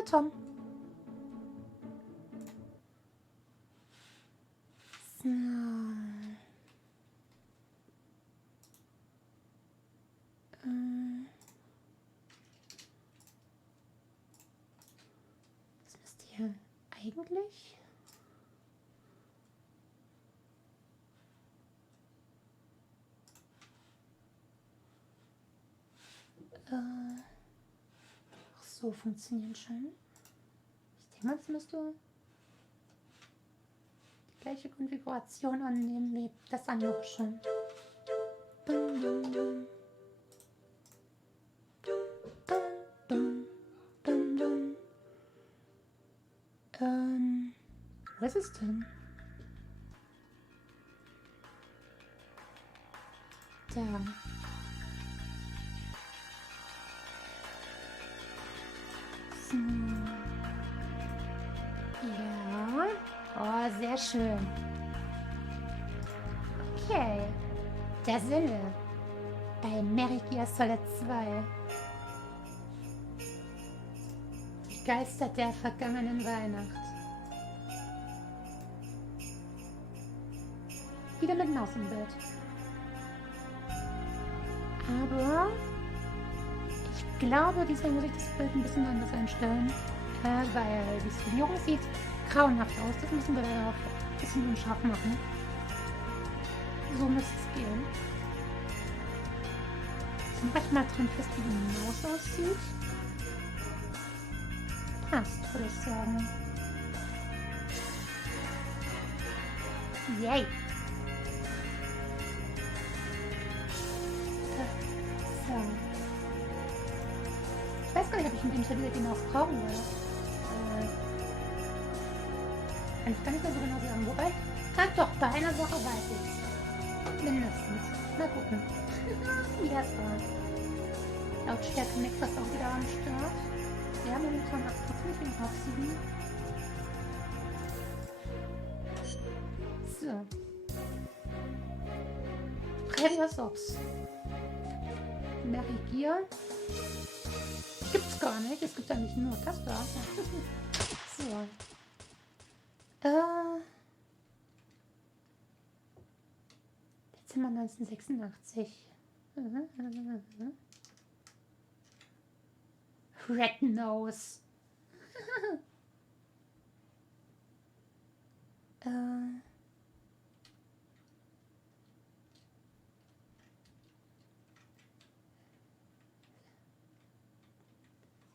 Danke, Tom. So. Das müsste ja eigentlich... Ach so, funktioniert schon. Ich denke mal, das müsste die gleiche Konfiguration annehmen wie das andere schon. Dum, dum, dum. Dum, dum, dum, dum. Wo ist es denn? Da. So. Ja. Oh, sehr schön. Okay. Der Sinne. Bei Misere 2. Die Geister der vergangenen Weihnacht. Wieder mit Maus im Bild. Aber ich glaube, diesmal muss ich das Bild ein bisschen anders einstellen, weil die Skalierung sieht grauenhaft aus. Das müssen wir dann auch ein bisschen unscharf machen. So müsste es gehen. Jetzt mache ich mal dran fest, wie die Maus aussieht. Passt, würde ich sagen. Yay! So. Ich weiß gar nicht, ob ich mit dem Schedule die Maus brauchen werde. Kann ich gar nicht mehr so genau sagen. Wobei, doch, bei einer Sache weiß ich es. Mindestens. Mal gucken. Wie das war. Lautstärke merkt das auch wieder am Start. Wir haben momentan 8,5 auf 7. So. Framedrops. Misere gibt's gar nicht. Es gibt eigentlich nur das da. So. Dezember 1986. Retten.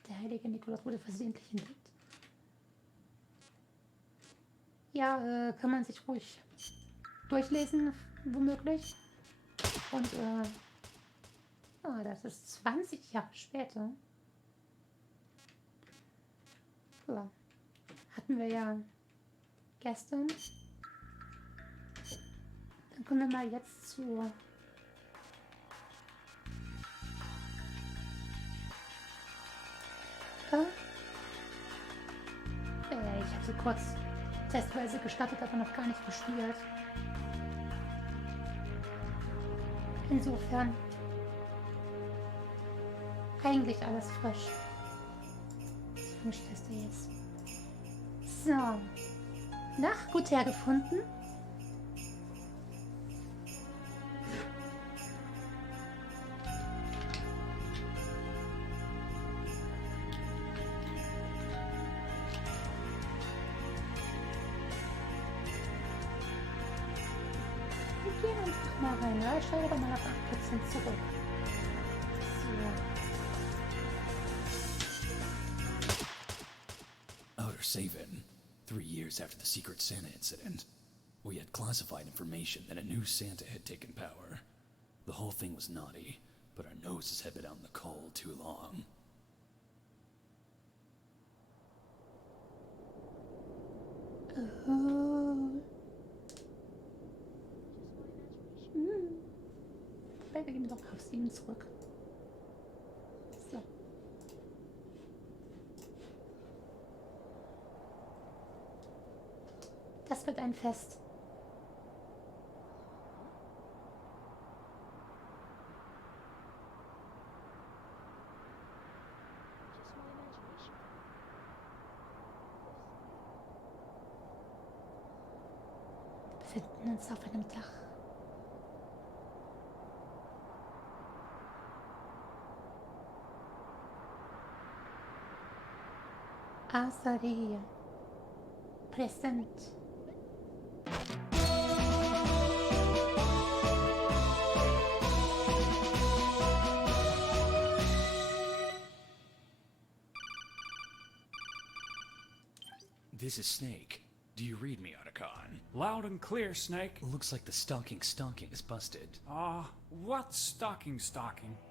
Der heilige Nikolaus wurde versehentlich entdeckt. Ja, kann man sich ruhig durchlesen, womöglich. Und, das ist 20 Jahre später. Ja. Hatten wir ja gestern. Dann kommen wir mal jetzt zu... ich habe so kurz testweise gestartet, aber noch gar nicht gespielt. Insofern eigentlich alles frisch. Ich teste jetzt. So. Nach, gut hergefunden. Wir gehen einfach mal rein. Ja, ich schaue aber mal auf 8% zurück. So. Outer Savin, 3 years after the Secret Santa incident, we had classified information that a new Santa had taken power. The whole thing was naughty, but our noses had been out in the cold too long. Wir gehen doch auf 7 zurück. So. Das wird ein Fest. finden uns auf einem Dach. Außer präsent. This is Snake. Do you read me, Otacon? Loud and clear, Snake. Looks like the stocking is busted. What stocking?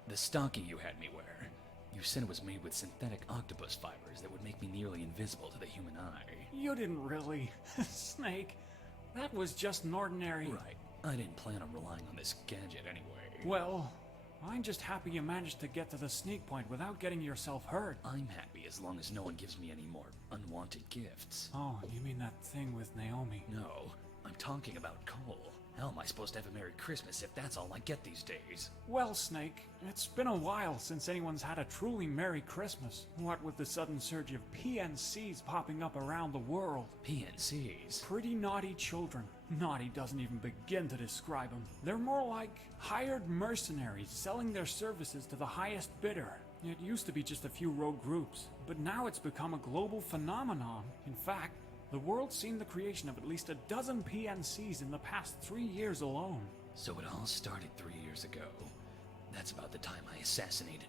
The stocking you had me wear. You said it was made with synthetic octopus fibers that would make me nearly invisible to the human eye. You didn't really. Snake, that was just an ordinary... Right. I didn't plan on relying on this gadget anyway. Well, I'm just happy you managed to get to the sneak point without getting yourself hurt. I'm happy as long as no one gives me any more unwanted gifts. Oh, you mean that thing with Naomi? No, I'm talking about Cole. How am I supposed to have a Merry Christmas if that's all I get these days? Well, Snake, it's been a while since anyone's had a truly Merry Christmas. What with the sudden surge of PNCs popping up around the world. PNCs? Pretty naughty children. Naughty doesn't even begin to describe them. They're more like hired mercenaries selling their services to the highest bidder. It used to be just a few rogue groups, but now it's become a global phenomenon. In fact, the world's seen the creation of at least a dozen PNCs in the past 3 years alone. So it all started 3 years ago. That's about the time I assassinated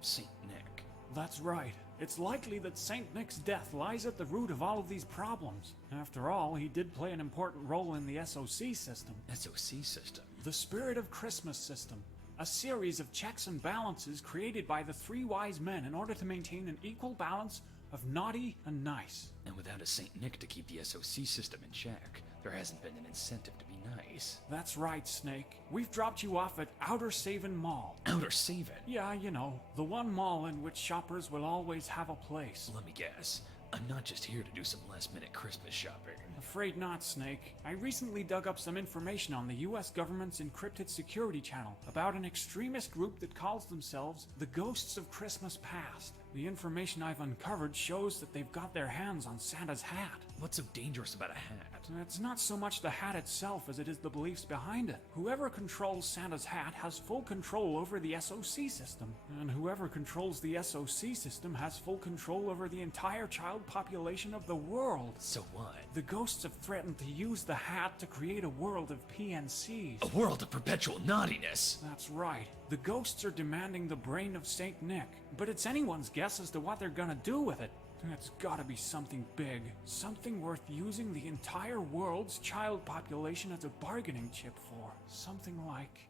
Saint Nick. That's right. It's likely that Saint Nick's death lies at the root of all of these problems. After all, he did play an important role in the SOC system. SOC system? The Spirit of Christmas system. A series of checks and balances created by the three wise men in order to maintain an equal balance of naughty and nice. And without a Saint Nick to keep the SOC system in check, there hasn't been an incentive to be nice. That's right, Snake. We've dropped you off at Outer Saven Mall. Outer Saven? Yeah, you know, the one mall in which shoppers will always have a place. Let me guess. I'm not just here to do some last-minute Christmas shopping. Afraid not, Snake. I recently dug up some information on the US government's encrypted security channel about an extremist group that calls themselves the Ghosts of Christmas Past. The information I've uncovered shows that they've got their hands on Santa's hat. What's so dangerous about a hat? It's not so much the hat itself as it is the beliefs behind it. Whoever controls Santa's hat has full control over the SOC system. And whoever controls the SOC system has full control over the entire child population of the world. So what? The ghosts have threatened to use the hat to create a world of PNCs. A world of perpetual naughtiness! That's right. The ghosts are demanding the brain of Saint Nick, but it's anyone's guess as to what they're gonna do with it. It's gotta be something big, something worth using the entire world's child population as a bargaining chip for. Something like...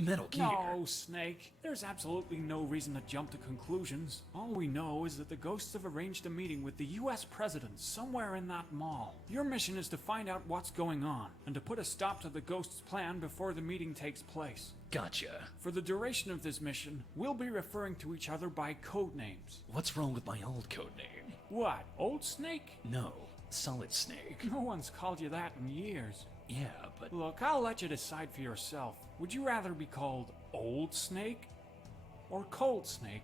Metal Gear. No, Snake. There's absolutely no reason to jump to conclusions. All we know is that the ghosts have arranged a meeting with the US president somewhere in that mall. Your mission is to find out what's going on, and to put a stop to the ghosts' plan before the meeting takes place. Gotcha. For the duration of this mission, we'll be referring to each other by code names. What's wrong with my old code name? What, Old Snake? No, Solid Snake. No one's called you that in years. Yeah, but... Look, I'll let you decide for yourself. Would you rather be called Old Snake or Cold Snake?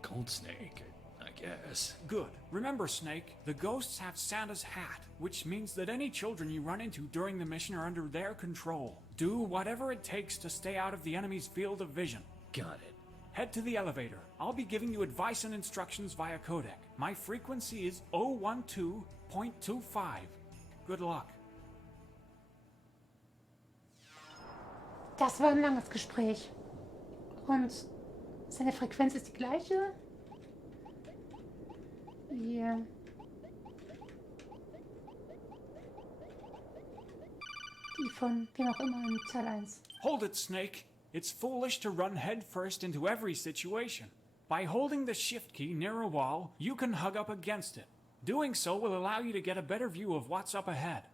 Cold Snake, I guess. Good. Remember, Snake, the ghosts have Santa's hat, which means that any children you run into during the mission are under their control. Do whatever it takes to stay out of the enemy's field of vision. Got it. Head to the elevator. I'll be giving you advice and instructions via codec. My frequency is 012.25. Good luck. Das war ein langes Gespräch. Und seine Frequenz ist die gleiche. Hier. Die von wem auch immer in Teil 1. Hold it, Snake. It's foolish to run headfirst into every situation. By holding the shift key near a wall, you can hug up against it. Doing so will allow you to get a better view of what's up ahead.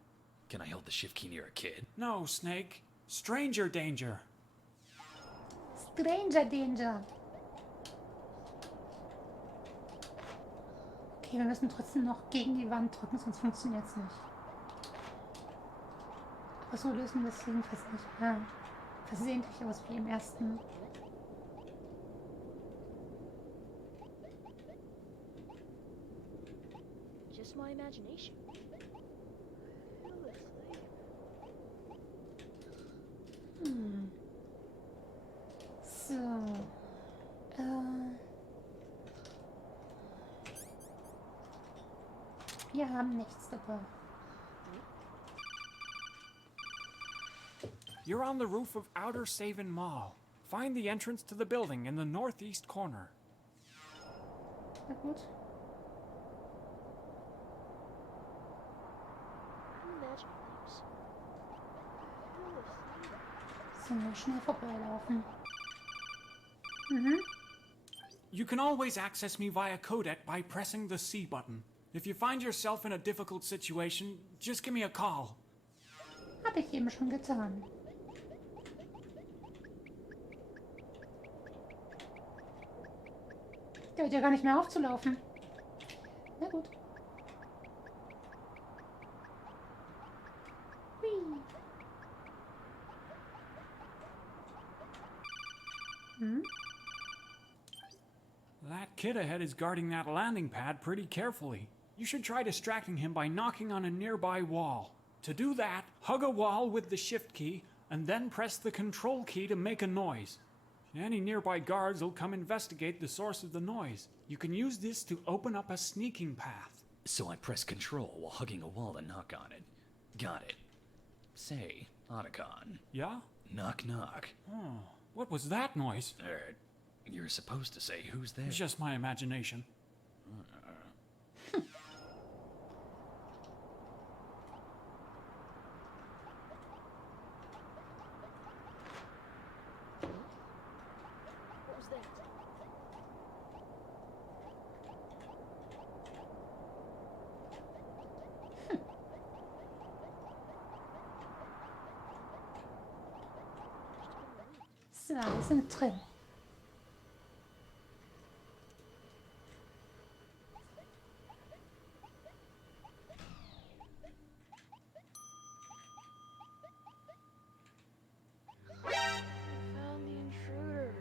Can I hold the shift key near a kid? No, Snake. Stranger danger. Stranger Danger. Okay, wir müssen trotzdem noch gegen die Wand drücken, sonst funktioniert es nicht. Aber so lösen wir es jedenfalls nicht. Ja, versehentlich aus wie im ersten. Just my imagination. So. Wir haben nichts dabei. You're on the roof of Outer Saven Mall. Find the entrance to the building in the northeast corner. Na gut. So, mal schnell vorbeilaufen. You can always access me via codec by pressing the C button. If you find yourself in a difficult situation, just give me a call. Habe ich eben schon getan. Der hört ja gar nicht mehr aufzulaufen. Na gut. Hui. That kid ahead is guarding that landing pad pretty carefully. You should try distracting him by knocking on a nearby wall. To do that, hug a wall with the shift key, and then press the control key to make a noise. Any nearby guards will come investigate the source of the noise. You can use this to open up a sneaking path. So I press control while hugging a wall and knock on it. Got it. Say, Otacon. Yeah? Knock knock. Oh, what was that noise? You're supposed to say who's there. It's just my imagination. What was that? So, wir sind drin. Found the intruder.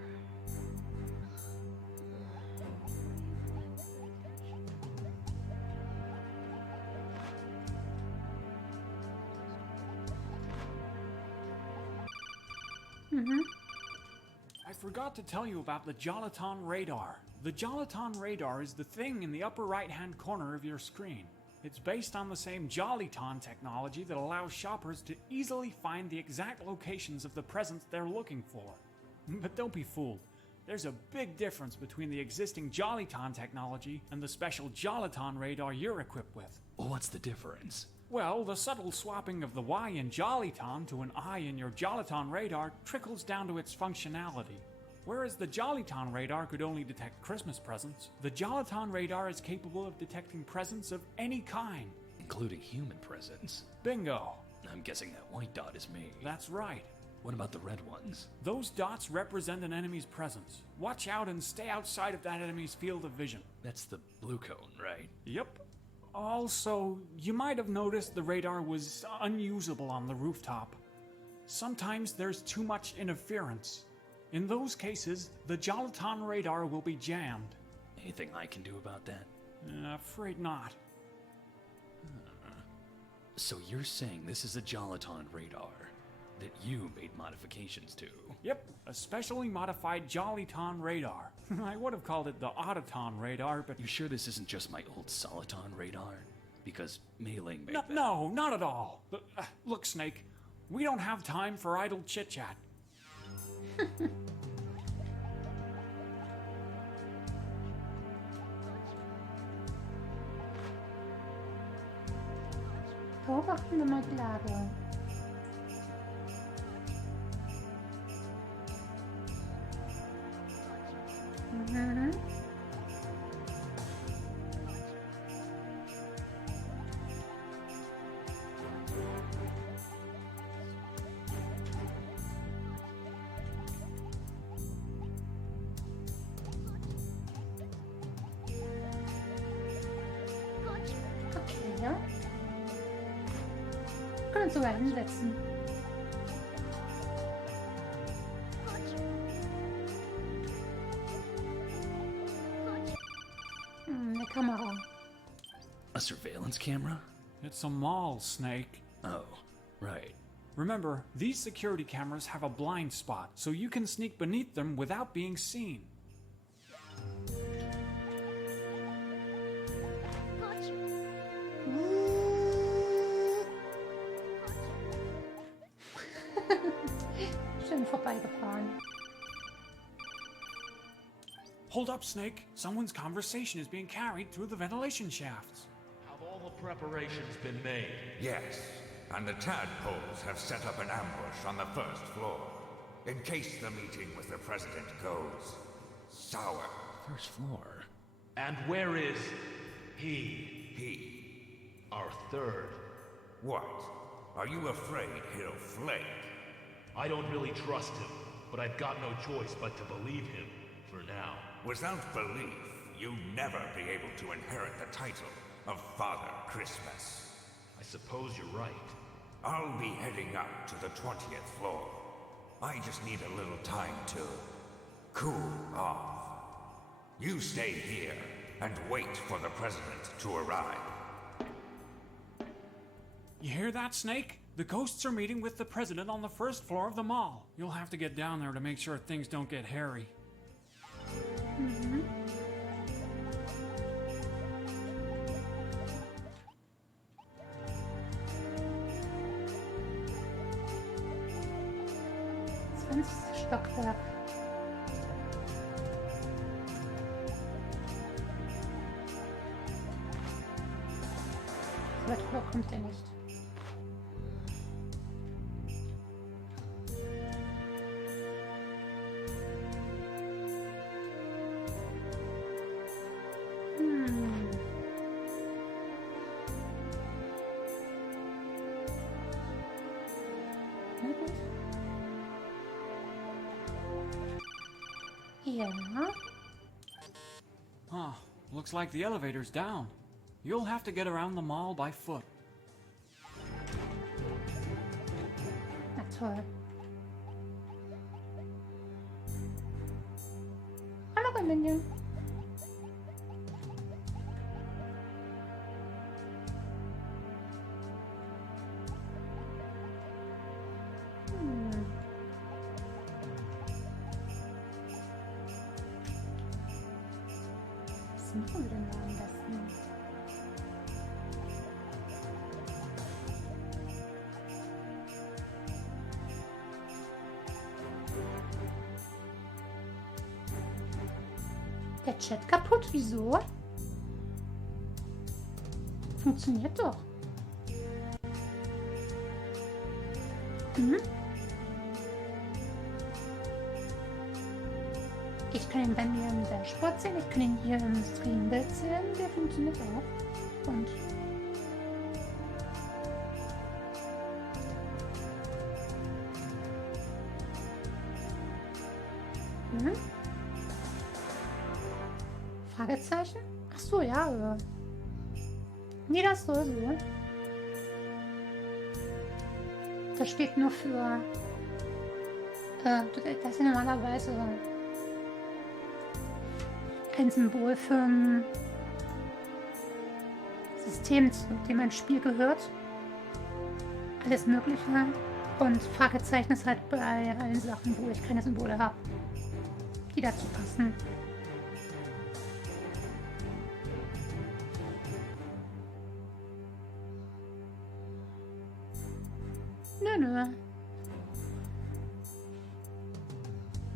I forgot to tell you about the Jolaton radar. The Jolaton radar is the thing in the upper right-hand corner of your screen. It's based on the same Joliton technology that allows shoppers to easily find the exact locations of the presents they're looking for. But don't be fooled. There's a big difference between the existing Joliton technology and the special Joliton radar you're equipped with. What's the difference? Well, the subtle swapping of the Y in Joliton to an I in your Joliton radar trickles down to its functionality. Whereas the Joliton radar could only detect Christmas presents, the Joliton radar is capable of detecting presents of any kind. Including human presence. Bingo! I'm guessing that white dot is me. That's right. What about the red ones? Those dots represent an enemy's presence. Watch out and stay outside of that enemy's field of vision. That's the blue cone, right? Yep. Also, you might have noticed the radar was unusable on the rooftop. Sometimes there's too much interference. In those cases, the Joliton radar will be jammed. Anything I can do about that? Afraid not. So you're saying this is a Joliton radar that you made modifications to? Yep, a specially modified Joliton radar. I would have called it the Autoton radar, but... You sure this isn't just my old Soliton radar? Because Mailing made that. No, not at all. Look, Snake, we don't have time for idle chit-chat. Beobachten wir mal die Lage. Okay, ja. Können uns sogar hinsetzen. Eine Kamera. A surveillance camera? It's a mall, Snake. Oh, right. Remember, these security cameras have a blind spot, so you can sneak beneath them without being seen. Schön vorbeigefahren. Hold up, Snake. Someone's conversation is being carried through the ventilation shafts. Have all the preparations been made? Yes, and the tadpoles have set up an ambush on the first floor, in case the meeting with the president goes sour. First floor. And where is he? He. Our third. What? Are you afraid he'll flake? I don't really trust him, but I've got no choice but to believe him, for now. Without belief, you'd never be able to inherit the title of Father Christmas. I suppose you're right. I'll be heading up to the 20th floor. I just need a little time to cool off. You stay here and wait for the president to arrive. You hear that, Snake? The ghosts are meeting with the president on the first floor of the mall. You'll have to get down there to make sure things don't get hairy. Mhm. Stockwerk. So weit hoch kommt er nicht. Ja. Huh. Looks like the elevator's down. You'll have to get around the mall by foot. Na toll. Hallo, Reminion. Was machen wir denn da am besten? Der Chat kaputt? Wieso? Funktioniert doch. Ich kann ihn bei mir im Dashboard sehen, ich kann ihn hier im Streambild sehen, der funktioniert auch. Und Fragezeichen? Ach so, ja. Nee, das soll so. Das steht nur für das ist ja normalerweise ein Symbol für ein System, zu dem ein Spiel gehört. Alles Mögliche. Und Fragezeichen ist halt bei allen Sachen, wo ich keine Symbole habe, die dazu passen. Nö.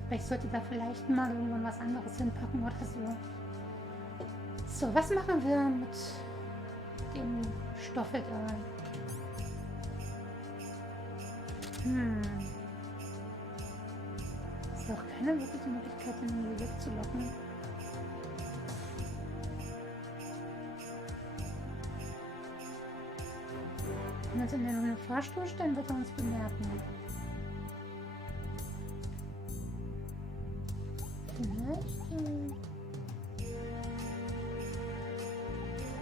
Aber ich sollte da vielleicht mal irgendwann was anderes hinpacken oder so. So, was machen wir mit dem Stoffel da? Ist auch keine wirkliche Möglichkeit, den irgendwie wegzulocken. Wenn wir uns in den Fahrstuhl stellen, wird er uns bemerken. Vielleicht.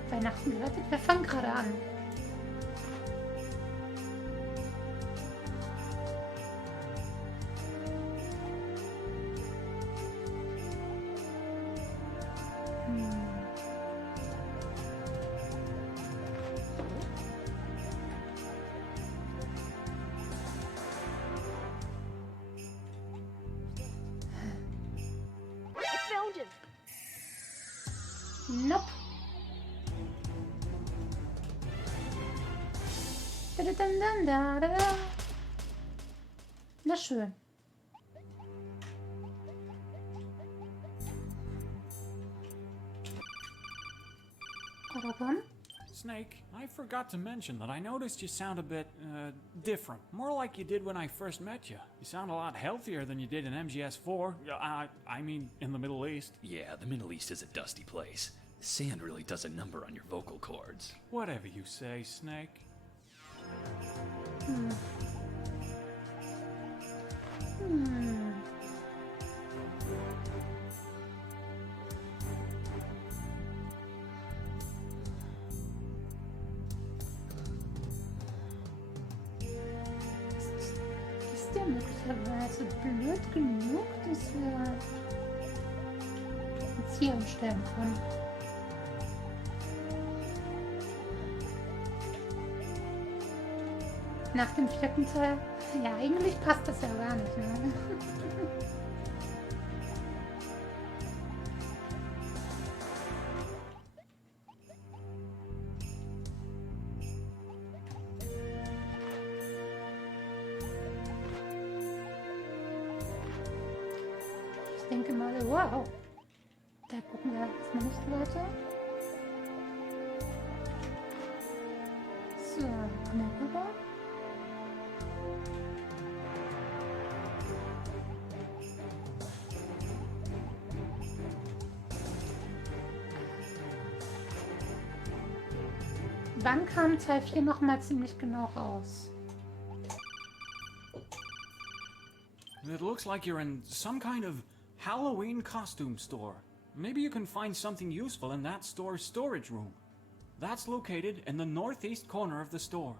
Weihnachten gerettet? Wir fangen gerade an. Nope. Da-da-dam-dam-da-da-da. Na schön. Aragon? Snake, I forgot to mention that I noticed you sound a bit, different. More like you did when I first met you. You sound a lot healthier than you did in MGS4. I mean, in the Middle East. Yeah, the Middle East is a dusty place. Sand really does a number on your vocal cords. Whatever you say, Snake. Ist der möglicherweise blöd genug, dass wir uns hier umstellen können? Nach dem 4. Teil? Ja, eigentlich passt das ja gar nicht, ne? Ich denke mal, wow. Da gucken wir erstmal nicht weiter. So, komm mal rüber. Wann kam Teil 4 nochmal ziemlich genau raus? It looks like you're in some kind of Halloween costume store. Maybe you can find something useful in that store's storage room. That's located in the northeast corner of the store.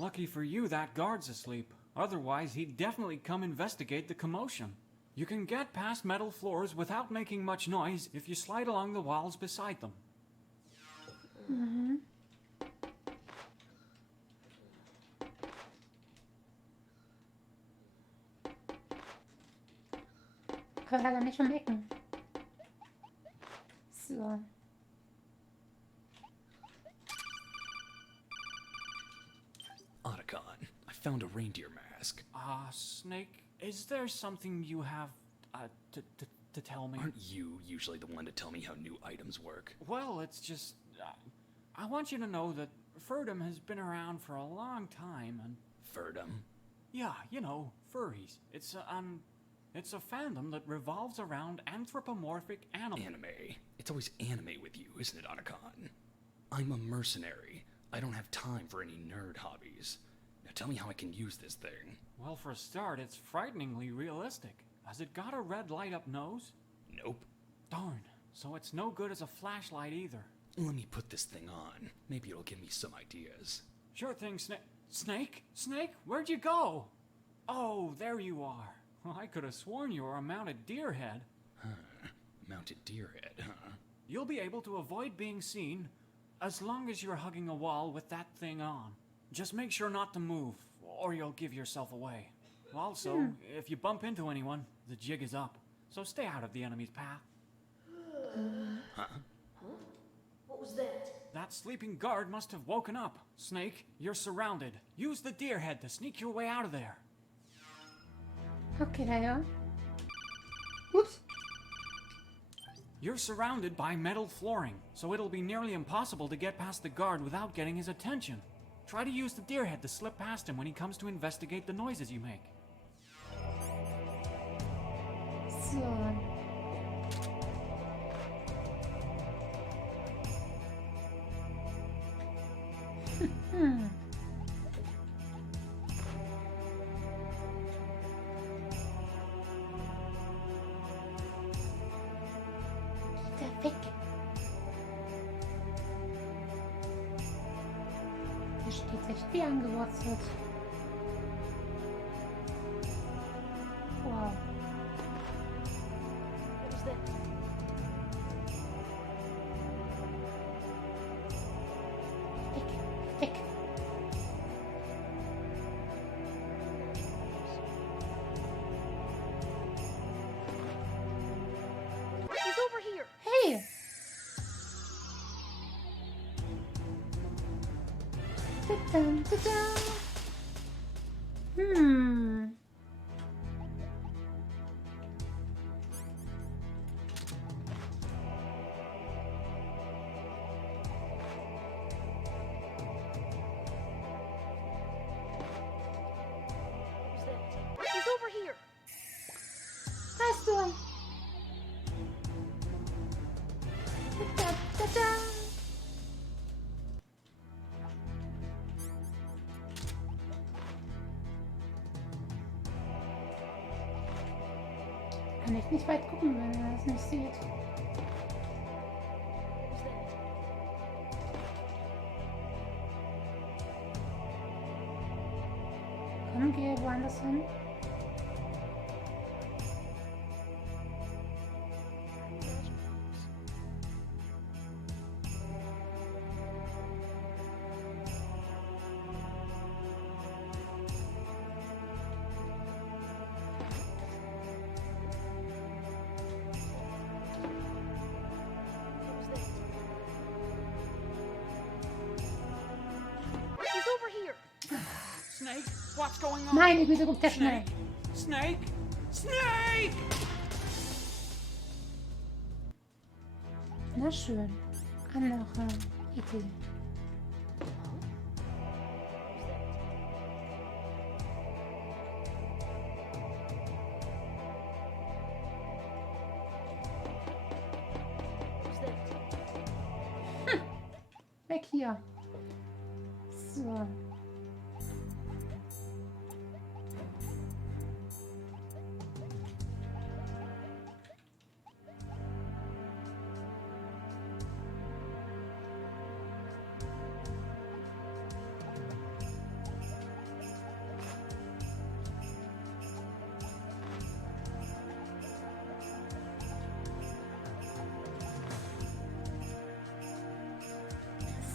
Lucky for you, that guard's asleep. Otherwise, he'd definitely come investigate the commotion. You can get past metal floors without making much noise if you slide along the walls beside them. Können wir leider nicht um Ecken. So. Otacon, I found a reindeer mask. Snake, is there something you have, to tell me? Aren't you usually the one to tell me how new items work? Well, it's just, I want you to know that Furdum has been around for a long time, and... Furdum? Yeah, you know, furries. It's a fandom that revolves around anthropomorphic animals. Anime. It's always anime with you, isn't it, Otacon? I'm a mercenary. I don't have time for any nerd hobbies. Now tell me how I can use this thing. Well, for a start, it's frighteningly realistic. Has it got a red light-up nose? Nope. Darn. So it's no good as a flashlight either. Let me put this thing on. Maybe it'll give me some ideas. Sure thing, Snake? Snake? Where'd you go? Oh, there you are. Well, I could have sworn you were a mounted deer head. Huh. Mounted deer head, huh? You'll be able to avoid being seen as long as you're hugging a wall with that thing on. Just make sure not to move, or you'll give yourself away. Also, if you bump into anyone, the jig is up. So stay out of the enemy's path. Huh? What was that? That sleeping guard must have woken up. Snake, you're surrounded. Use the deer head to sneak your way out of there. Okay, ja. Ups. You're surrounded by metal flooring, so it'll be nearly impossible to get past the guard without getting his attention. Try to use the deer head to slip past him when he comes to investigate the noises you make. So. steht echt wie angewurzelt. Wow. What was that? Dick. He's over here. Hey! Ta-dam, ta-dam. Who's that? He's over here. Weißt du? Ta-dam, ta-dam. Kann ich nicht weit gucken, wenn er das nicht sieht. Who's that? Komm, geh woanders hin. He's over here. Snake, what's going on? Meine Güte, guckt der schnell. Snake? Snake! Na schön. Andere Idee. Who's that? Weg hier. So.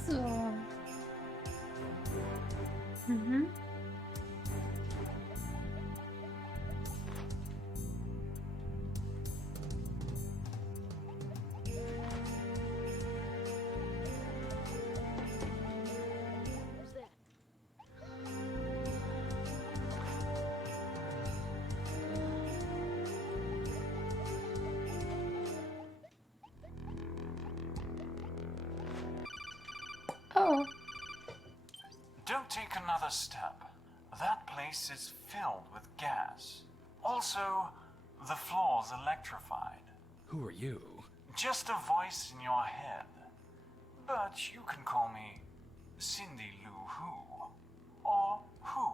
So. Mhm. Who's that? Oh. Don't take another step. That place is filled with gas. Also, the floor's electrified. Who are you? Just a voice in your head. But you can call me Cindy Lou Who. Or Who,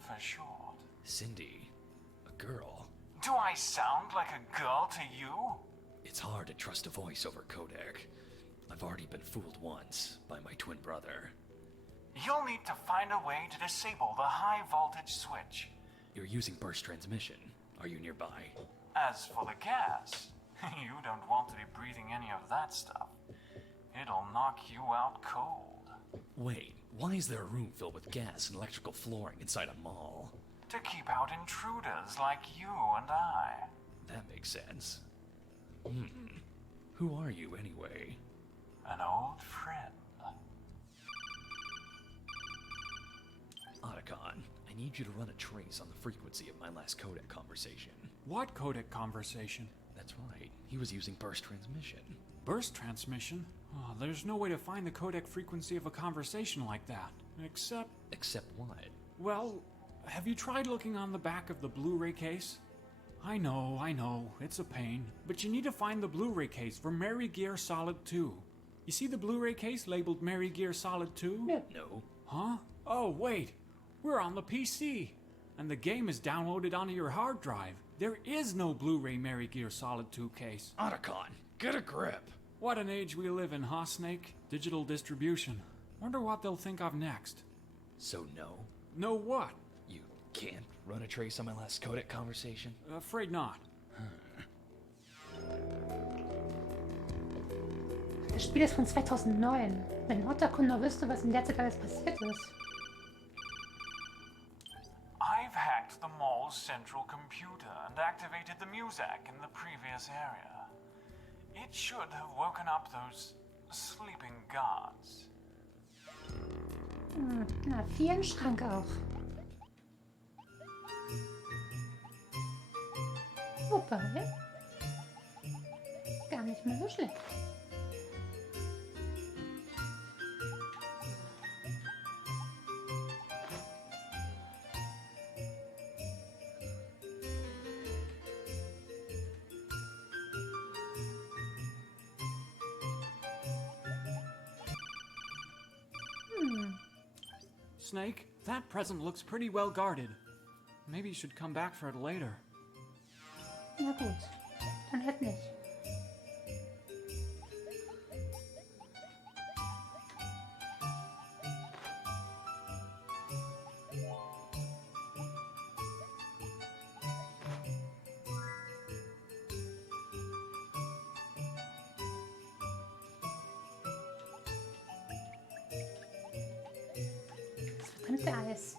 for short. Cindy. A girl. Do I sound like a girl to you? It's hard to trust a voice over codec. I've already been fooled once by my twin brother. You'll need to find a way to disable the high voltage switch. You're using burst transmission. Are you nearby? As for the gas, you don't want to be breathing any of that stuff. It'll knock you out cold. Wait, why is there a room filled with gas and electrical flooring inside a mall? To keep out intruders like you and I. That makes sense. Who are you anyway? An old friend. Otacon, I need you to run a trace on the frequency of my last codec conversation. What codec conversation? That's right, he was using burst transmission. Burst transmission? Oh, there's no way to find the codec frequency of a conversation like that. Except, Except what? well, have you tried looking on the back of the Blu-ray case? I know, it's a pain. But you need to find the Blu-ray case for Mary Gear Solid 2. You see the Blu-ray case labeled Mary Gear Solid 2? Yeah. No. Huh? Oh, wait. We're on the PC. And the game is downloaded onto your hard drive. There is no Blu-ray Mary Gear Solid 2 case. Otacon, get a grip. What an age we live in, huh, Snake? Digital distribution. Wonder what they'll think of next. So no? No what? You can't run a trace on my last codec conversation? Afraid not. Das Spiel ist von 2009. Wenn Otterkunde wüsste, was in der Zeit alles passiert ist. I've hacked the mall's central computer and activated the music in the previous area. It should have woken up those sleeping guards. Na, 4 im Schrank auch. Wobei, gar nicht mehr so schlecht. Snake, that present looks pretty well guarded. Maybe you should come back for it later. Na gut, dann halt nicht. Das verdammte Eis.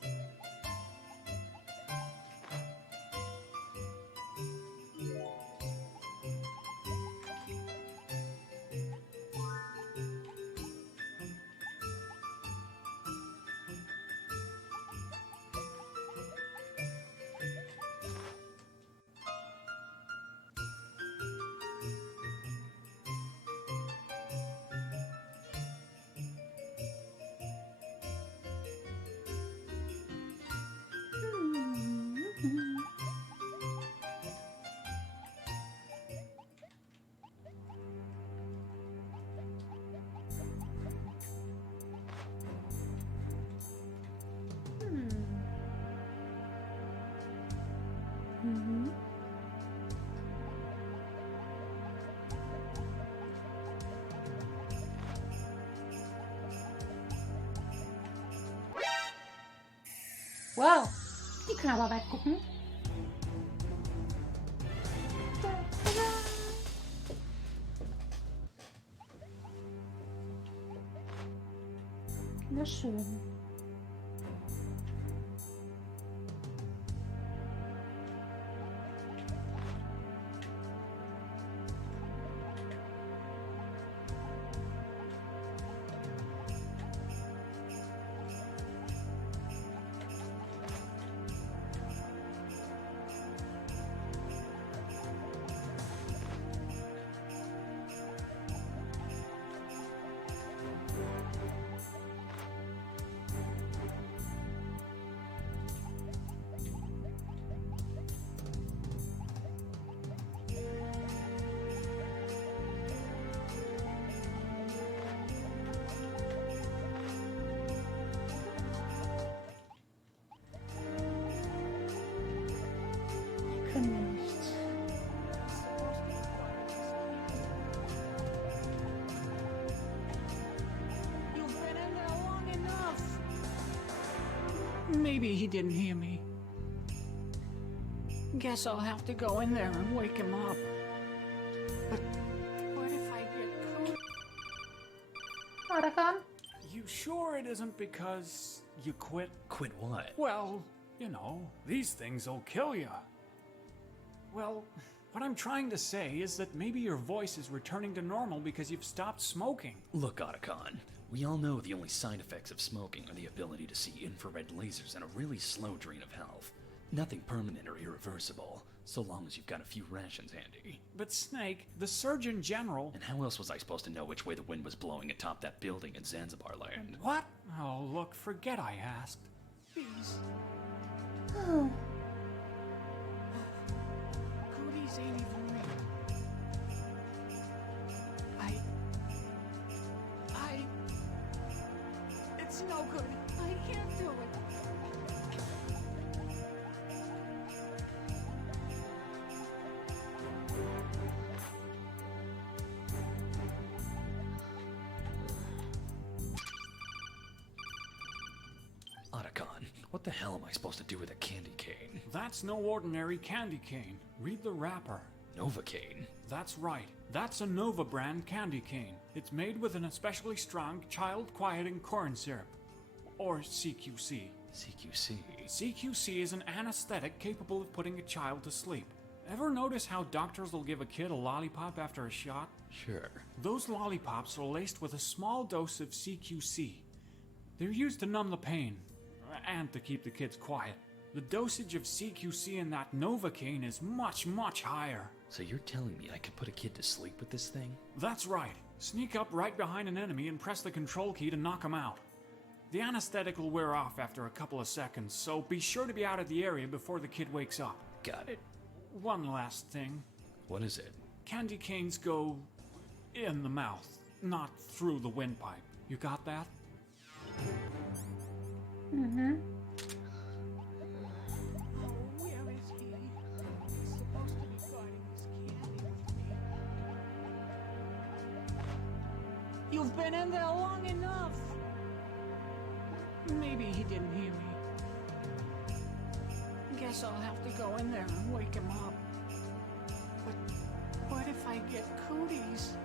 Wow, die können aber weit gucken. Na schön. Können wir nicht. You've been in there long enough. Maybe he didn't hear me. Guess I'll have to go in there and wake him up. But what if I get caught? Otterkon? You sure it isn't because you quit? Quit what? Well, you know, these things will kill you. Well, what I'm trying to say is that maybe your voice is returning to normal because you've stopped smoking. Look, Otacon, we all know the only side effects of smoking are the ability to see infrared lasers and a really slow drain of health. Nothing permanent or irreversible, so long as you've got a few rations handy. But Snake, the Surgeon General... And how else was I supposed to know which way the wind was blowing atop that building in Zanzibar land? What? Oh, look, forget I asked. Please. Oh. Cooties ain't even real. It's no good. I can't do it. Otacon, what the hell am I supposed to do with a candy cane? That's no ordinary candy cane. Read the wrapper. Novocaine? That's right. That's a Nova brand candy cane. It's made with an especially strong child-quieting corn syrup. Or CQC. CQC? CQC is an anesthetic capable of putting a child to sleep. Ever notice how doctors will give a kid a lollipop after a shot? Sure. Those lollipops are laced with a small dose of CQC. They're used to numb the pain, and to keep the kids quiet. The dosage of CQC in that Novocaine is much, much higher. So you're telling me I could put a kid to sleep with this thing? That's right. Sneak up right behind an enemy and press the control key to knock him out. The anesthetic will wear off after a couple of seconds, so be sure to be out of the area before the kid wakes up. Got it. One last thing. What is it? Candy canes go in the mouth, not through the windpipe. You got that? Mhm. Where is he? He's supposed to be guarding this candy with me. You've been in there long enough. Maybe he didn't hear me. Guess I'll have to go in there and wake him up. But what if I get cooties?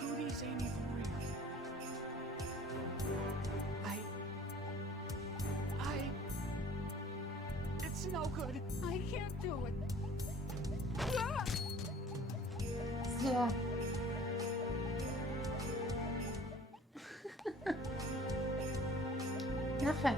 Cooties ain't even real. It's no good. I can't do it. Ah! So. Nachher.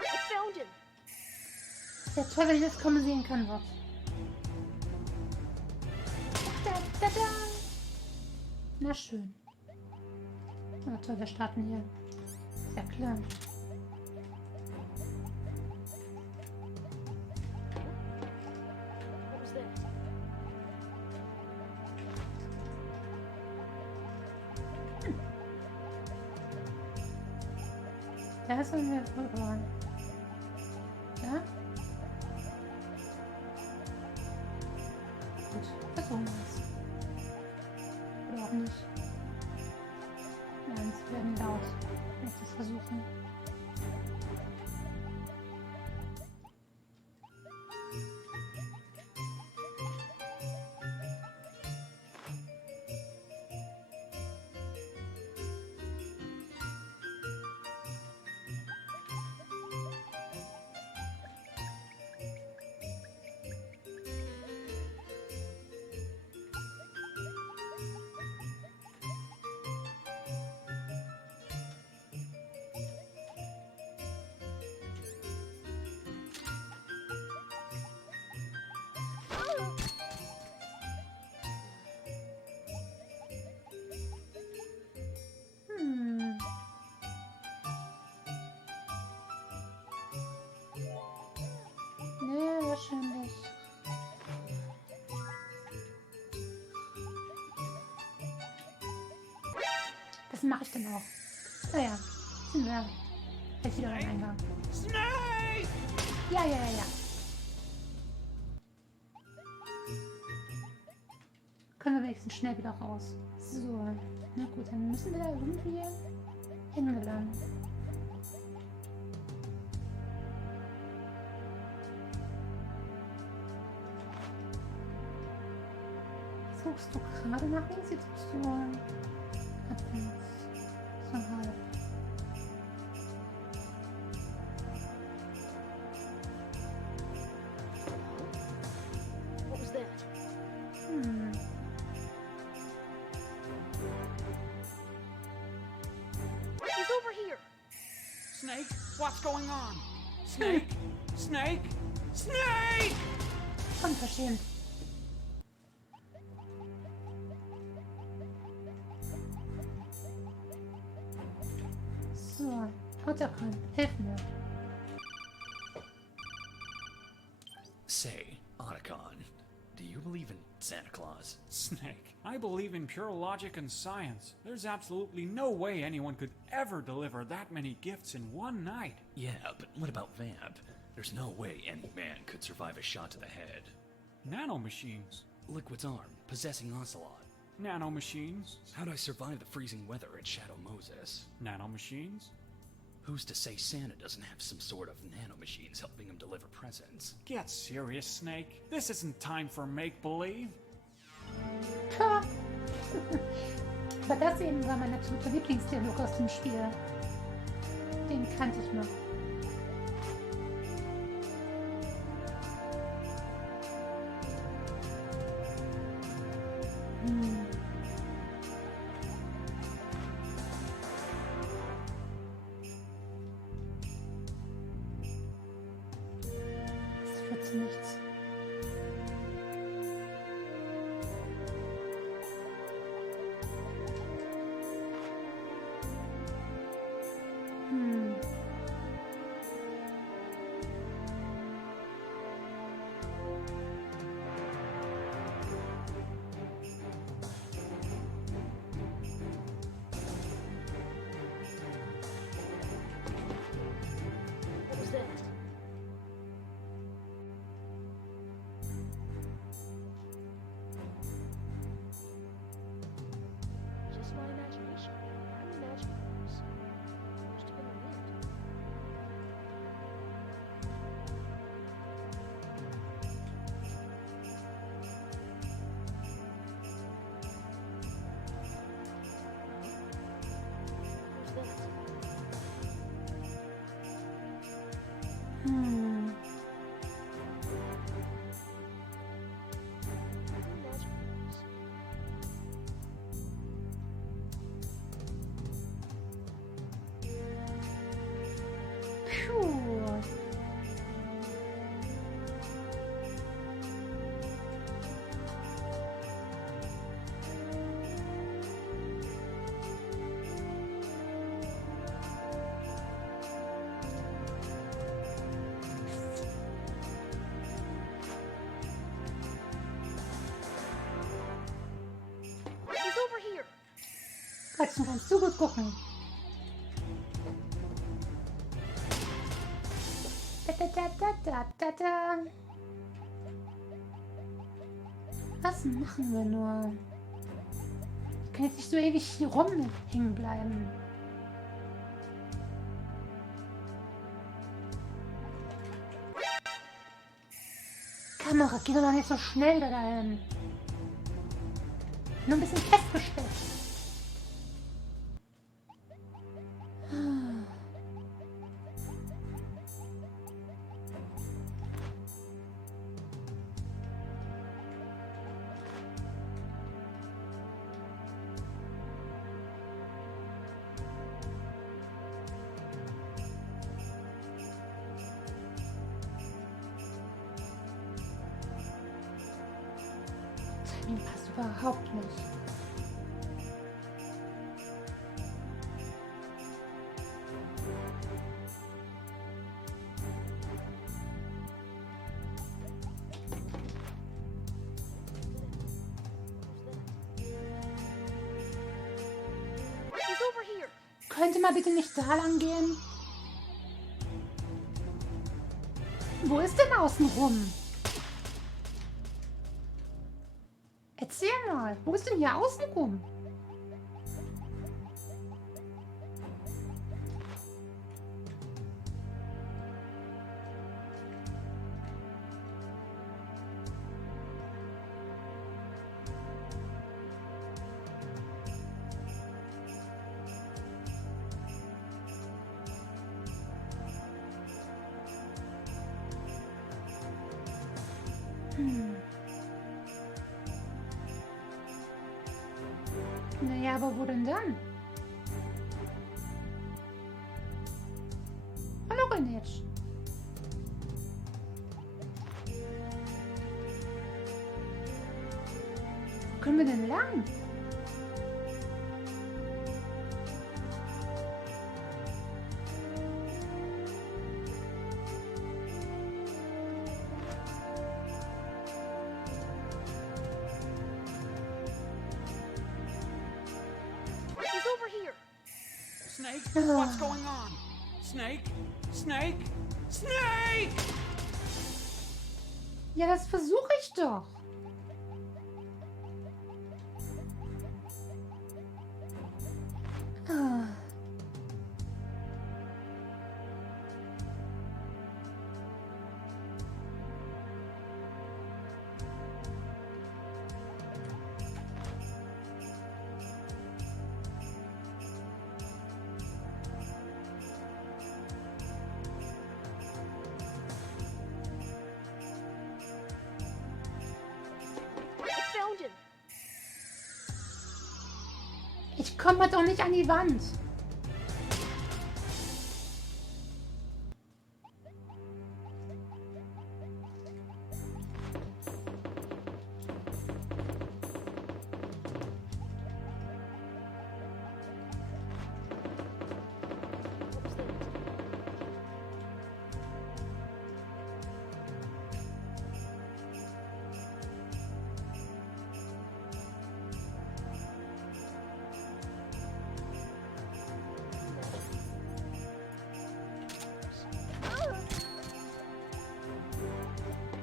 I found him. Sehr toll, wenn ich das kommen sehen kann. Was. Da, da, da. Na schön. Oh, toll, wir starten hier. Ist ja klar. What was that? Da sind wir rüber. Ja? Gut, versuchen wir es. Oder auch nicht. Nein, es werden laut, wenn ich das versuche. Nee, wahrscheinlich. Das mache ich dann auch. Naja, sind wir jetzt wieder beim Eingang. Snake! Ja, ja, ja, ja. Können wir wenigstens schnell wieder raus. So, na gut, dann müssen wir da irgendwie hingelangen. Suchst du gerade nach links? Jetzt suchst du abwärts. So halb. What was that? He's over here. Snake, what's going on? Snake, Snake, Snake! Unverschämt. So, Futterkran, hilf mir. Say, Otacon, do you believe in Santa Claus? Snake, I believe in pure logic and science. There's absolutely no way anyone could ever deliver that many gifts in one night. Yeah, but what about Vamp? There's no way any man could survive a shot to the head. Nanomachines. Liquid's arm, possessing Ocelot. Nanomachines. How'd I survive the freezing weather at Shadow Moses? Nanomachines. Who's to say Santa doesn't have some sort of nanomachines helping him deliver presents? Get serious, Snake. This isn't time for make-believe. Tja. Aber das eben war mein absoluter Lieblingsdialog aus dem Spiel. Den kannte ich noch. Das führt zu nichts. What was that? Just my imagination. I'm imagining things. Must have been the wind. Who's that? Hm. I'm imagining things. Puh. He's over here. Katzen, kannst du gut gucken. Da. Was machen wir nur? Ich kann jetzt nicht so ewig hier rumhängen bleiben. Kamera, geh doch nicht so schnell da dahin. Nur ein bisschen festgestellt. Timing passt überhaupt nicht. He's over here. Könnte mal bitte nicht da lang gehen? Wo ist denn außenrum? Erzähl mal, wo ist denn hier außenrum? Naja, aber wo denn dann? wohl nicht. Wo können wir denn lang? He's over here. Snake, what's going on? Snake? Snake? Snake! Ja, das versuche ich doch. Ah. I found him. Ich komme doch nicht an die Wand. What was that?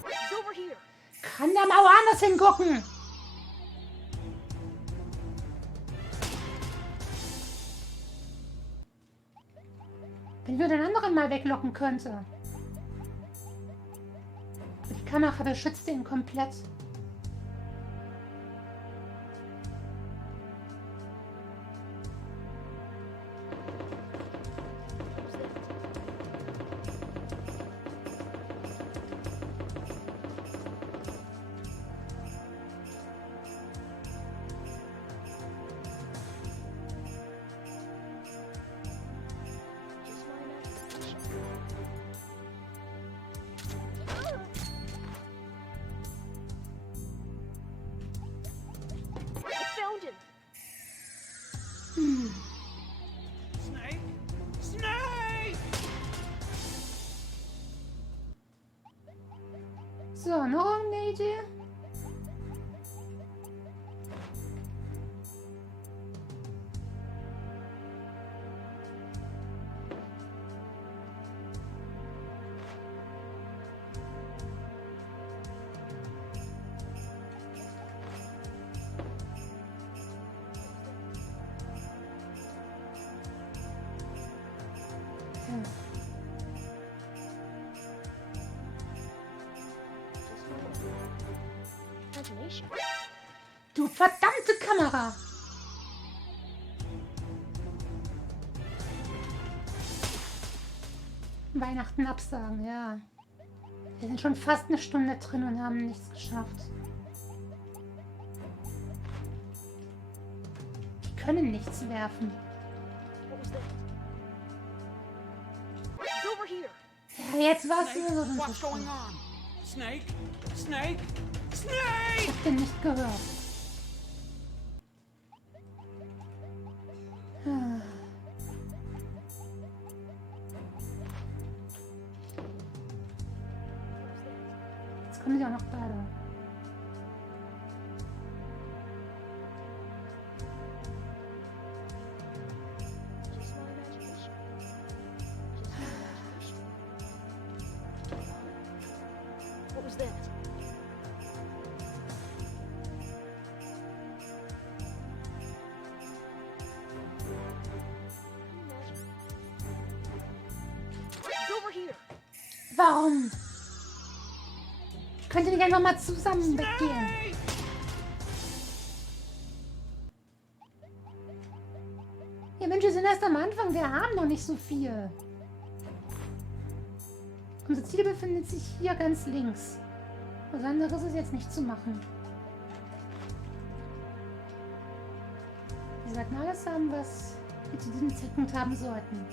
He's over here. Kann der mal woanders hingucken? Wenn ich nur den anderen mal weglocken könnte. Die Kamera beschützt ihn komplett. What was that? Just my imagination. I found him. Snake? Snake! So, noch irgendeine Idee? Hm. Just my imagination. Du verdammte Kamera! Weihnachten absagen, ja. Wir sind schon fast eine Stunde drin und haben nichts geschafft. Die können nichts werfen. What was that? He's over here. Ja, jetzt war's Snake, nur so. what's going on? Snake? Snake? Ich Snake! hab den nicht gehört. Ah. Jetzt kommen die auch noch beide. Just my imagination. Just my imagination. What was that? He's over here. Warum? Könnt ihr nicht einfach mal zusammen weggehen? Ja, Mensch, wir sind erst am Anfang. Wir haben noch nicht so viel. Unser Ziel befindet sich hier ganz links. Was anderes ist jetzt nicht zu machen. Wir sollten alles haben, was wir zu diesem Zeitpunkt haben sollten.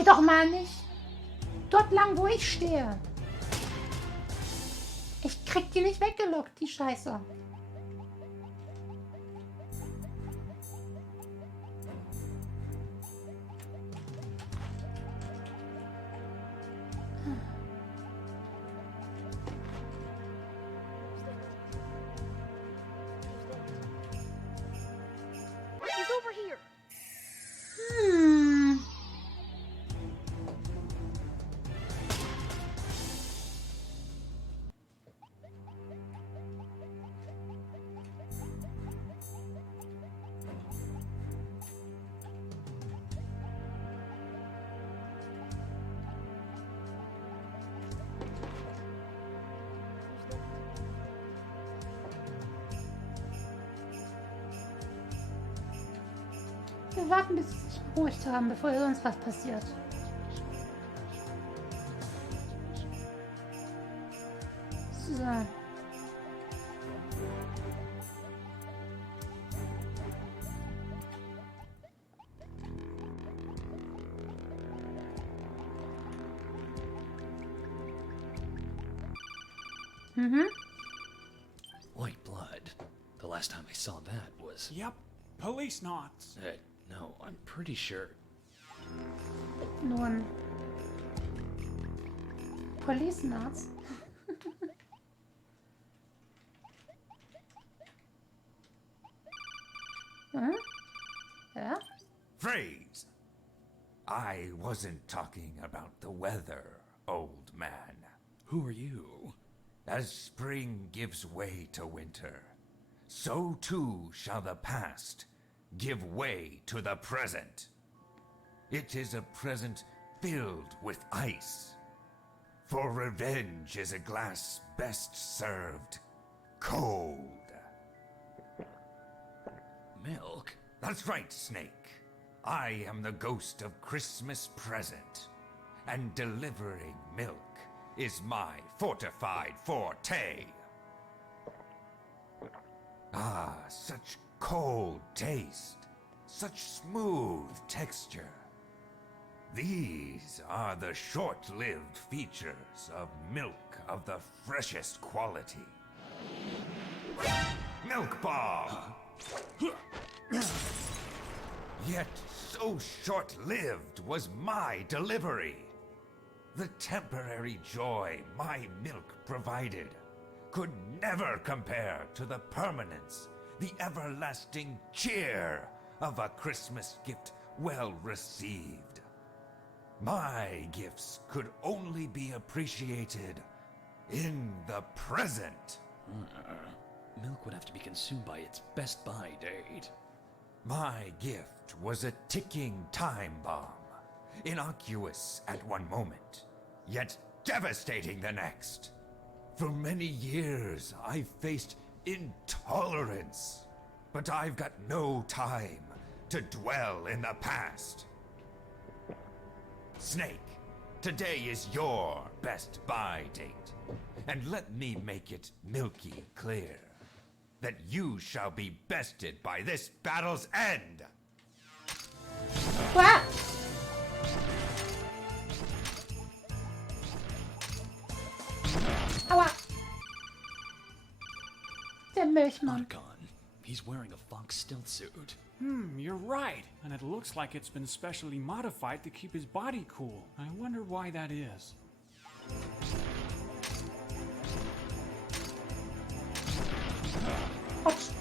Geh doch mal nicht dort lang, wo ich stehe. Ich krieg die nicht weggelockt, die Scheiße. He's over here. Wir warten, bis sie sich beruhigt haben, bevor sonst was passiert. So. White blood. The last time I saw that was... Yep, police knots. No, I'm pretty sure. Nun. Police Knots. Huh? Yeah? Phrase! I wasn't talking about the weather, old man. Who are you? As spring gives way to winter, so too shall the past give way to the present. It is a present filled with ice. For revenge is a glass best served cold. Milk? That's right, Snake. I am the ghost of Christmas present, and delivering milk is my fortified forte. Ah, such cold taste, such smooth texture. These are the short-lived features of milk of the freshest quality. Milk bomb! Yet so short-lived was my delivery. The temporary joy my milk provided could never compare to the permanence, the everlasting cheer of a Christmas gift well received. My gifts could only be appreciated in the present. Milk would have to be consumed by its best buy date. My gift was a ticking time bomb, innocuous at one moment, yet devastating the next. For many years, I've faced intolerance, but I've got no time to dwell in the past. Snake, today is your best buy date, and let me make it milky clear that you shall be bested by this battle's end. What? Aua. Der Milchmann. Otacon. He's wearing a fox stealth suit. You're right. And it looks like it's been specially modified to keep his body cool. I wonder why that is. Ups.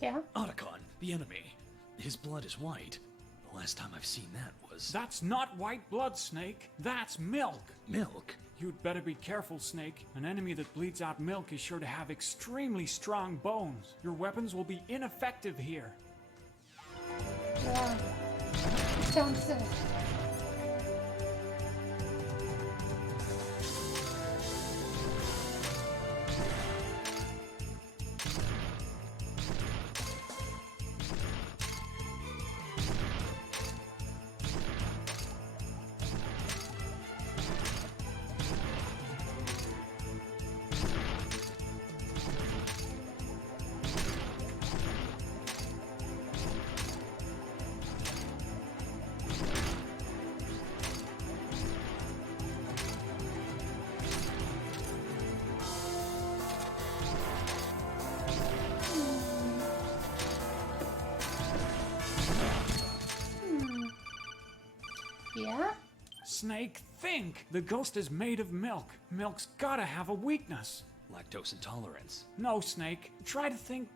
Yeah? Otacon, the enemy. His blood is white. The last time I've seen that was... That's not white blood, Snake. That's milk. milk. You'd better be careful, Snake. An enemy that bleeds out milk is sure to have extremely strong bones. Your weapons will be ineffective here. Ja. Sounds sick. Snake, think! The ghost is made of milk. Milk's gotta have a weakness. Lactose intolerance. No, Snake. Try to think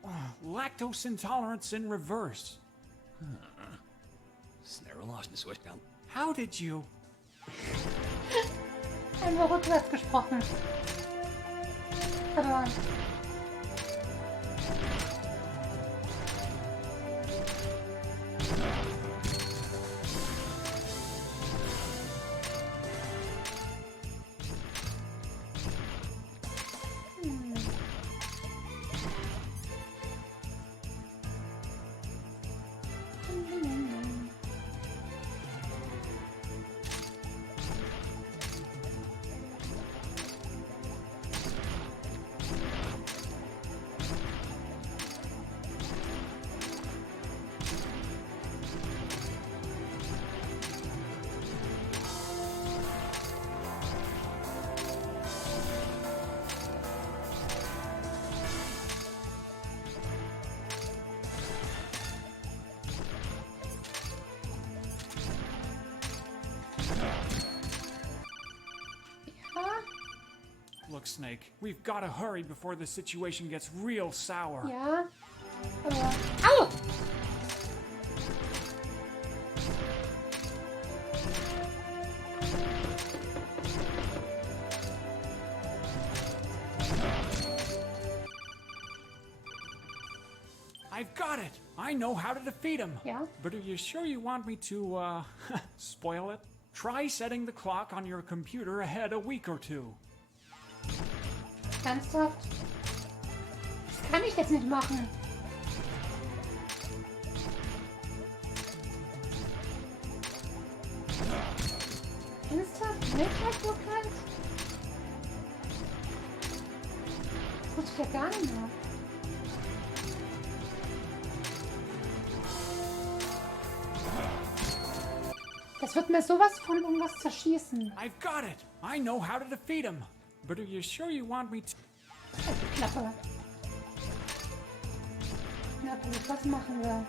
lactose intolerance in reverse. How did you? Einmal rückwärts gesprochen. Aber... Look, Snake, we've gotta hurry before the situation gets real sour. Ja. Aber... Au! I've got it! I know how to defeat him! Ja. But are you sure you want me to, spoil it? Try setting the clock on your computer ahead a week or two. Ernsthaft? Das kann ich jetzt nicht machen. Ernsthaft? Weltweit? Das wusste ich ja gar nicht mehr. Das wird mir sowas von irgendwas zerschießen. I've got it! I know how to defeat him! But are you sure you want me to... Halt die Klappe. Na gut, was machen wir?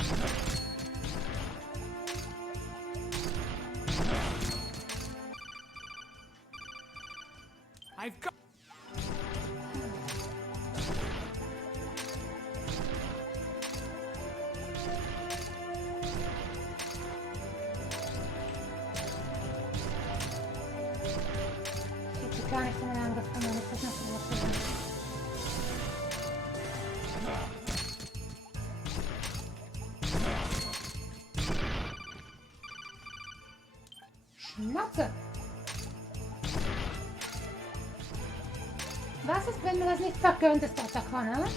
I've got... Ich hätte gar nicht so lange angefangen, meine Christmas zu machen. Schnauze! Was ist, wenn mir das nicht vergönnt ist, Dr. Connor?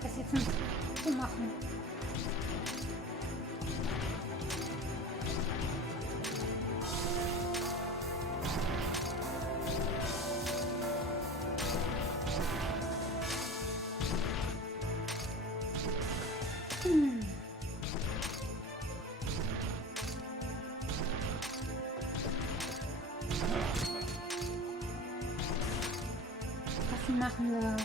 Das jetzt nicht zu machen. Was machen wir?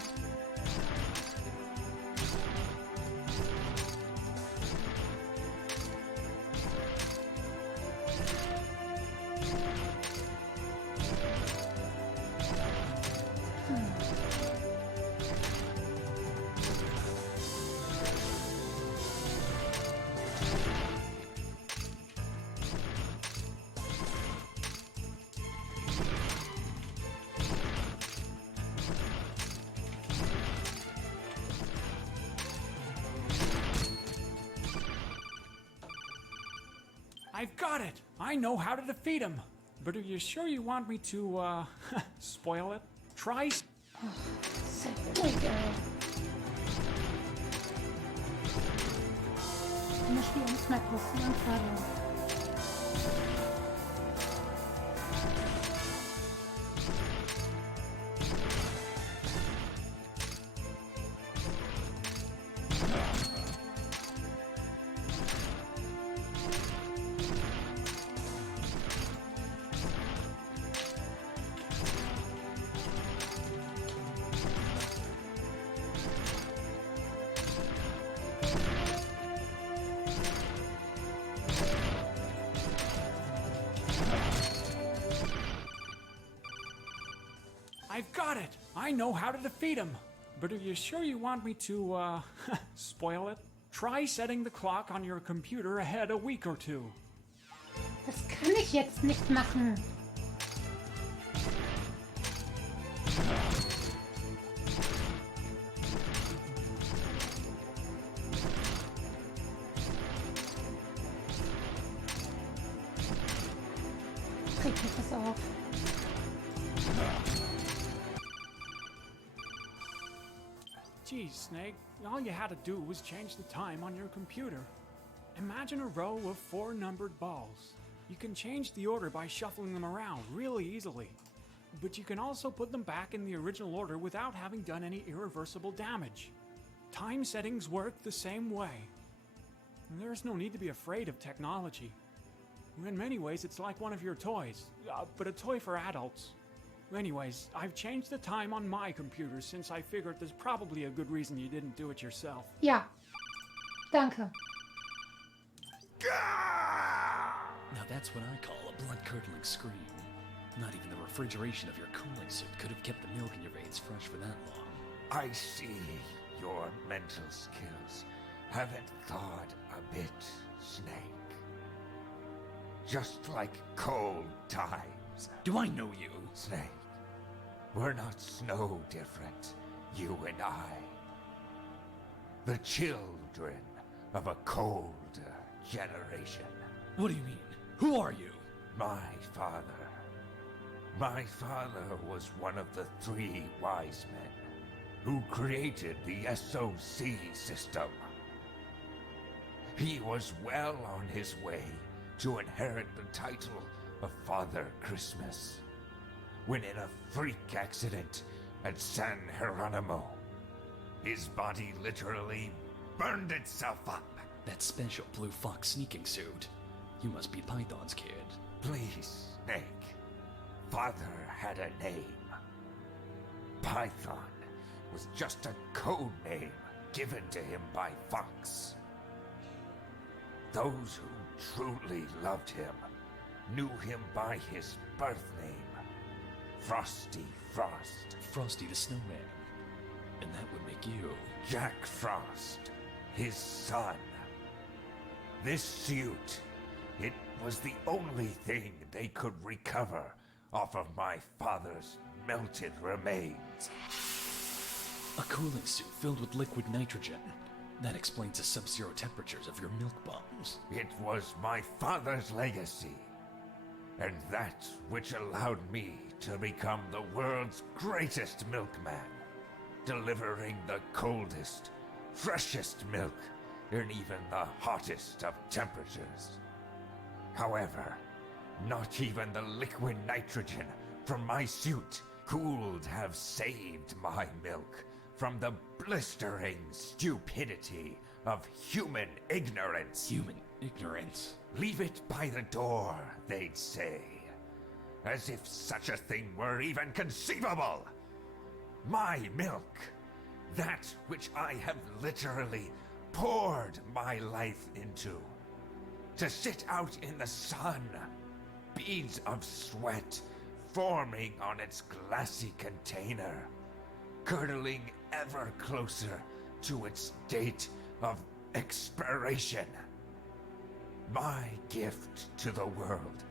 I've got it! I know how to defeat him! But are you sure you want me to, spoil it? Try... Sehr ruhig, ey. Mir spielt nichts mehr passieren gerade. I've got it! I know how to defeat him! But are you sure you want me to, spoil it? Try setting the clock on your computer ahead a week or two. Das kann ich jetzt nicht machen. Regt mich das auf. Geez, Snake, all you had to do was change the time on your computer. Imagine a row of 4 numbered balls. You can change the order by shuffling them around really easily. But you can also put them back in the original order without having done any irreversible damage. Time settings work the same way. There's no need to be afraid of technology. In many ways, it's like one of your toys, but a toy for adults. Anyways, I've changed the time on my computer since I figured there's probably a good reason you didn't do it yourself. Ja. Danke. Now that's what I call a blood-curdling scream. Not even the refrigeration of your cooling suit could have kept the milk in your veins fresh for that long. I see your mental skills haven't thawed a bit, Snake. Just like cold times. Do I know you? Snake, we're not snow different, you and I. The children of a colder generation. What do you mean? Who are you? My father. My father was one of the 3 wise men who created the SOC system. He was well on his way to inherit the title of Father Christmas, when in a freak accident at San Geronimo, his body literally burned itself up. That special blue fox sneaking suit. You must be Python's kid. Please, Snake. Father had a name. Python was just a code name given to him by Fox. Those who truly loved him knew him by his birth name, Frosty Frost. Frosty the Snowman. And that would make you... Jack Frost, his son. This suit, it was the only thing they could recover off of my father's melted remains. A cooling suit filled with liquid nitrogen. That explains the sub-zero temperatures of your milk bombs. It was my father's legacy, and that which allowed me to become the world's greatest milkman, delivering the coldest, freshest milk in even the hottest of temperatures. However, not even the liquid nitrogen from my suit could have saved my milk from the blistering stupidity of human ignorance. Human ignorance? Leave it by the door, they'd say. As if such a thing were even conceivable. My milk, that which I have literally poured my life into, to sit out in the sun, beads of sweat forming on its glassy container, curdling ever closer to its date of expiration. My gift to the world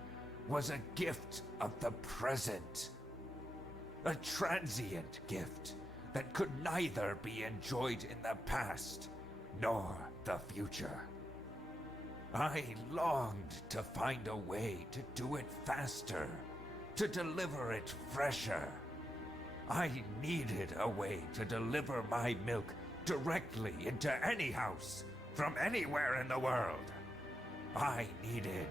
was a gift of the present, a transient gift that could neither be enjoyed in the past nor the future. I longed to find a way to do it faster, to deliver it fresher. I needed a way to deliver my milk directly into any house from anywhere in the world. I needed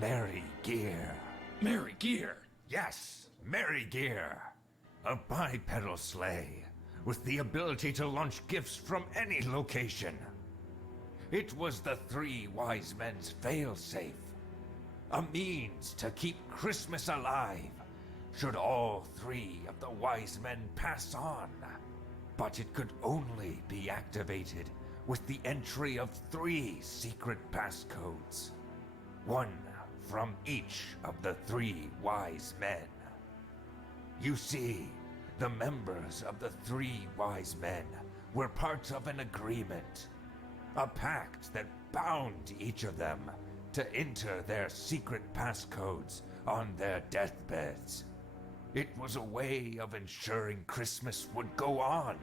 Mary Gear. Mary Gear? Yes, Mary Gear. A bipedal sleigh with the ability to launch gifts from any location. It was the 3 wise men's failsafe, a means to keep Christmas alive should all 3 of the wise men pass on. But it could only be activated with the entry of 3 secret passcodes, one from each of the 3 wise men. You see, the members of the three wise men were part of an agreement. A pact that bound each of them to enter their secret passcodes on their deathbeds. It was a way of ensuring Christmas would go on.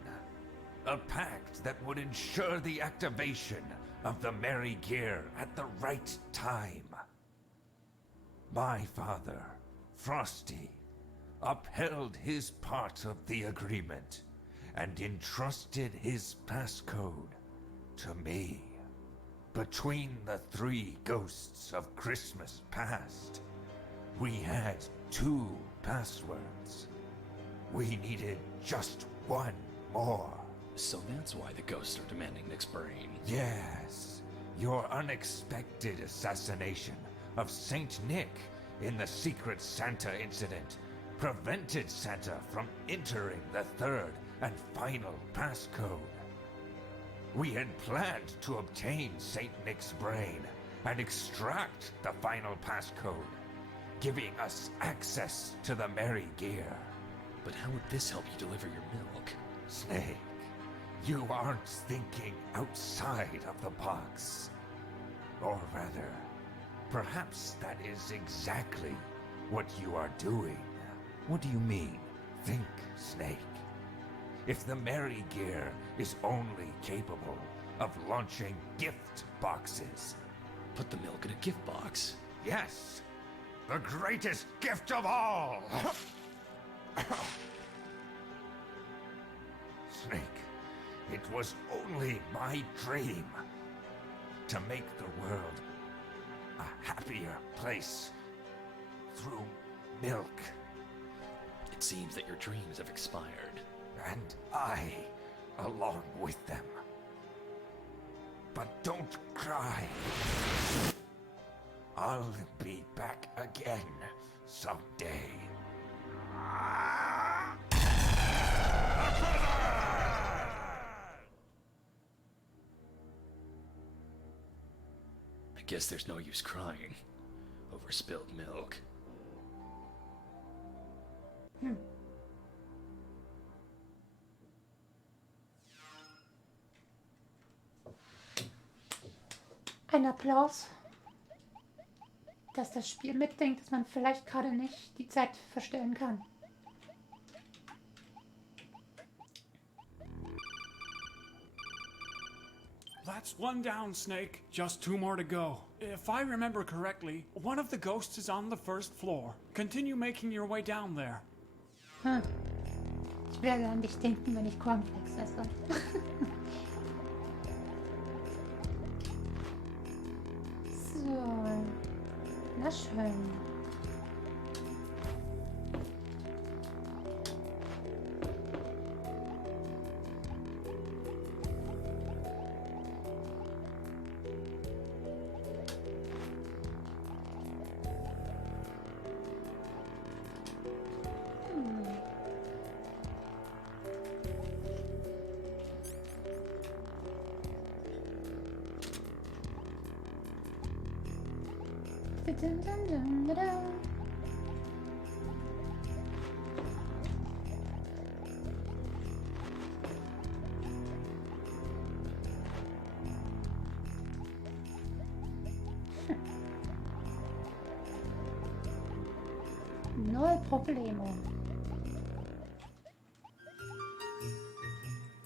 A pact that would ensure the activation of the merry gear at the right time. My father, Frosty, upheld his part of the agreement and entrusted his passcode to me. Between the three ghosts of Christmas past, we had 2 passwords. We needed just one more. So that's why the ghosts are demanding Nick's brain. Yes, your unexpected assassination of Saint Nick in the Secret Santa incident prevented Santa from entering the 3rd and final passcode. We had planned to obtain Saint Nick's brain and extract the final passcode, giving us access to the merry gear. But how would this help you deliver your milk? Snake, you aren't thinking outside of the box. Or rather, perhaps that is exactly what you are doing. What do you mean, think, Snake? If the merry gear is only capable of launching gift boxes. Put the milk in a gift box. Yes, the greatest gift of all! Snake, it was only my dream to make the world a happier place through milk. It seems that your dreams have expired. And I, along with them. But don't cry. I'll be back again someday. I guess there's no use crying over spilled milk. Ein Applaus, dass das Spiel mitdenkt, dass man vielleicht gerade nicht die Zeit verstellen kann. That's one down, Snake. Just 2 more to go. If I remember correctly, one of the ghosts is on the 1st floor. Continue making your way down there. Ich werde an dich denken, wenn ich Cornflakes esse. So, na schön. Dun, dun, dun, dun, dun. Null Probleme.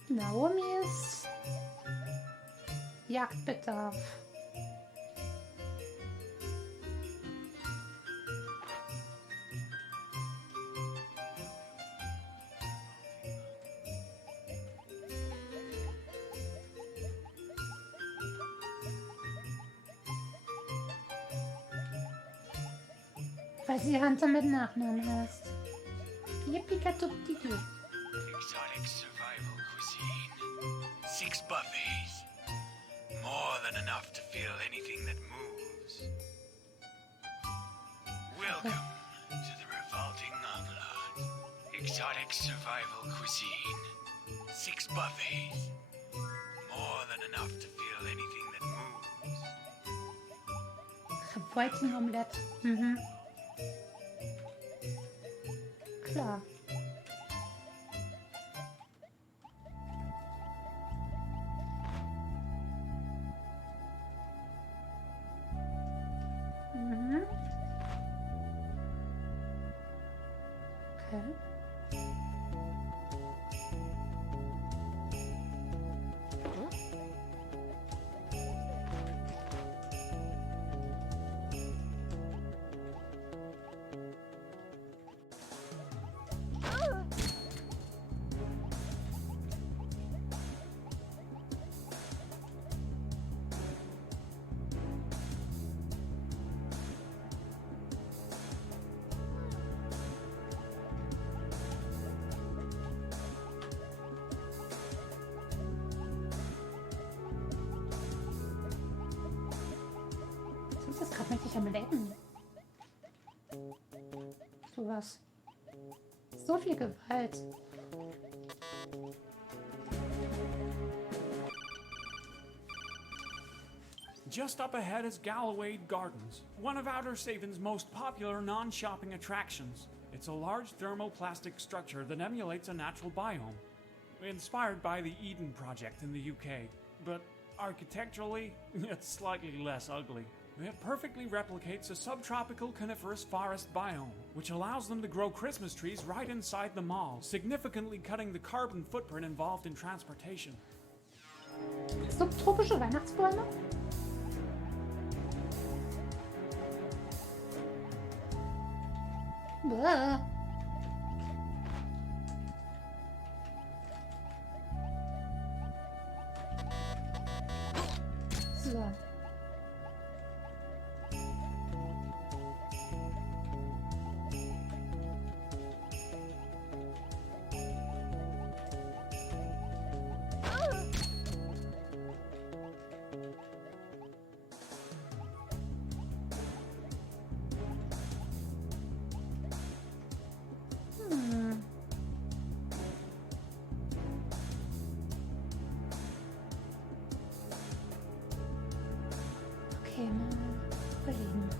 Naomis Jagdbedarf. Weil sie Hunter mit Nachnamen heißt. Yippie-ka-tup-di-du. Exotic survival cuisine. 6 buffets. More than enough to feel anything that moves. Welcome to the revolting omelette. Exotic survival cuisine. 6 buffets. More than enough to feel anything that moves. Revolting Omelette. Mhm. Klar. Okay. Was ist das gerade mit sich am Leben? Sowas. So viel Gewalt. Just up ahead is Galloway Gardens, one of Outer Saven's most popular non-shopping attractions. It's a large thermoplastic structure that emulates a natural biome, inspired by the Eden Project in the UK, but architecturally, it's slightly less ugly. It perfectly replicates a subtropical coniferous forest biome, which allows them to grow Christmas trees right inside the mall, significantly cutting the carbon footprint involved in transportation. Subtropische Weihnachtsbäume? Bäh. So. Okay, mal überlegen.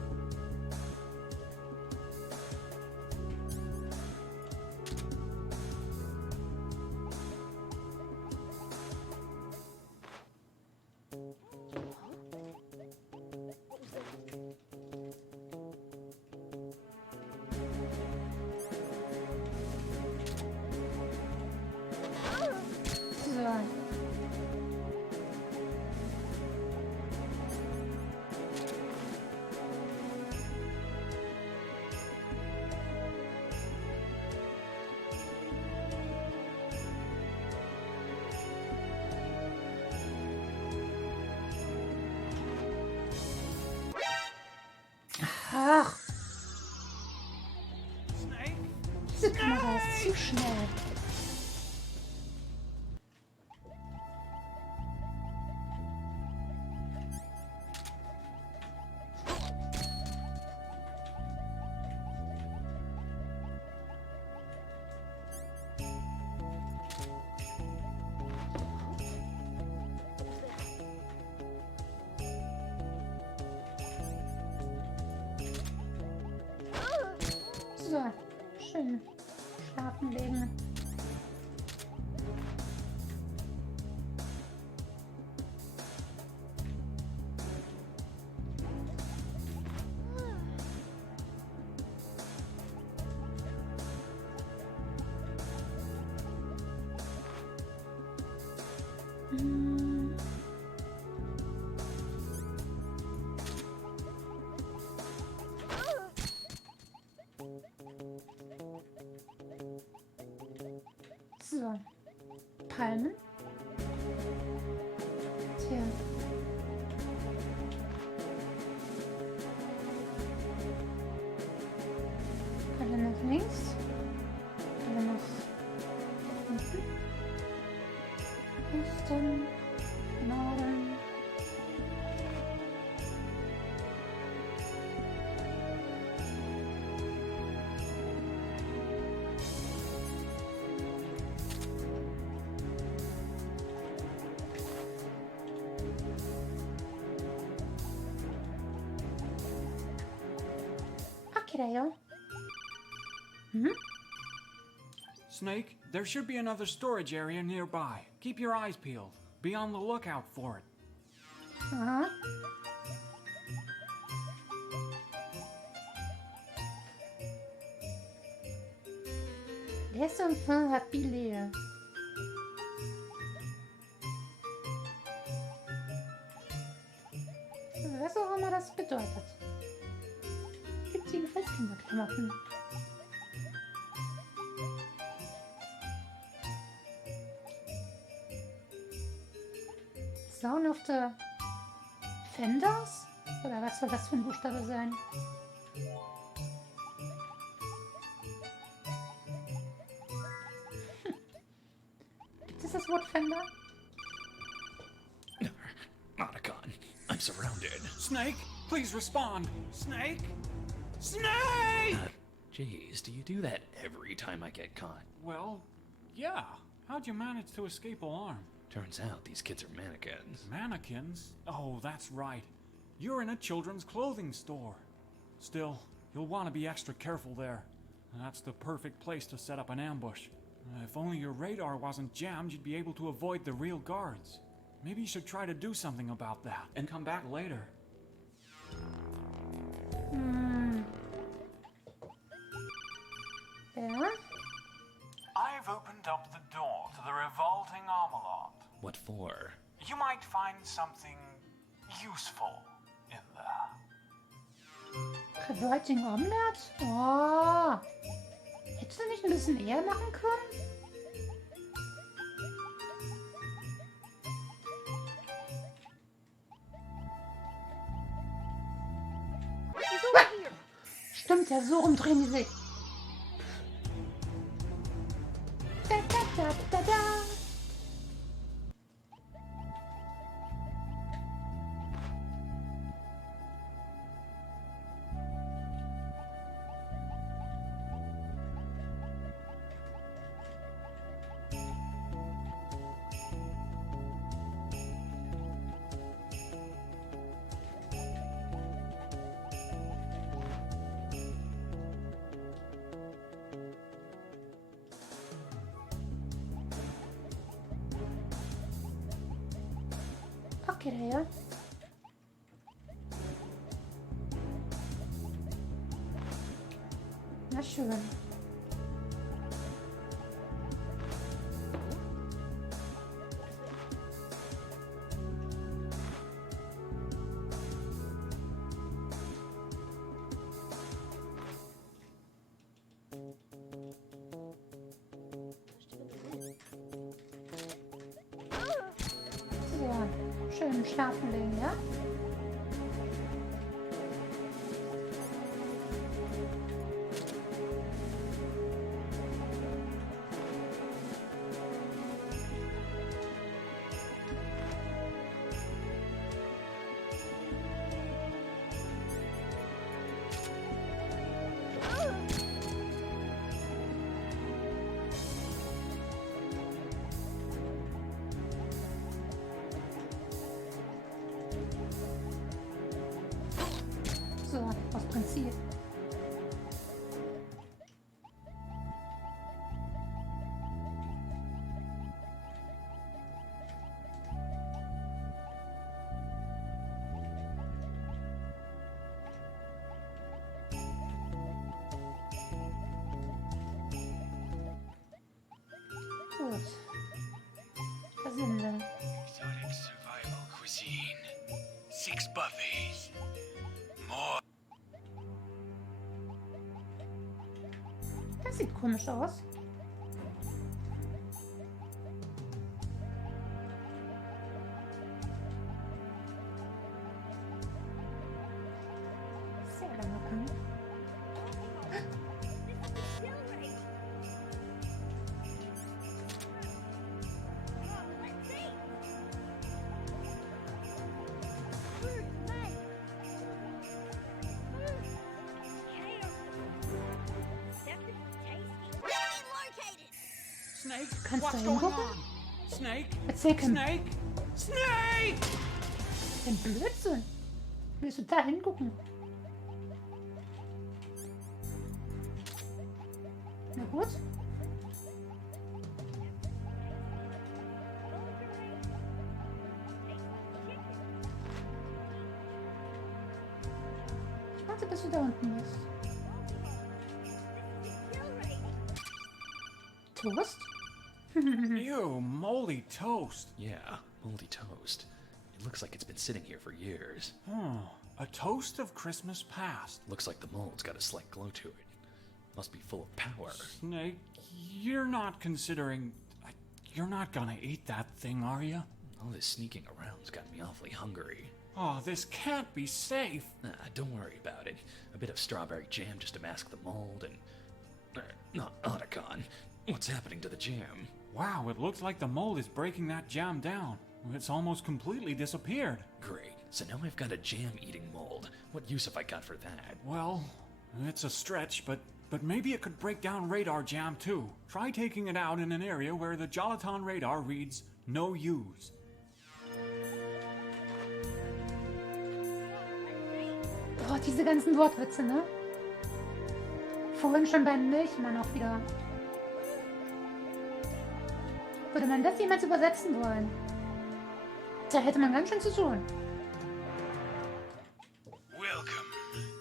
So. Ach, Snake? diese Kamera ist zu schnell. So, schön schlafen legen. Hm. So, Palmen. Tja. Alle nach links. Alle nach unten. Osten. Norden. Kiddo. Snake, there should be another storage area nearby. Keep your eyes peeled. Be on the lookout for it. Aha. Laisse enfin habiller. Was auch immer das bedeutet. Gibt es jedenfalls Kinderklamotten. Sound of the Fenders? Oder was soll das für ein Buchstabe sein? Gibt es das Wort Fender? Otacon, I'm surrounded. Snake, please respond. Snake? Snake! Jeez, do you do that every time I get caught? Well, yeah. How'd you manage to escape alarm? Turns out these kids are mannequins. Mannequins? Oh, that's right. You're in a children's clothing store. Still, you'll want to be extra careful there. That's the perfect place to set up an ambush. If only your radar wasn't jammed, you'd be able to avoid the real guards. Maybe you should try to do something about that and come back later. Ja? I've opened up the door to the revolting Armalot. What for? You might find something useful in there. Revolting Omelette? Oh. Hättest du nicht ein bisschen eher machen können? Stimmt ja, so rumdrehen die sich. Da, da, da, da, da. Okay, ja. Na schön. So, schön schlafen legen, ja? So, aus Prinzip. Gut. Da sind wir. Exotic survival cuisine. 6 buffets. More. Das sieht komisch aus. Sehr lange können. Snake, Kannst what's du going hingucken? on? Snake? Erzähl kein Snake? Snake! Ein Blödsinn. Willst du da hingucken? Na gut. Ich warte, bis du da unten bist. Toast? Ew, moldy toast. Yeah, moldy toast. It looks like it's been sitting here for years. A toast of Christmas past. Looks like the mold's got a slight glow to it. Must be full of power. Snake, you're not considering... You're not gonna eat that thing, are you? All this sneaking around's got me awfully hungry. Oh, this can't be safe. Don't worry about it. A bit of strawberry jam just to mask the mold and... not Otacon. What's happening to the jam? Wow, it looks like the mold is breaking that jam down. It's almost completely disappeared. Great. So now I've got a jam-eating mold. What use have I got for that? Well, it's a stretch, but maybe it could break down radar jam too. Try taking it out in an area where the Jolaton radar reads no use. Oh, diese ganzen Wortwitze, ne? Vorhin schon beim Milchmann auch wieder. Würde man das jemals übersetzen wollen? Da hätte man ganz schön zu tun. Welcome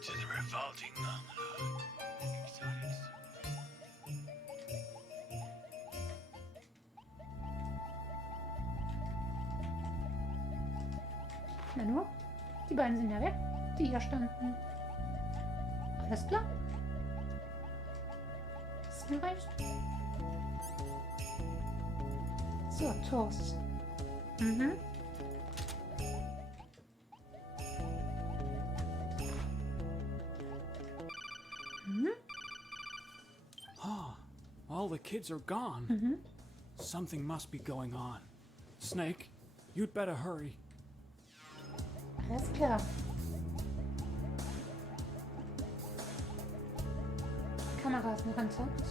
to the revolting monologue. Na nur, die beiden sind ja weg, die hier standen. Alles klar. Ist mir recht. So, Toast. Mhm. All the kids are gone. Something must be going on. Snake, you'd better hurry. Alles klar. Die Kamera ist noch intakt.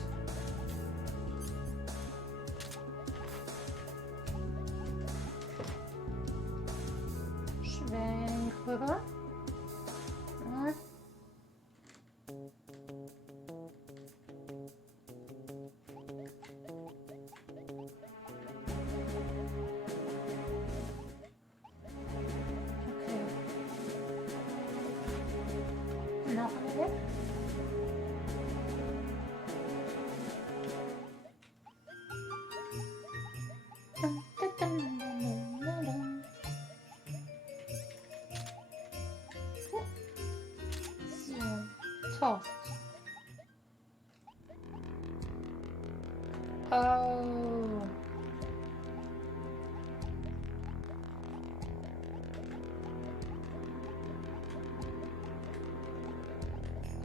Schwenk rüber. Ja. Noch eine weg. So, Toast. Oh.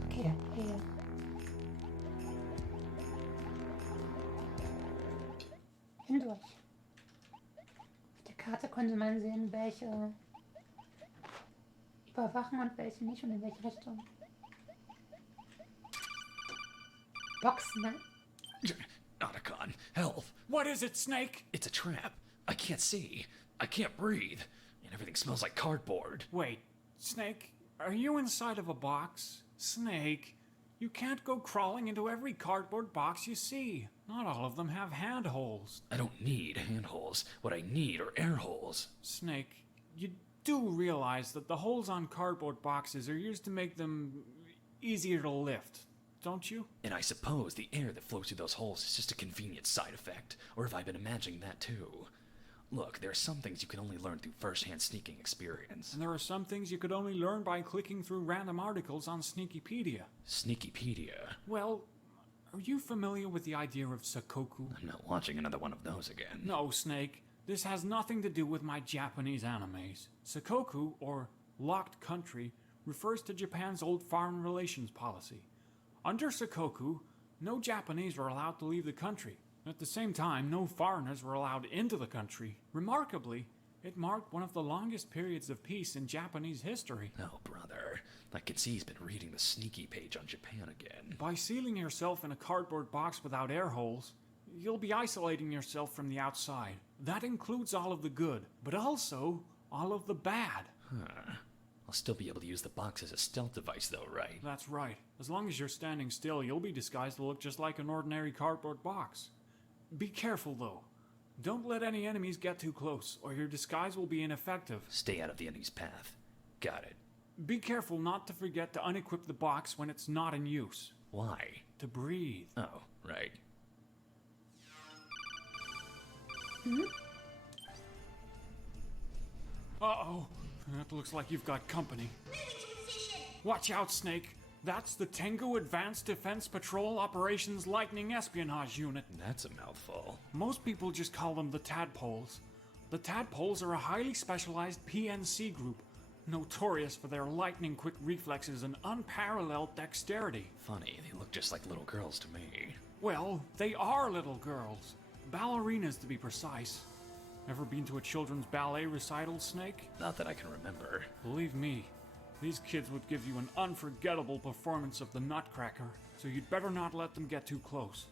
Okay, hier. Hindurch. Auf der Karte konnte man sehen, welche überwachen und welche nicht und in welche Richtung. Boxen, ne? Otacon, help! What is it, Snake? It's a trap. I can't see. I can't breathe. And everything smells like cardboard. Wait, Snake, are you inside of a box? Snake, you can't go crawling into every cardboard box you see. Not all of them have handholds. I don't need handholds. What I need are air holes. Snake, you do realize that the holes on cardboard boxes are used to make them easier to lift, don't you? And I suppose the air that flows through those holes is just a convenient side effect. Or have I been imagining that too? Look, there are some things you can only learn through first-hand sneaking experience. And there are some things you could only learn by clicking through random articles on Sneakypedia. Sneakypedia? Well, are you familiar with the idea of Sakoku? I'm not watching another one of those again. No, Snake. This has nothing to do with my Japanese animes. Sakoku, or locked country, refers to Japan's old foreign relations policy. Under Sakoku, no Japanese were allowed to leave the country. At the same time, no foreigners were allowed into the country. Remarkably, it marked one of the longest periods of peace in Japanese history. Oh, brother. I can see he's been reading the sneaky page on Japan again. By sealing yourself in a cardboard box without air holes, you'll be isolating yourself from the outside. That includes all of the good, but also all of the bad. Huh. I'll still be able to use the box as a stealth device though, right? That's right. As long as you're standing still, you'll be disguised to look just like an ordinary cardboard box. Be careful though. Don't let any enemies get too close, or your disguise will be ineffective. Stay out of the enemy's path. Got it. Be careful not to forget to unequip the box when it's not in use. Why? To breathe. Oh, right. Uh-oh. That looks like you've got company. Watch out, Snake. That's the Tengu Advanced Defense Patrol Operations Lightning Espionage Unit. That's a mouthful. Most people just call them the Tadpoles. The Tadpoles are a highly specialized PNC group, notorious for their lightning-quick reflexes and unparalleled dexterity. Funny, they look just like little girls to me. Well, they are little girls. Ballerinas, to be precise. Ever been to a children's ballet recital, Snake? Not that I can remember. Believe me, these kids would give you an unforgettable performance of the Nutcracker, so you'd better not let them get too close.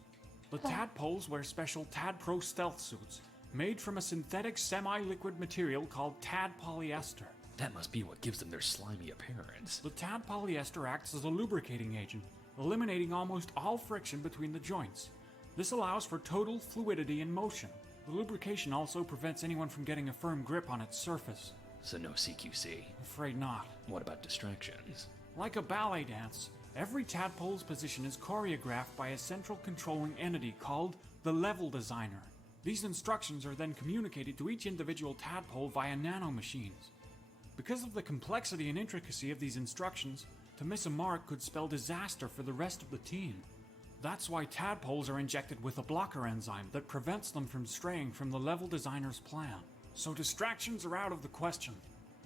The Tadpoles wear special Tadpro stealth suits, made from a synthetic semi-liquid material called Tad polyester. That must be what gives them their slimy appearance. The Tad polyester acts as a lubricating agent, eliminating almost all friction between the joints. This allows for total fluidity in motion. The lubrication also prevents anyone from getting a firm grip on its surface. So no CQC. Afraid not. What about distractions? Like a ballet dance, every tadpole's position is choreographed by a central controlling entity called the level designer. These instructions are then communicated to each individual tadpole via nanomachines. Because of the complexity and intricacy of these instructions, to miss a mark could spell disaster for the rest of the team. That's why tadpoles are injected with a blocker enzyme that prevents them from straying from the level designer's plan. So distractions are out of the question.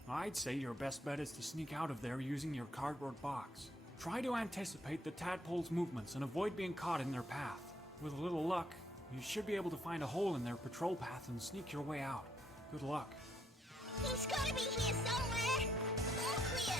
I'd say your best bet is to sneak out of there using your cardboard box. Try to anticipate the tadpoles' movements and avoid being caught in their path. With a little luck, you should be able to find a hole in their patrol path and sneak your way out. Good luck. He's gotta be here somewhere! All clear!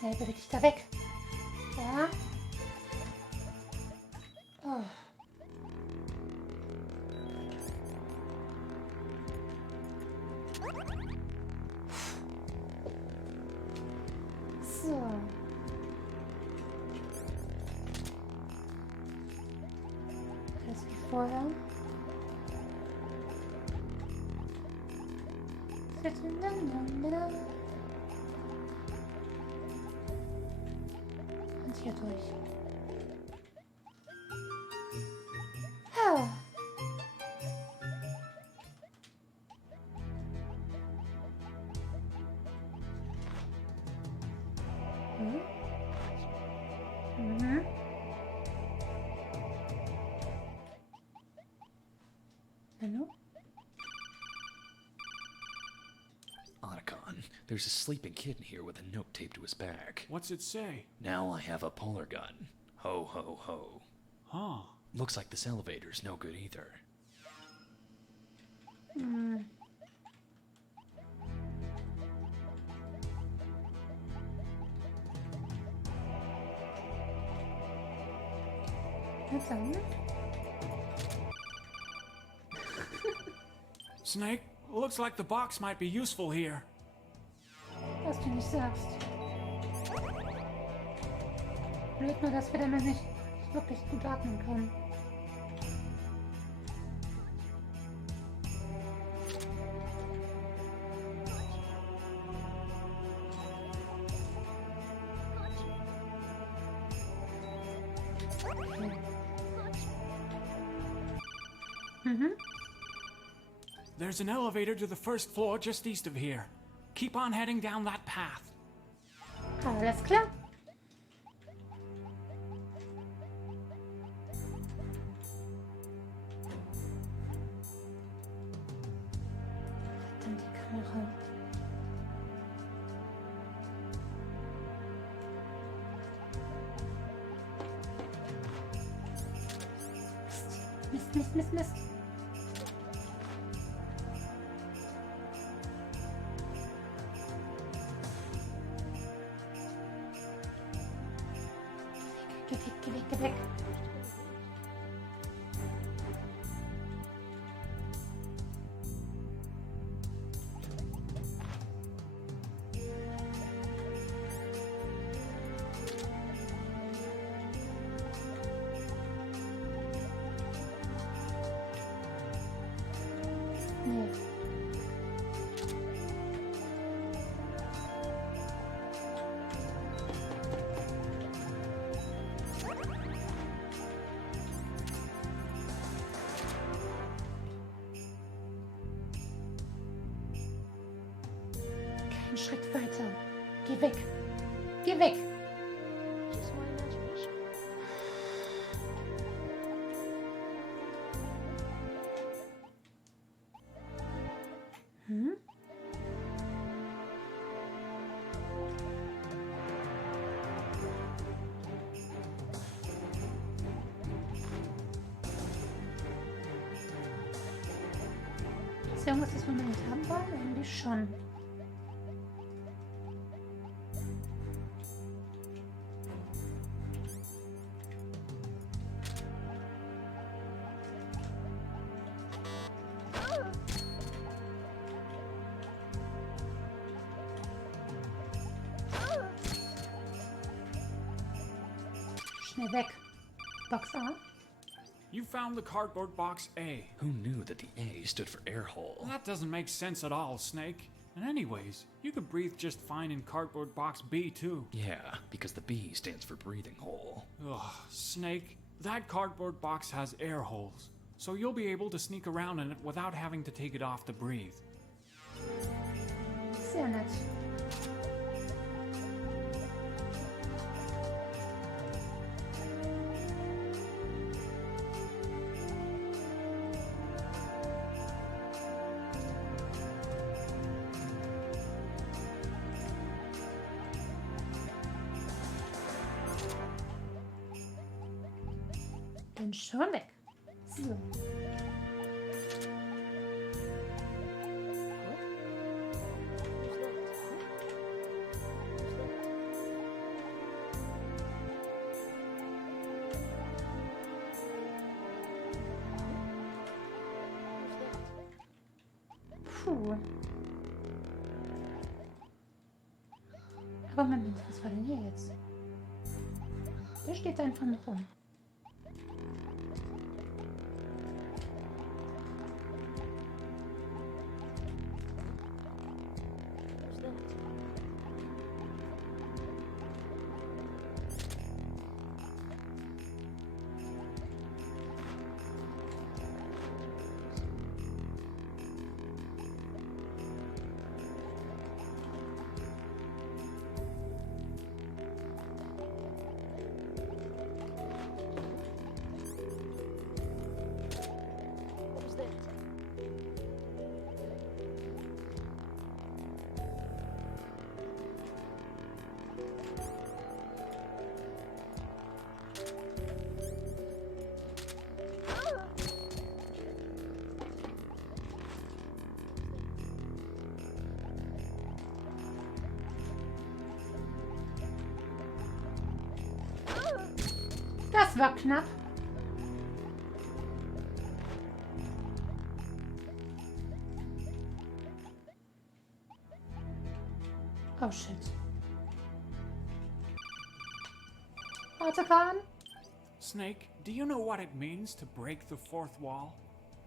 Schnell beweg dich da weg. Ja. Oh. So. Alles wie vorher. Und hier durch. Ah. Mhm. Hallo? Otacon, there's a sleeping kid in here with a note taped to his back. What's it say? Now I have a polar gun. Ho ho ho. Huh. Looks like this elevator's no good either. Hmm. That's all. Snake, looks like the box might be useful here. Was du nicht sagst. Blöd nur, dass wir dann noch nicht wirklich gut atmen können. Mhm. There's an elevator to the first floor just east of here. Keep on heading down that path. Alles klar. Dann die Kamera. Mist, Mist, Mist, Mist. Geh weg, geh weg, geh weg. Nee. Kein Schritt weiter. Geh weg. Geh weg. Just my imagination. Hm? Ist irgendwas, das wir noch nicht haben wollen? Eigentlich schon. Schnell weg. Box A. You found the cardboard box A. Who knew that the A stood for air hole? That doesn't make sense at all, Snake. And anyways, you could breathe just fine in cardboard box B too. Yeah, because the B stands for breathing hole. Ugh, Snake, that cardboard box has air holes, so you'll be able to sneak around in it without having to take it off to breathe. Sehr nett. Bin schon weg. So. Puh. Aber Moment, was war denn hier jetzt? Der steht einfach noch rum. Who's that? Das war knapp. Oh shit. Warte, Kahn. Snake, do you know what it means to break the fourth wall?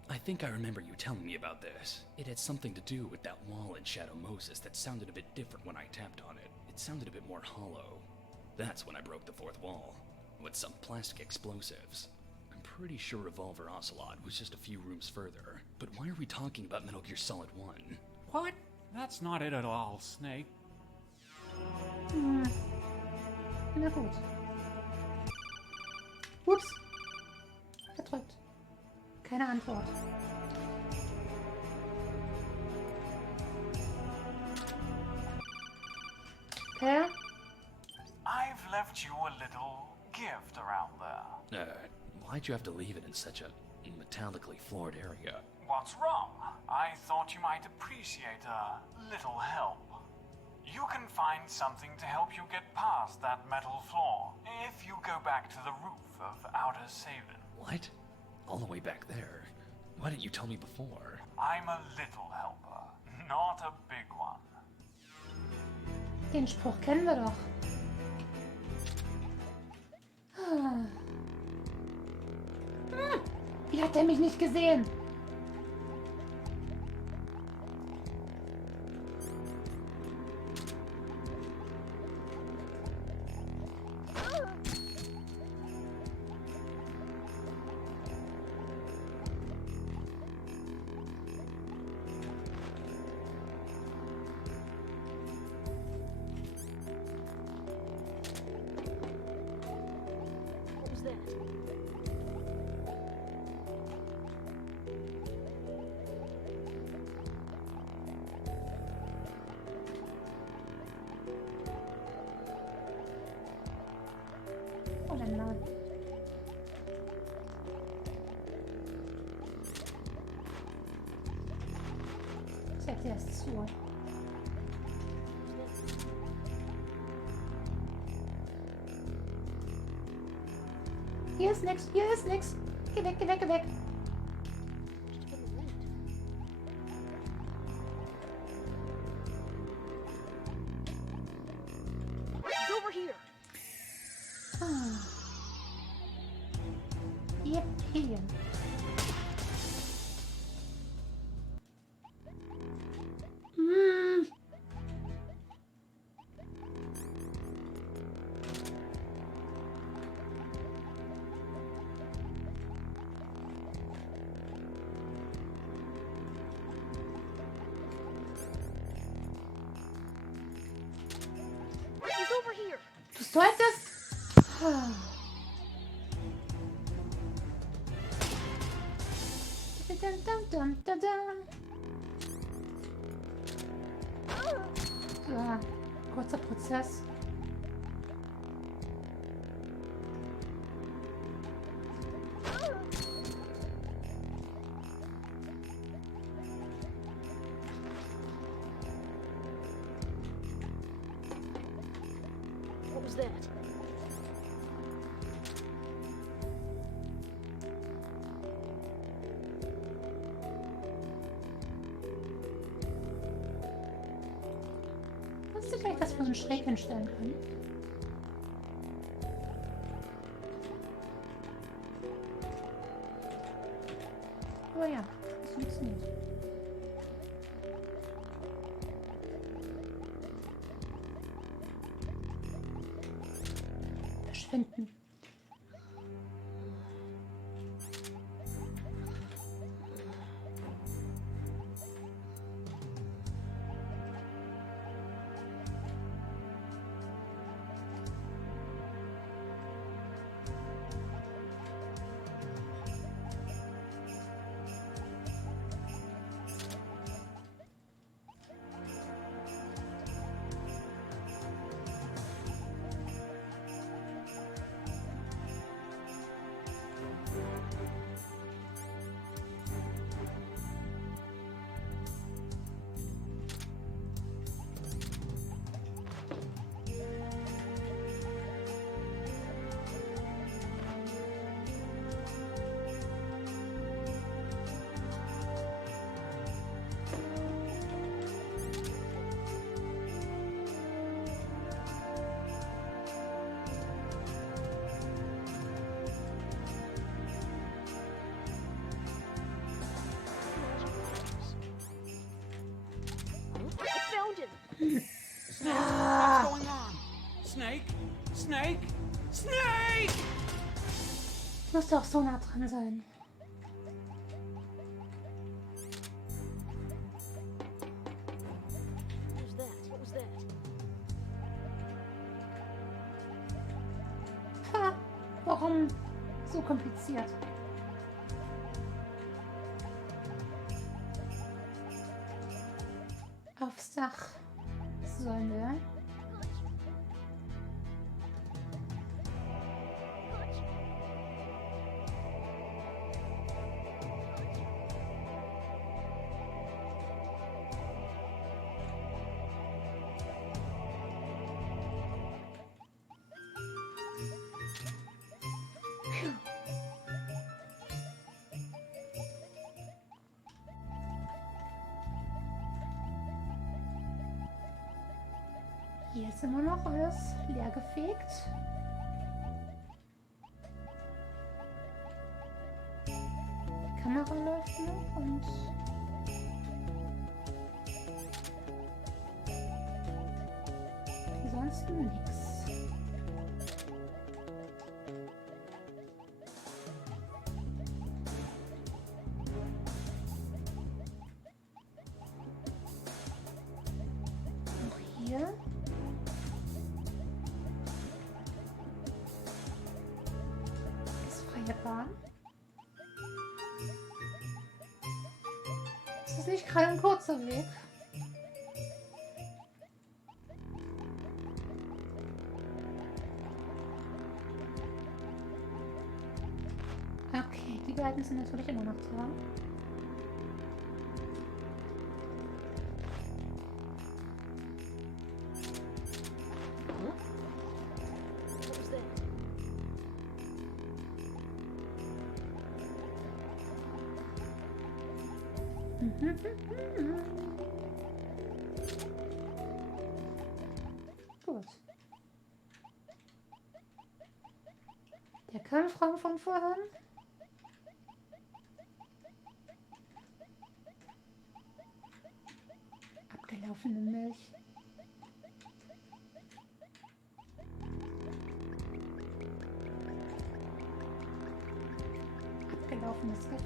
I think I remember you telling me about this. It had something to do with that wall in Shadow Moses that sounded a bit different when I tapped on it. It sounded a bit more hollow. That's when I broke the fourth wall. With some plastic explosives. I'm pretty sure Revolver Ocelot was just a few rooms further. But why are we talking about Metal Gear Solid 1? What? That's not it at all, Snake. Hm. Na gut. Ups. Verdrückt. Keine Antwort. Okay. I've left you a little gift around there. Why'd you have to leave it in such a metallically floored area? What's wrong? I thought you might appreciate a little help. You can find something to help you get past that metal floor if you go back to the roof of Outer Saven. What? All the way back there? Why didn't you tell me before? I'm a little helper, not a big one. Den Spruch kennen wir doch. Wie hat der mich nicht gesehen? What was that? Oh nein. Ich hätte erst zu. Hier ist nix, hier ist nix. Geh weg, geh weg, geh weg. Must have been the wind. It's over here. Yippie. He's over here. Du solltest... Dun, dun, dun, dun, dun. So, kurzer Prozess. What was that? Weißt du vielleicht, dass wir uns schräg hinstellen können? Oh ja, das funktioniert. Verschwinden. I found him. What's going on? Snake? Snake? Snake! Muss doch so nah dran sein. What was that? What was that? Ha! Warum so kompliziert? Aufs Dach sollen wir. Hier ist immer noch alles leer gefegt. Die Kamera läuft noch und ansonsten nichts. Hier. Ist freie Bahn. Ist das nicht gerade ein kurzer Weg? Okay, die beiden sind natürlich immer noch da. What was that? Gut. Der Kernfragen von vorhin. Abgelaufene Milch. Abgelaufenes Gift.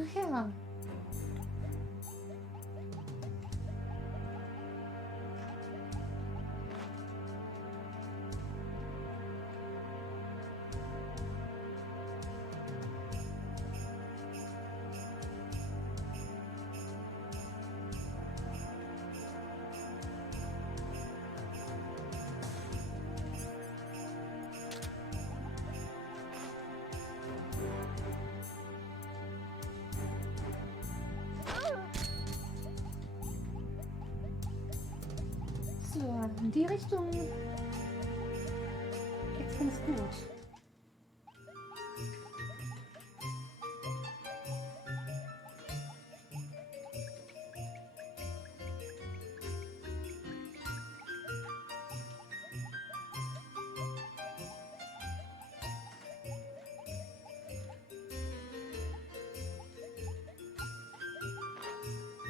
Ach ja. So, in die Richtung geht's ganz gut.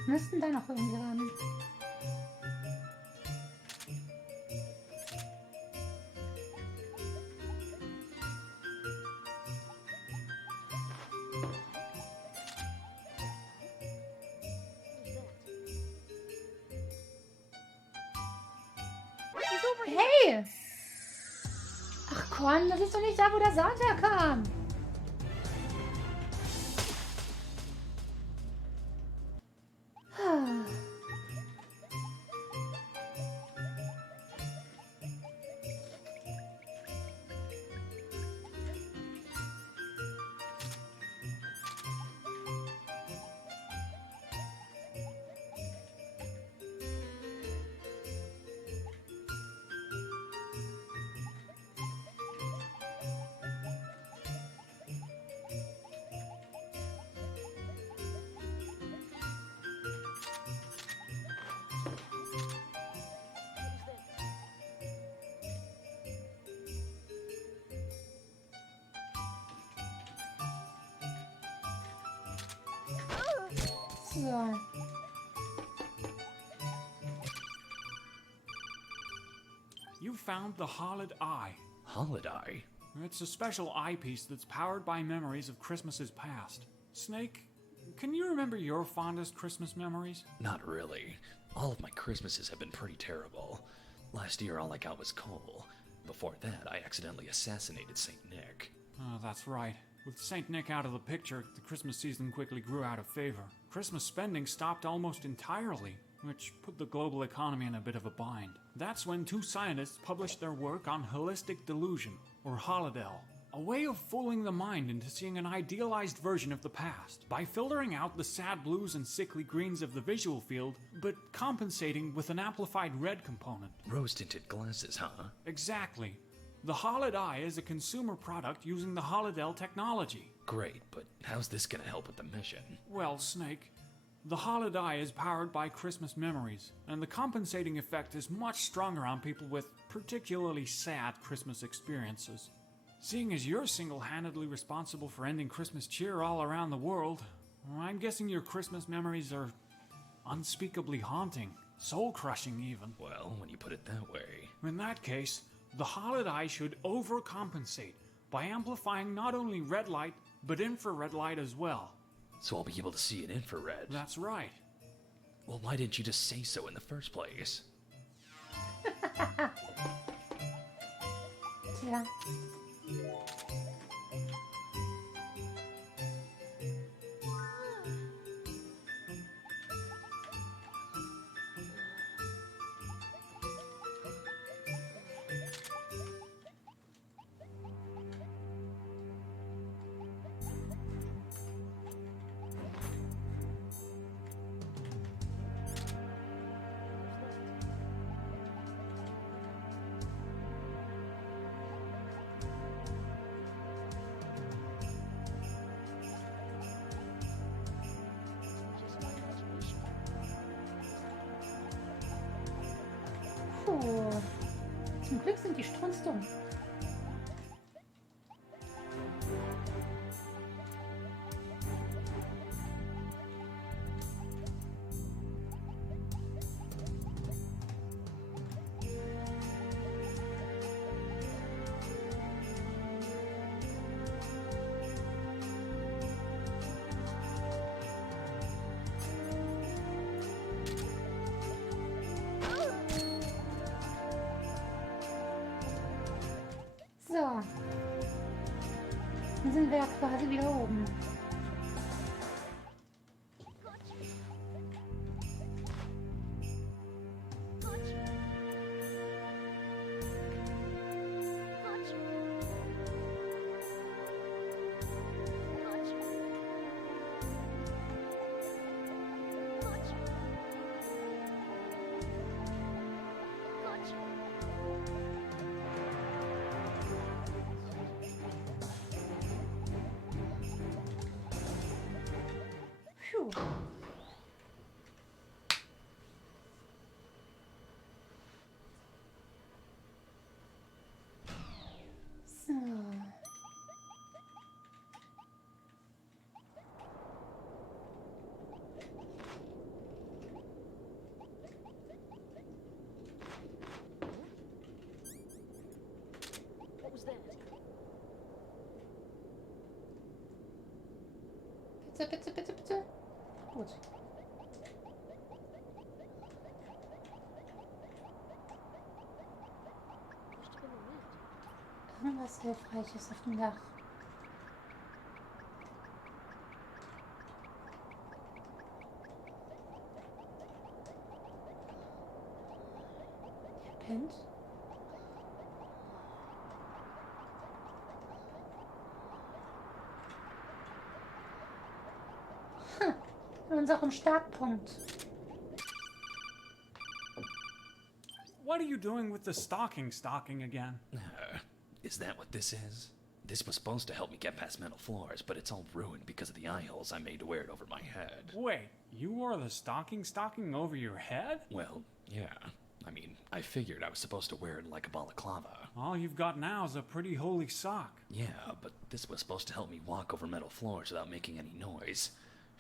Müssten da noch irgendwie ran. Hey! Ach komm, das ist doch nicht da, wo der Sound herkam. So. You found the Hollowed Eye. Hollowed Eye? It's a special eyepiece that's powered by memories of Christmases past. Snake, can you remember your fondest Christmas memories? Not really. All of my Christmases have been pretty terrible. Last year all I got was coal. Before that, I accidentally assassinated St. Nick. Oh, that's right. With St. Nick out of the picture, the Christmas season quickly grew out of favor. Christmas spending stopped almost entirely, which put the global economy in a bit of a bind. That's when two scientists published their work on holistic delusion, or holodel, a way of fooling the mind into seeing an idealized version of the past, by filtering out the sad blues and sickly greens of the visual field, but compensating with an amplified red component. Rose-tinted glasses, huh? Exactly. The Holodeye is a consumer product using the Holodell technology. Great, but how's this gonna help with the mission? Well, Snake, the Holodeye is powered by Christmas memories, and the compensating effect is much stronger on people with particularly sad Christmas experiences. Seeing as you're single-handedly responsible for ending Christmas cheer all around the world, I'm guessing your Christmas memories are unspeakably haunting, soul-crushing even. Well, when you put it that way... In that case, the Holodeye should overcompensate by amplifying not only red light, but infrared light as well. So I'll be able to see in infrared? That's right. Well, why didn't you just say so in the first place? Tja. Just my imagination. Puh. Zum Glück sind die strunzdumm. So. Dann sind wir ja quasi wieder oben. Phew. So. What was that? Bitte, bitte, bitte, bitte. Gut. Must have been a lift. Irgendwas Hilfreiches auf dem Dach. Der pennt. An unserem Startpunkt. What are you doing with the stocking again? Is that what this is? This was supposed to help me get past metal floors, but it's all ruined because of the eye holes I made to wear it over my head. Wait, you wore the stocking over your head? Well, yeah. I mean, I figured I was supposed to wear it like a balaclava. All you've got now is a pretty holy sock. Yeah, but this was supposed to help me walk over metal floors without making any noise.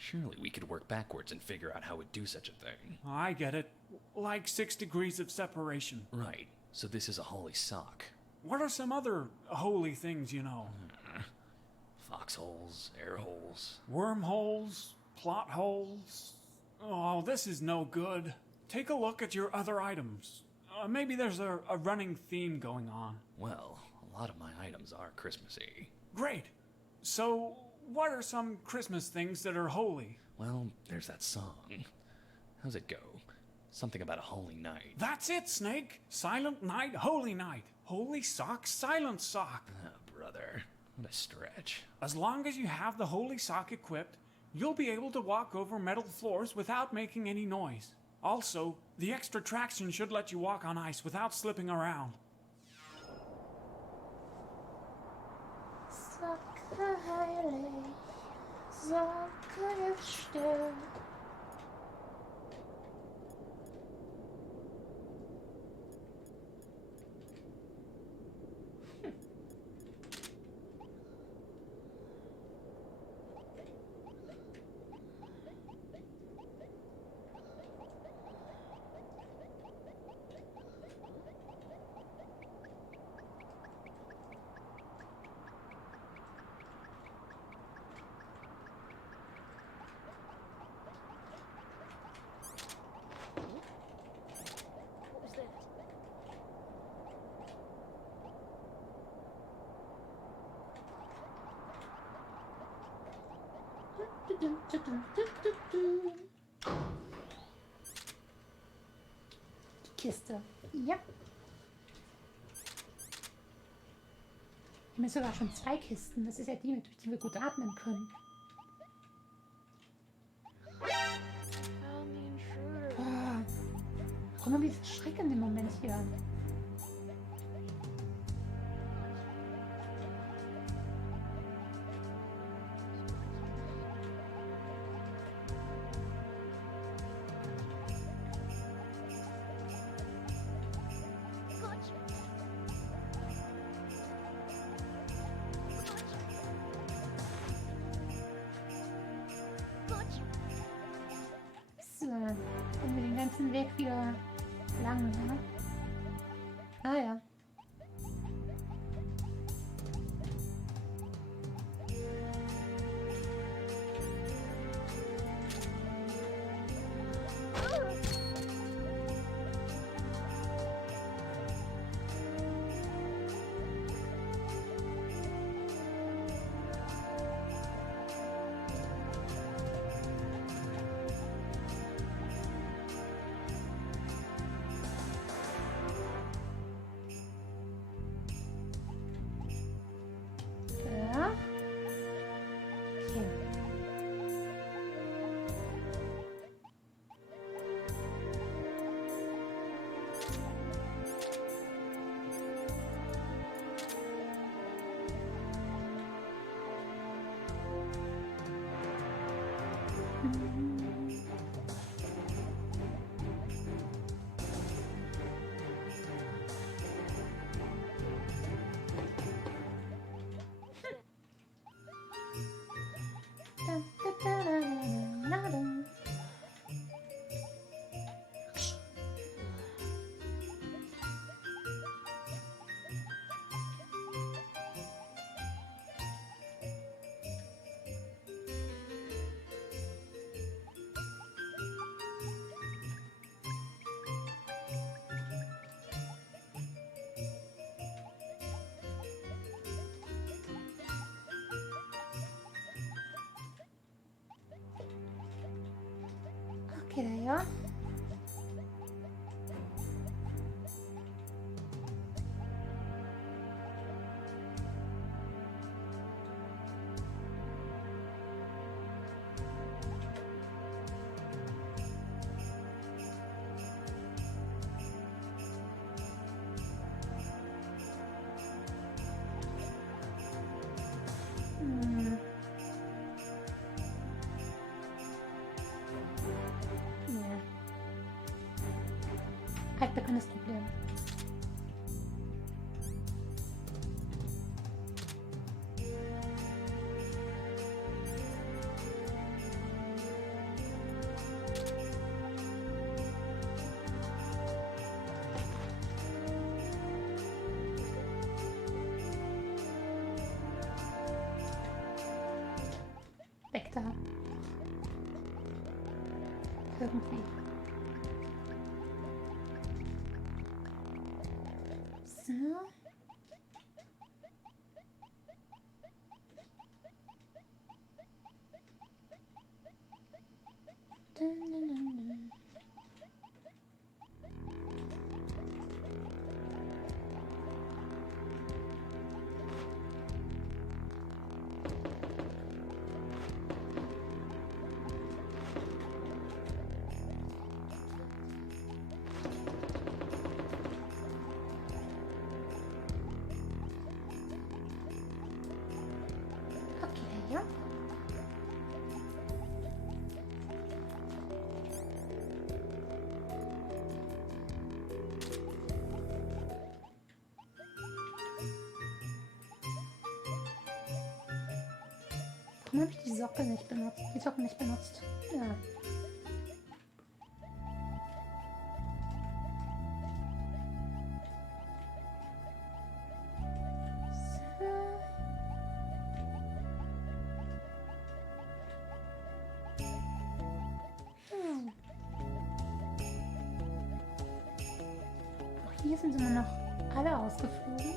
Surely we could work backwards and figure out how we'd do such a thing. I get it. Like 6 degrees of separation. Right. So this is a holy sock. What are some other holy things you know? Foxholes, air holes. Wormholes? Plot holes? Oh, this is no good. Take a look at your other items. Maybe there's a running theme going on. Well, a lot of my items are Christmassy. Great. So, what are some Christmas things that are holy? Well, there's that song. How's it go? Something about a holy night. That's it, Snake. Silent night, holy night. Holy sock, silent sock. Ah, brother. What a stretch. As long as you have the holy sock equipped, you'll be able to walk over metal floors without making any noise. Also, the extra traction should let you walk on ice without slipping around. Sacke heilig, Sacke jetzt still. What was that? Die Kiste. Ja. Wir haben sogar schon 2 Kisten. Das ist ja die, durch die wir gut atmen können. Found the intruder. Oh, warum haben wir diesen Schreck in dem Moment hier? Gotcha. Gotcha. So, haben wir den ganzen Weg wieder lang, ne? Ah ja. Ja. Okay. Okay, ja. Hm. Ja. Altbekanntes Problem. Weg da. Irgendwie. So. Dun, dun, dun, dun. Warum habe ich die Socke nicht benutzt? Die Socken nicht benutzt. Ja. Auch hier sind immer noch alle ausgeflogen.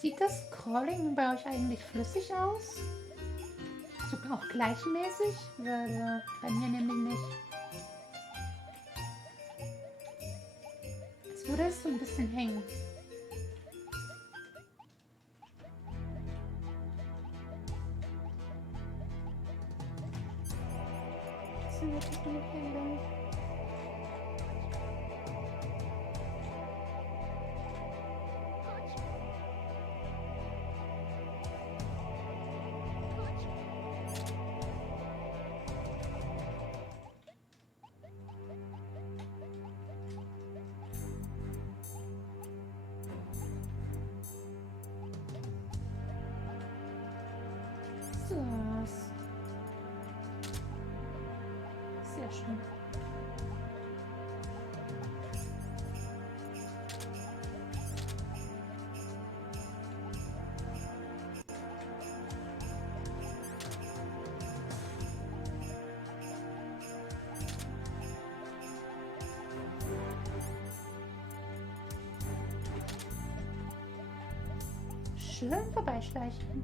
Sieht das Scrolling bei euch eigentlich flüssig aus? So auch gleichmäßig? Weil bei mir nämlich nicht. Als würde es so ein bisschen hängen. Das ist wirklich eine Meldung. Sehr schön. Schön vorbeischleichen.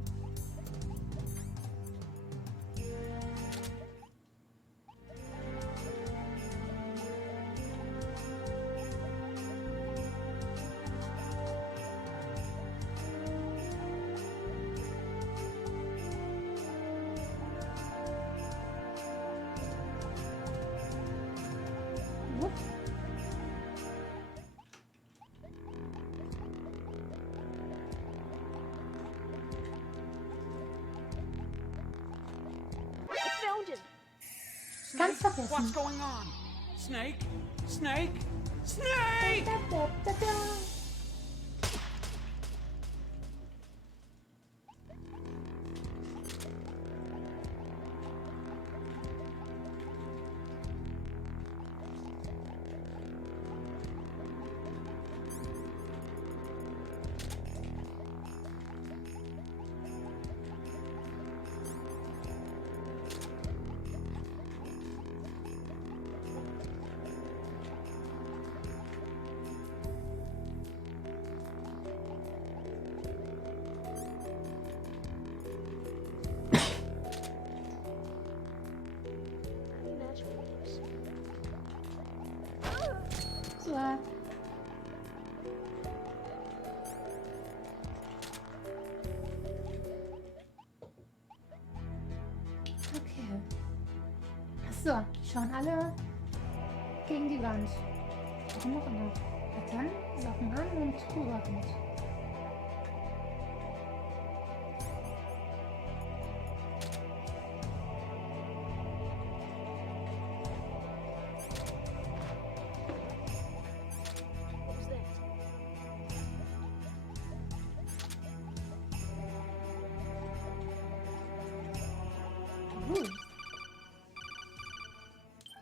Ganz vergessen. What's going on? Snake? Snake? Snake! Okay. Achso, die schauen alle gegen die Wand. Warum auch immer. Und dann Socken an und rüber mit.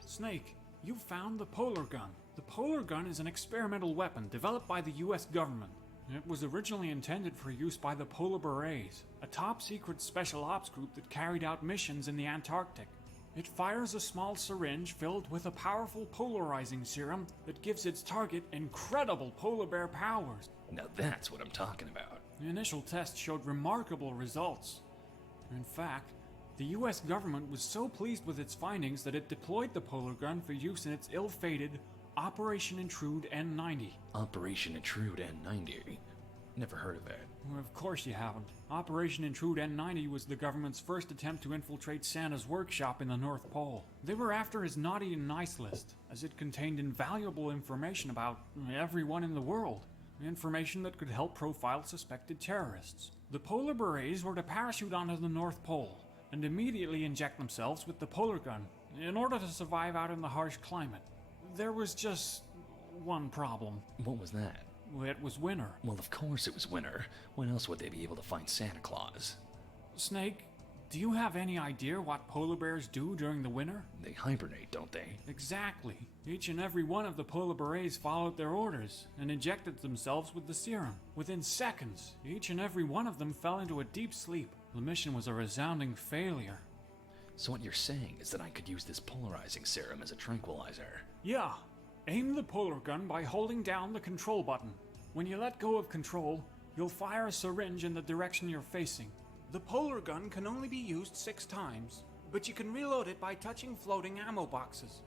Snake, you found the polar gun. The polar gun is an experimental weapon developed by the US government. It was originally intended for use by the Polar Berets, a top-secret special ops group that carried out missions in the Antarctic. It fires a small syringe filled with a powerful polarizing serum that gives its target incredible polar bear powers. Now that's what I'm talking about. The initial test showed remarkable results. In fact, The US government was so pleased with its findings that it deployed the polar gun for use in its ill-fated Operation Intrude N90. Operation Intrude N90? Never heard of it. Well, of course you haven't. Operation Intrude N90 was the government's first attempt to infiltrate Santa's workshop in the North Pole. They were after his naughty and nice list, as it contained invaluable information about everyone in the world. Information that could help profile suspected terrorists. The polar berets were to parachute onto the North Pole and immediately inject themselves with the polar gun in order to survive out in the harsh climate. There was just one problem. What was that? It was winter. Well, of course it was winter. When else would they be able to find Santa Claus? Snake, do you have any idea what polar bears do during the winter? They hibernate, don't they? Exactly. Each and every one of the polar berets followed their orders and injected themselves with the serum. Within seconds, each and every one of them fell into a deep sleep. The mission was a resounding failure. So what you're saying is that I could use this polarizing serum as a tranquilizer? Yeah. Aim the polar gun by holding down the control button. When you let go of control, you'll fire a syringe in the direction you're facing. The polar gun can only be used 6 times, but you can reload it by touching floating ammo boxes.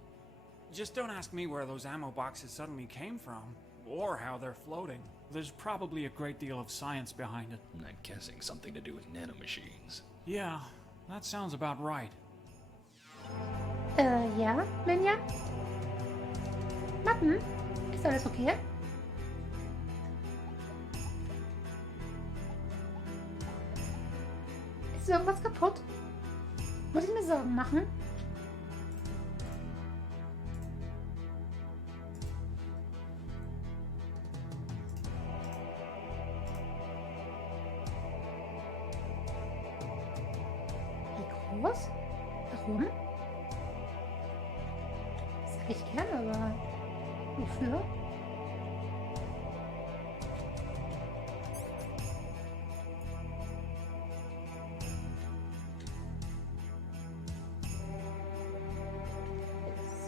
Just don't ask me where those ammo boxes suddenly came from, or how they're floating. There's probably a great deal of science behind it. I'm guessing something to do with nanomachines. Yeah, that sounds about right. Ja, Linja? Mappen? Ist alles okay? Ist irgendwas kaputt? Muss ich mir Sorgen machen? Wie groß? Warum? Das hätte ich gerne, aber wofür?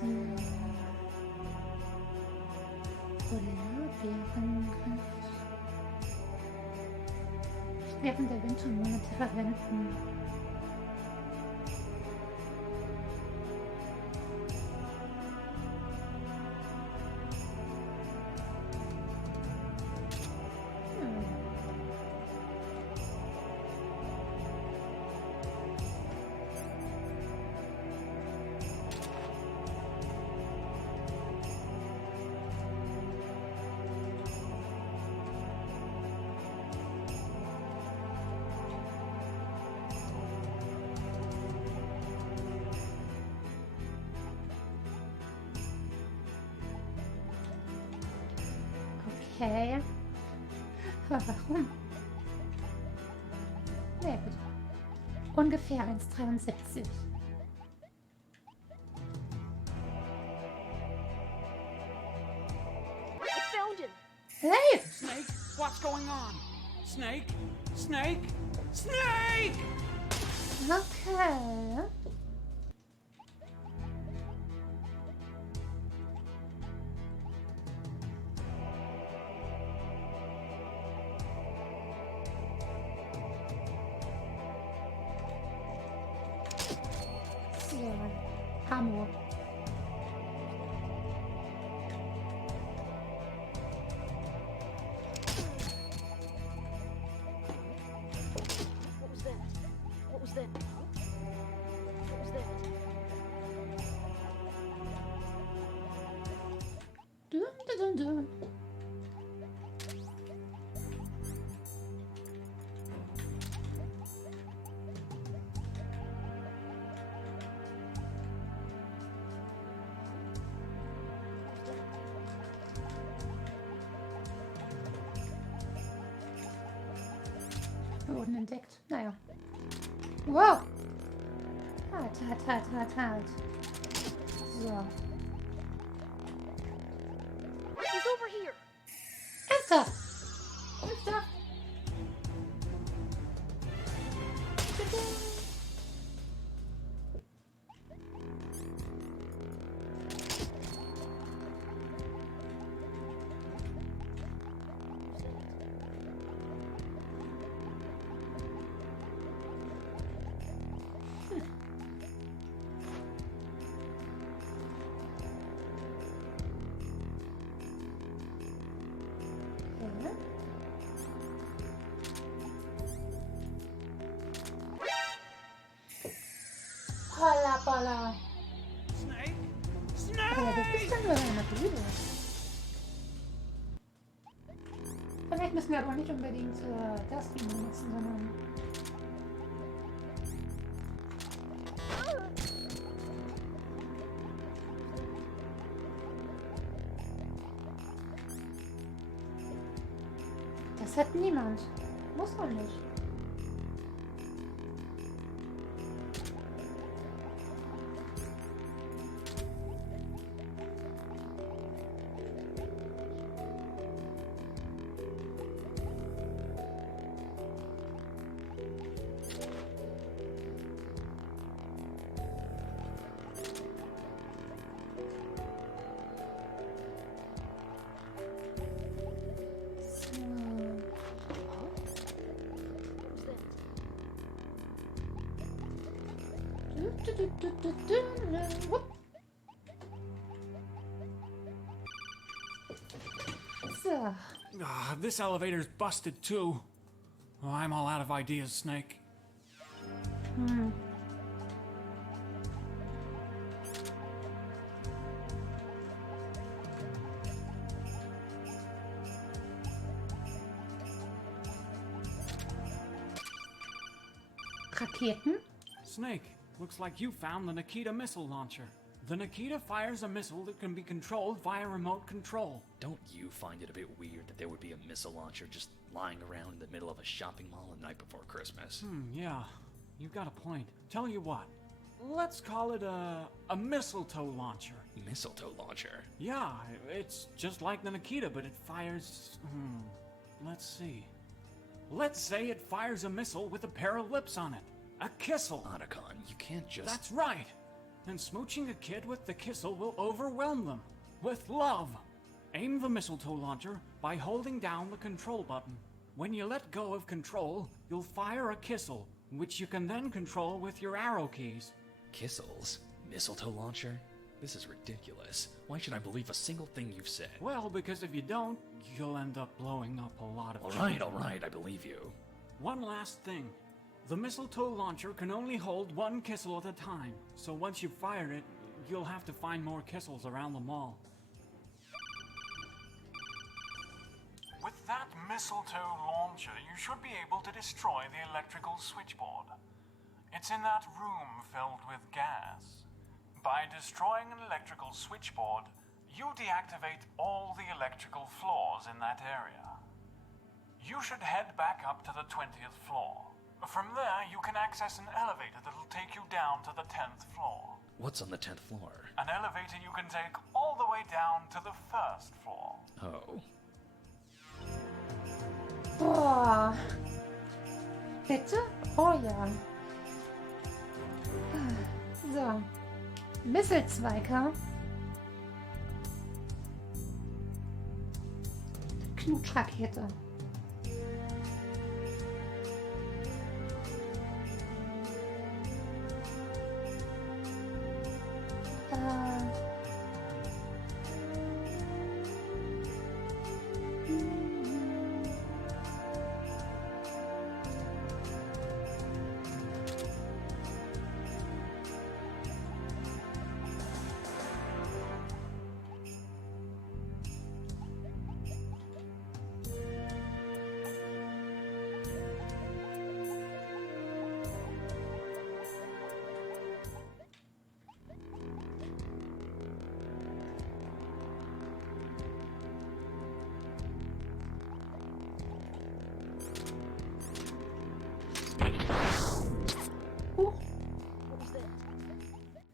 So. Polarbeerangriff. Während der Wintermonate verwenden. Okay. Aber warum? Na ja, gut. Ungefähr 1,73. I found him. Hey! Snake, what's going on? Snake? Snake? Snake! Okay. So, Ammo. What was that? What was that? What was that? Dun, dun, dun, dun. Boden entdeckt. Naja. Wow. Halt. So. He's over here. Ernsthaft? Ernsthaft? Holla, holla. Snake? Aber das ist dann nur eine Güte. Vielleicht müssen wir aber nicht unbedingt das benutzen, sondern... Das hat niemand. Muss man nicht. So. Ah, this elevator's busted too. Oh, I'm all out of ideas, Snake. Raketen? Snake, looks like you found the Nikita missile launcher. The Nikita fires a missile that can be controlled via remote control. Don't you find it a bit weird that there would be a missile launcher just lying around in the middle of a shopping mall the night before Christmas? Yeah, you've got a point. Tell you what, let's call it a mistletoe launcher. Mistletoe launcher? Yeah, it's just like the Nikita, but it fires... let's see. Let's say it fires a missile with a pair of lips on it. A kissel. Otacon, you can't just... That's right. And smooching a kid with the kissel will overwhelm them. With love. Aim the mistletoe launcher by holding down the control button. When you let go of control, you'll fire a kissel, which you can then control with your arrow keys. Kissels? Mistletoe launcher? This is ridiculous. Why should I believe a single thing you've said? Well, because if you don't, you'll end up blowing up a lot of... All right, I believe you. One last thing. The mistletoe launcher can only hold one kissel at a time, so once you've fired it, you'll have to find more kissels around the mall. With that mistletoe launcher, you should be able to destroy the electrical switchboard. It's in that room filled with gas. By destroying an electrical switchboard, you deactivate all the electrical floors in that area. You should head back up to the 20th floor. From there, you can access an elevator that'll take you down to the 10th floor. What's on the 10th floor? An elevator you can take all the way down to the 1st floor. Oh. Boah. Bitte? Oh ja. So. Misselzweiger. Knutschrakete.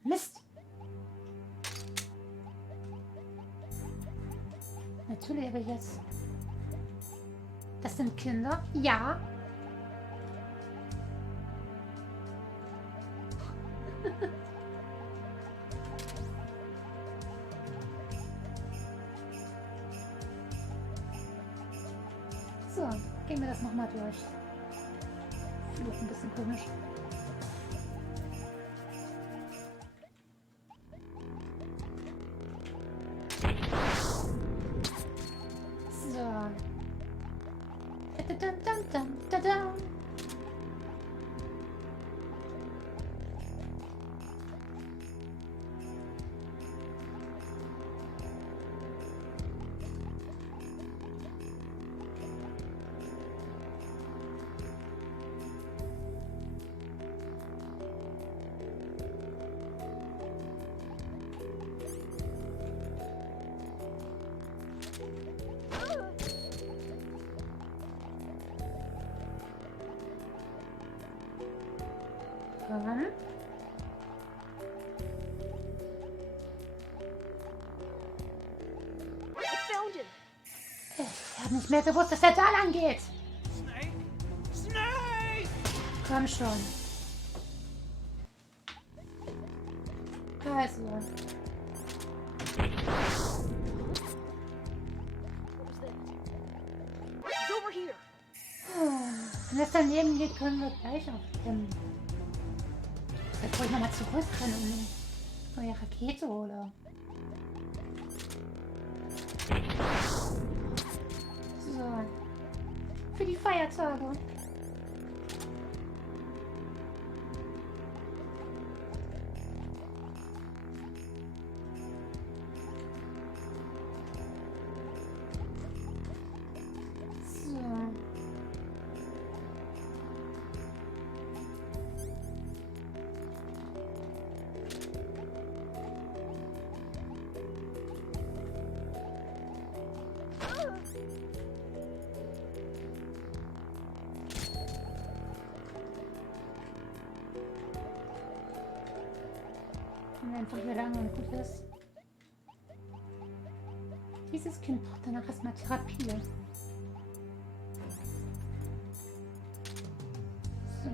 Mist. Natürlich habe ich jetzt... Das sind Kinder? Ja. So, gehen wir das nochmal durch. Fluch ein bisschen komisch. dun, dun, dun, dun, dun. Komm. Ich habe nicht mehr gewusst, dass der da lang geht. Snake? Snake! Komm schon. Also. Wenn das daneben geht, können wir gleich auf dem... Bevor ich nochmal zurück kann und eine neue Rakete hole. So. Für die Feiertage. Einfach hier lang und gut ist. Dieses Kind braucht danach erstmal Therapie. So.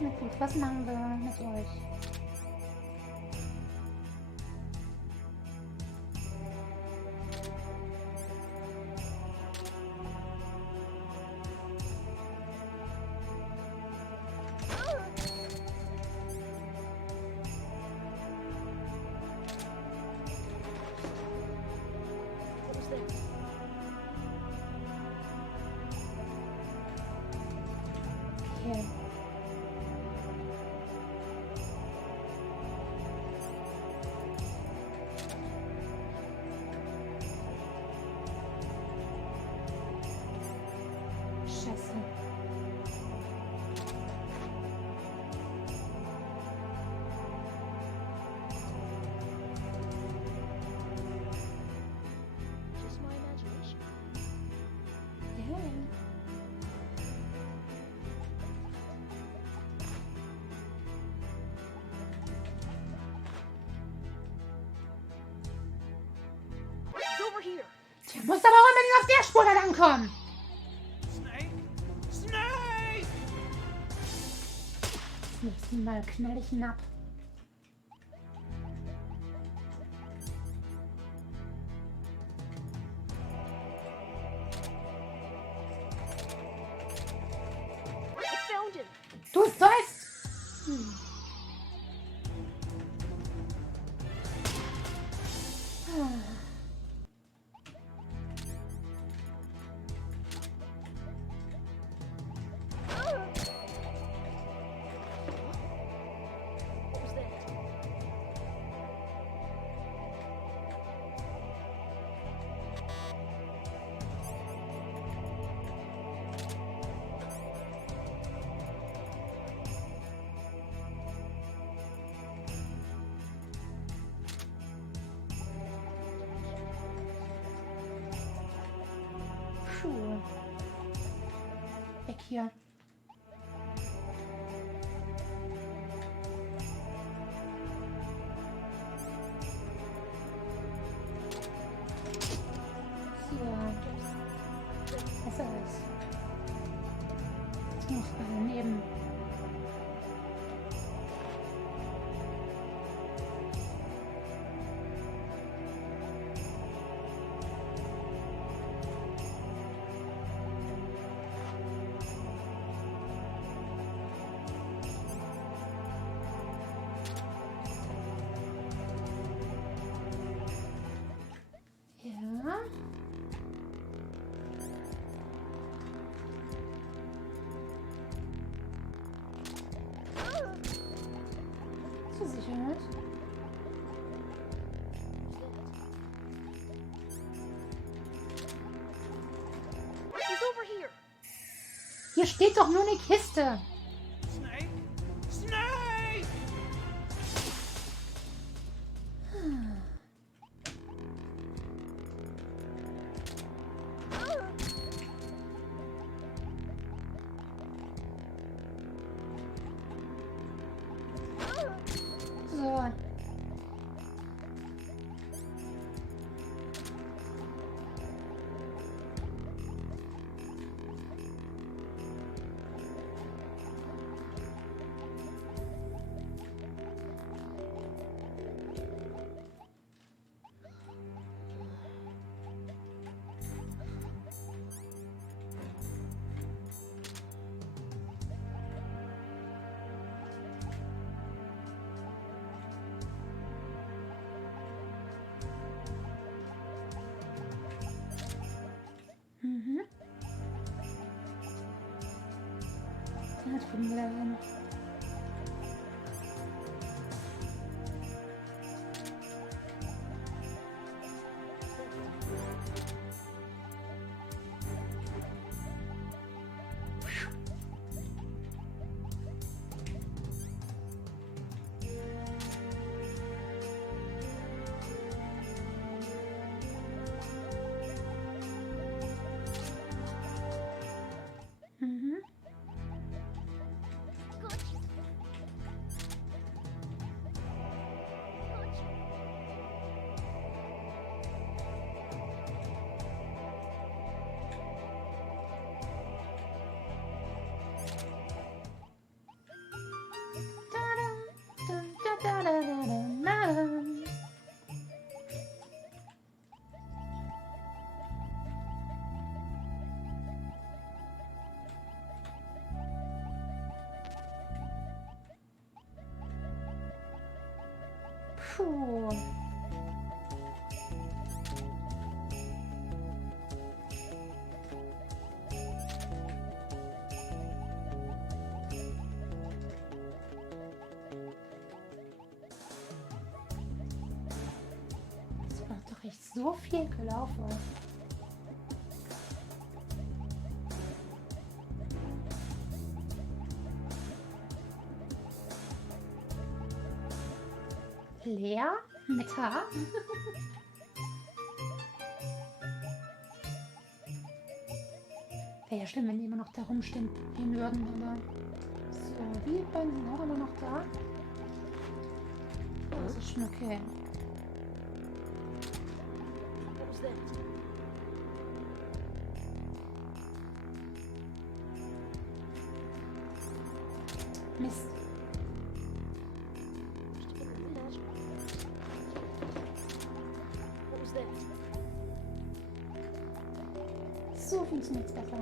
Na gut, was machen wir mit euch? Okay. Scheiße. Just my imagination. Ja. Der muss aber auch unbedingt auf der Spur da lang kommen. Snake? Snake! Das nächste Mal knall ich ihn ab. Du sollst... Schuhe. Weg hier. Noch daneben. Ja. Zur Sicherheit. He's over here. Hier steht doch nur eine Kiste. Snake? Snake! So. Mhm. Da drüben wieder rein. Mhm. Da-da-da-da-da-da. Puh. Das war doch echt so viel gelaufen. Leer? Mit H? Wäre ja schlimm, wenn die immer noch da rumstehen würden, aber so, die beiden sind auch immer noch da. Das ist schon okay. What was that? Mist. Must have been a magic. What was that? So funktioniert es besser.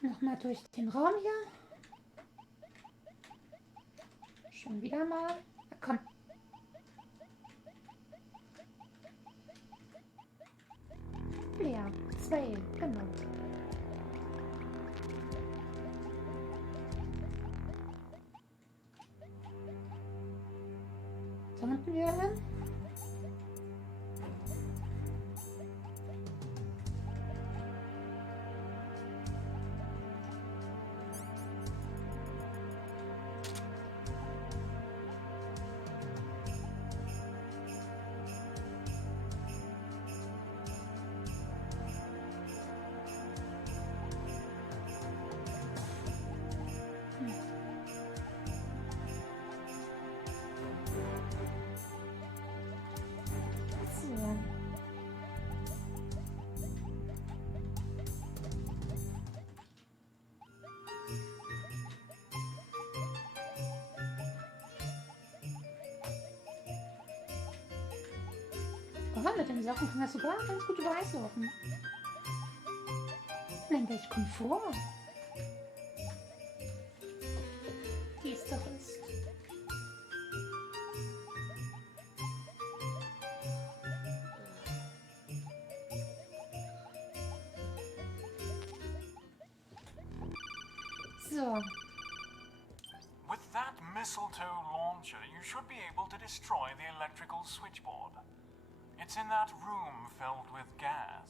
Nochmal durch den Raum hier. Schon wieder mal. Na, komm. Ja, 2, genau. Da unten wieder hin. Ja, mit den Socken kann das sogar ganz gut über Eis laufen. Nein, welch Komfort. Wie es doch ist. So. With that mistletoe launcher, you should be able to destroy the electrical switchboard. It's in that room filled with gas.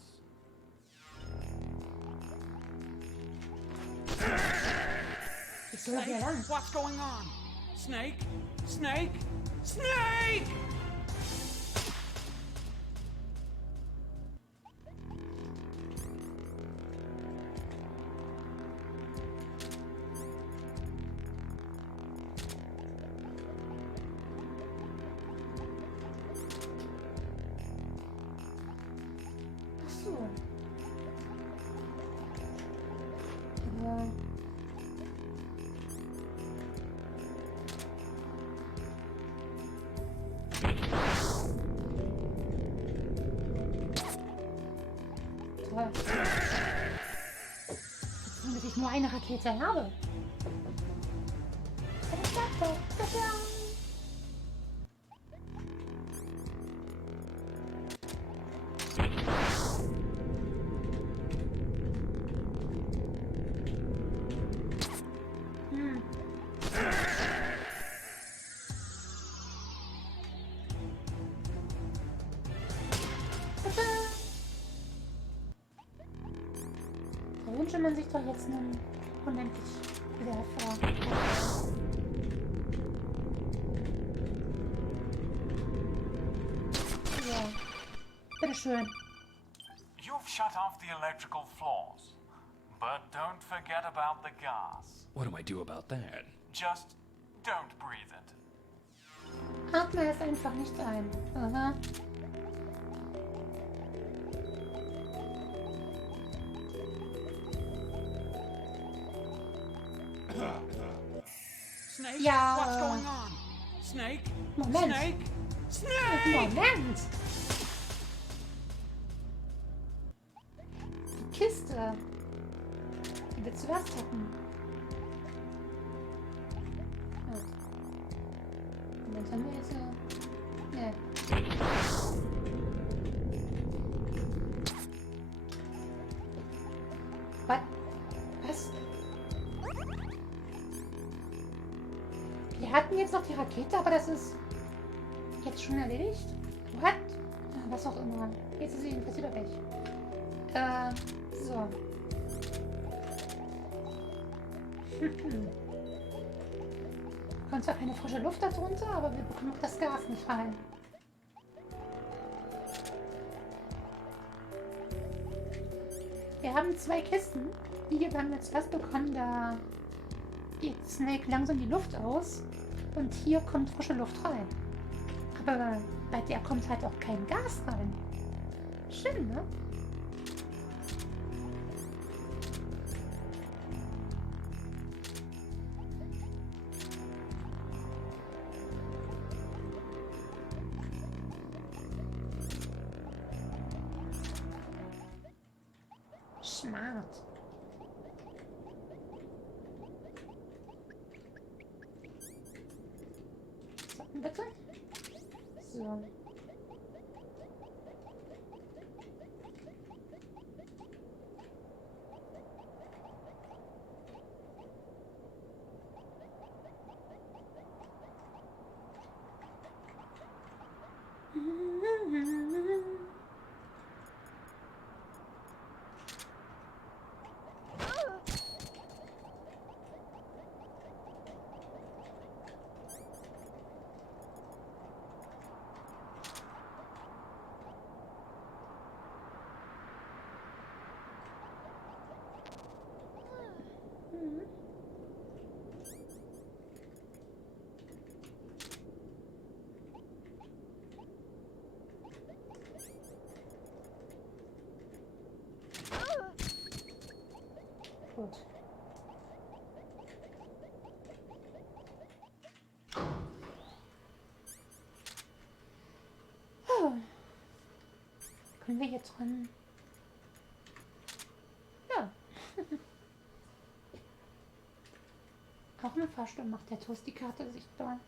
Ist so sehr lang. What's going on? Snake? Snake? Snake! Ach so. Aber toll. Damit ich nur eine Rakete habe. Tada! Hm. Tada! Da wünscht man sich doch jetzt einen unendlich Werfer. Ja, bitteschön. You've shut off the electrical flaws. But don't forget about the gas. What do I do about that? Just don't breathe it. Atme es einfach nicht ein. Aha. Snake? Ja. What's going on? Snake? Moment. Snake? Snake! Moment! Die Kiste, die wir zuerst hatten. Oh. Moment, haben wir jetzt ne. Was? Wir hatten jetzt noch die Rakete, aber das ist jetzt schon erledigt? What? Was auch immer. Jetzt ist sie jedenfalls wieder weg. So. Kommt zwar keine frische Luft darunter, aber wir bekommen auch das Gas nicht rein. Wir haben 2 Kisten. Die hier haben wir zuerst bekommen, da geht Snake langsam die Luft aus. Und hier kommt frische Luft rein. Aber bei der kommt halt auch kein Gas rein. Schön, ne? Smart. So, bitte? So. Gut. haben wir hier drin? Ja. Auch im Fahrstuhl macht der Toast die Karte sichtbar.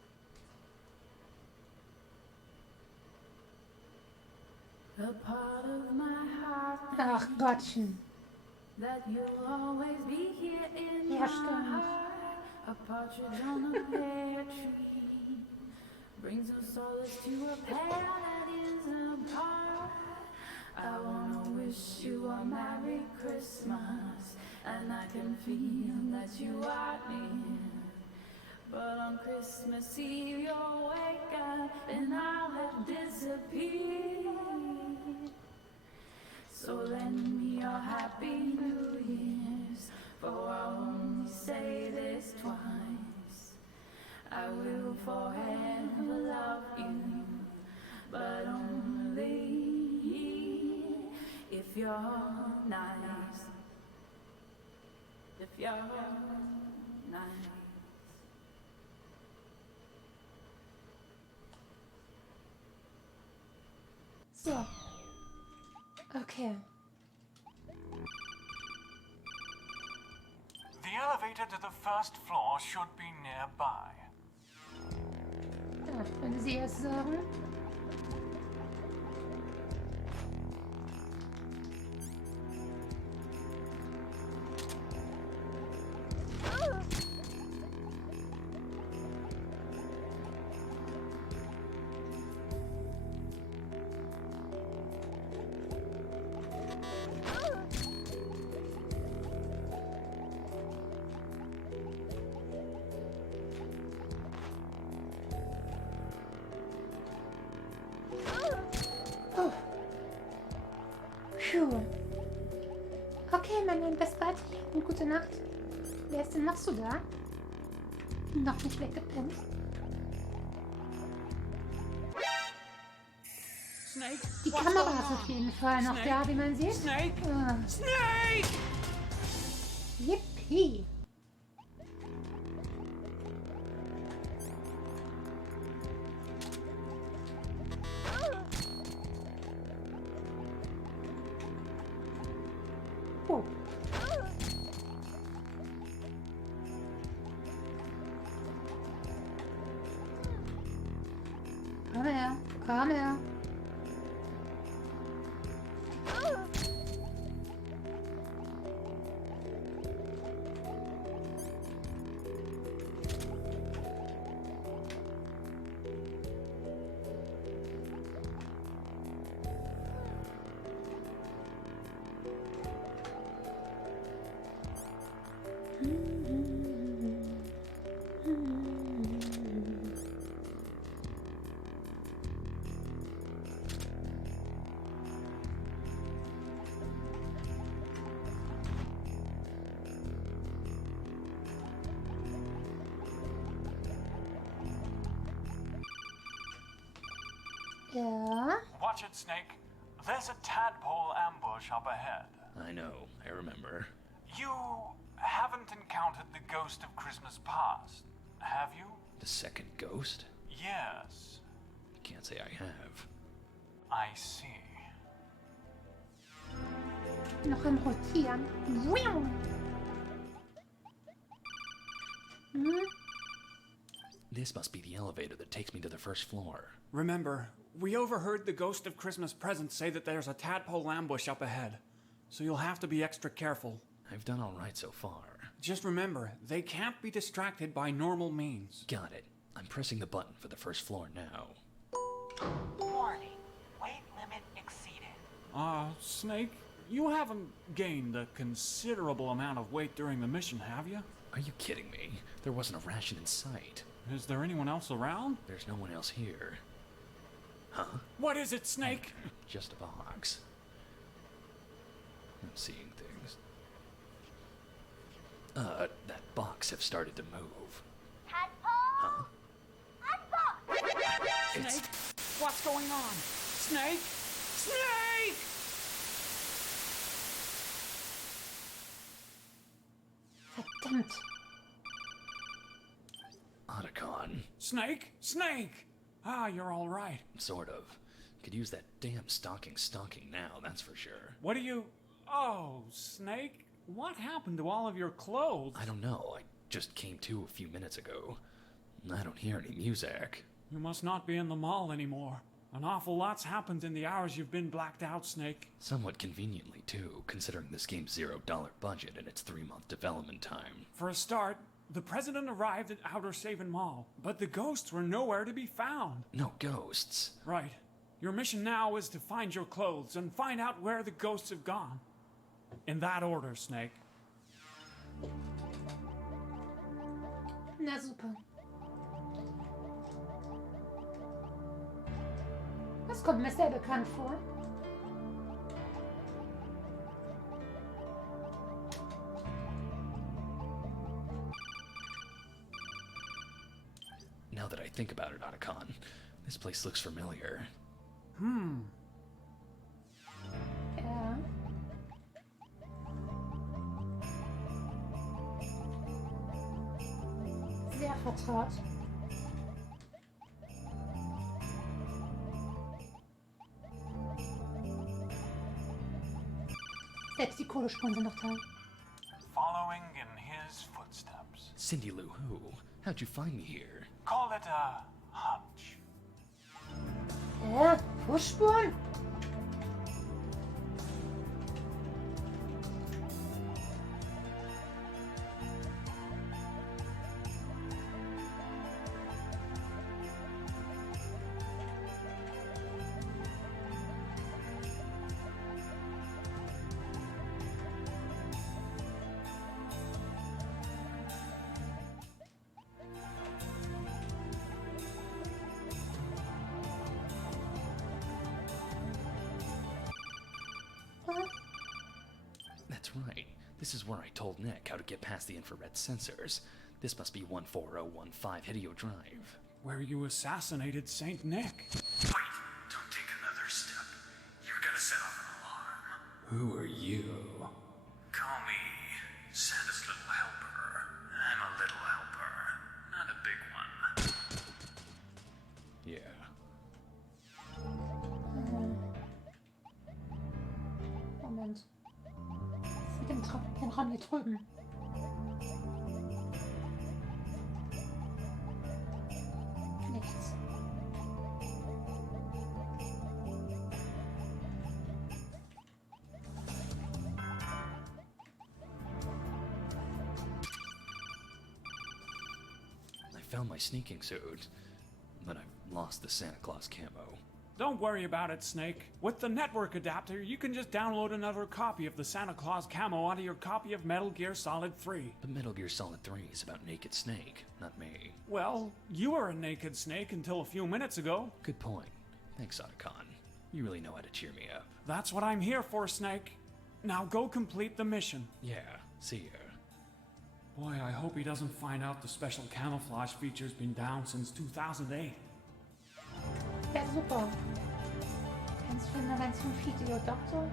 Ach Gottchen. Ja, stimmt. A partridge on a pear tree brings no solace to a pair that is apart. I wanna wish you a Merry Christmas, and I can feel that you are near. But on Christmas Eve you'll wake up and I'll have disappeared. So lend me your Happy New Year's, for I'll only say this twice. I will forever love you, but only if you're nice. If you're nice. So. Okay. The elevator to the first floor should be nearby. Ja, wenn Sie es sagen. Okay, mein Mann, bis bald und gute Nacht. Wer ist denn noch so da? Noch nicht weggepennt. Snake? Die Kamera ist auf jeden Fall noch da, wie man sieht. Snake? Snake! Yippie! Oh. Komm her, komm her. Ja. Watch it, Snake. There's a tadpole ambush up ahead. I know, I remember. You haven't encountered the ghost of Christmas Past, have you? The second ghost? Yes. Can't say I have. I see. Noch am Rotieren. This must be the elevator that takes me to the first floor. Remember, we overheard the ghost of Christmas present say that there's a tadpole ambush up ahead. So you'll have to be extra careful. I've done all right so far. Just remember, they can't be distracted by normal means. Got it. I'm pressing the button for the first floor now. Warning. Weight limit exceeded. Snake, you haven't gained a considerable amount of weight during the mission, have you? Are you kidding me? There wasn't a ration in sight. Is there anyone else around? There's no one else here. Huh? What is it, Snake? Just a box. I'm seeing things. That box have started to move. Huh? Snake? What's going on? Snake? Snake! Verdammt. Otacon. Snake? Snake! Ah, you're all right. Sort of. Could use that damn stocking now, that's for sure. What do you... Oh, Snake? What happened to all of your clothes? I don't know. I just came to a few minutes ago. I don't hear any music. You must not be in the mall anymore. An awful lot's happened in the hours you've been blacked out, Snake. Somewhat conveniently, too, considering this game's $0 budget and its 3-month development time. For a start, the president arrived at Outer Saven Mall, but the ghosts were nowhere to be found. No ghosts? Right. Your mission now is to find your clothes and find out where the ghosts have gone. In that order, Snake. Na super. Das kommt mir sehr bekannt vor. Now that I think about it, Otacon, this place looks familiar. Ja. Sehr vertraut. Selbst die Kohlespuren sind noch da. Following in his footsteps. Cindy Lou Who? How'd you find me here? Call it a hunch. Fußspuren? That's right. This is where I told Nick how to get past the infrared sensors. This must be 14015 Hideo Drive. Where you assassinated Saint Nick. Wait, don't take another step. You're gonna set off an alarm. Who are you? Call me Santa's little helper. I'm a little helper, not a big one. Yeah. Moment. Mit dem den Raum hier drüben. Nichts. I found my sneaking suit, but I've lost the Santa Claus camo. Don't worry about it, Snake. With the network adapter, you can just download another copy of the Santa Claus camo onto your copy of Metal Gear Solid 3. But Metal Gear Solid 3 is about Naked Snake, not me. Well, you were a naked Snake until a few minutes ago. Good point. Thanks, Otacon. You really know how to cheer me up. That's what I'm here for, Snake. Now go complete the mission. Yeah, see ya. Boy, I hope he doesn't find out the special camouflage feature's been down since 2008. Ja, super. Ganz schön noch ganz zum Video, Doktor.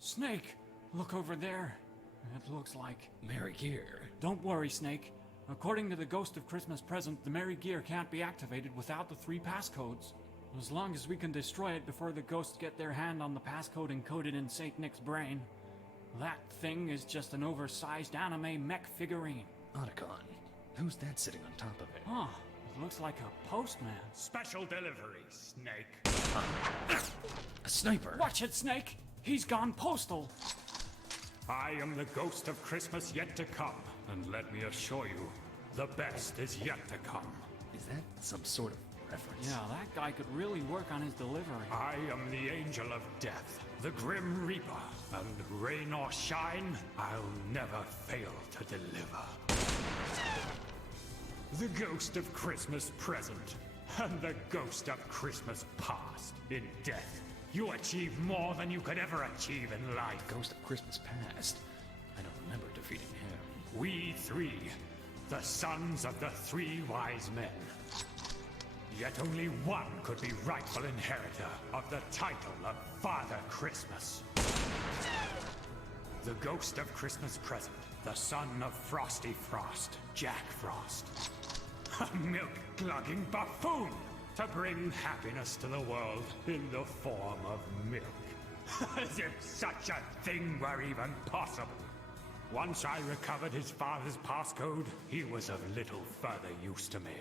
Snake, look over there. It looks like... Merry Gear. Don't worry, Snake. According to the Ghost of Christmas Present, the Merry Gear can't be activated without the 3 passcodes. As long as we can destroy it before the ghosts get their hand on the passcode encoded in Saint Nick's brain. That thing is just an oversized anime mech figurine. Otacon, who's that sitting on top of it? Huh, it looks like a postman. Special delivery, Snake. A sniper! Watch it, Snake! He's gone postal! I am the ghost of Christmas yet to come, and let me assure you, the best is yet to come. Is that some sort of reference. Yeah, that guy could really work on his delivery. I am the Angel of Death, the Grim Reaper, and rain or shine, I'll never fail to deliver. The ghost of Christmas present, and the ghost of Christmas past. In death, you achieve more than you could ever achieve in life. Ghost of Christmas Past. I don't remember defeating him. We three, the sons of the three wise men. Yet only one could be rightful inheritor of the title of Father Christmas. The ghost of Christmas present, the son of Frosty Frost, Jack Frost. A milk-glugging buffoon to bring happiness to the world in the form of milk. As if such a thing were even possible. Once I recovered his father's passcode, he was of little further use to me.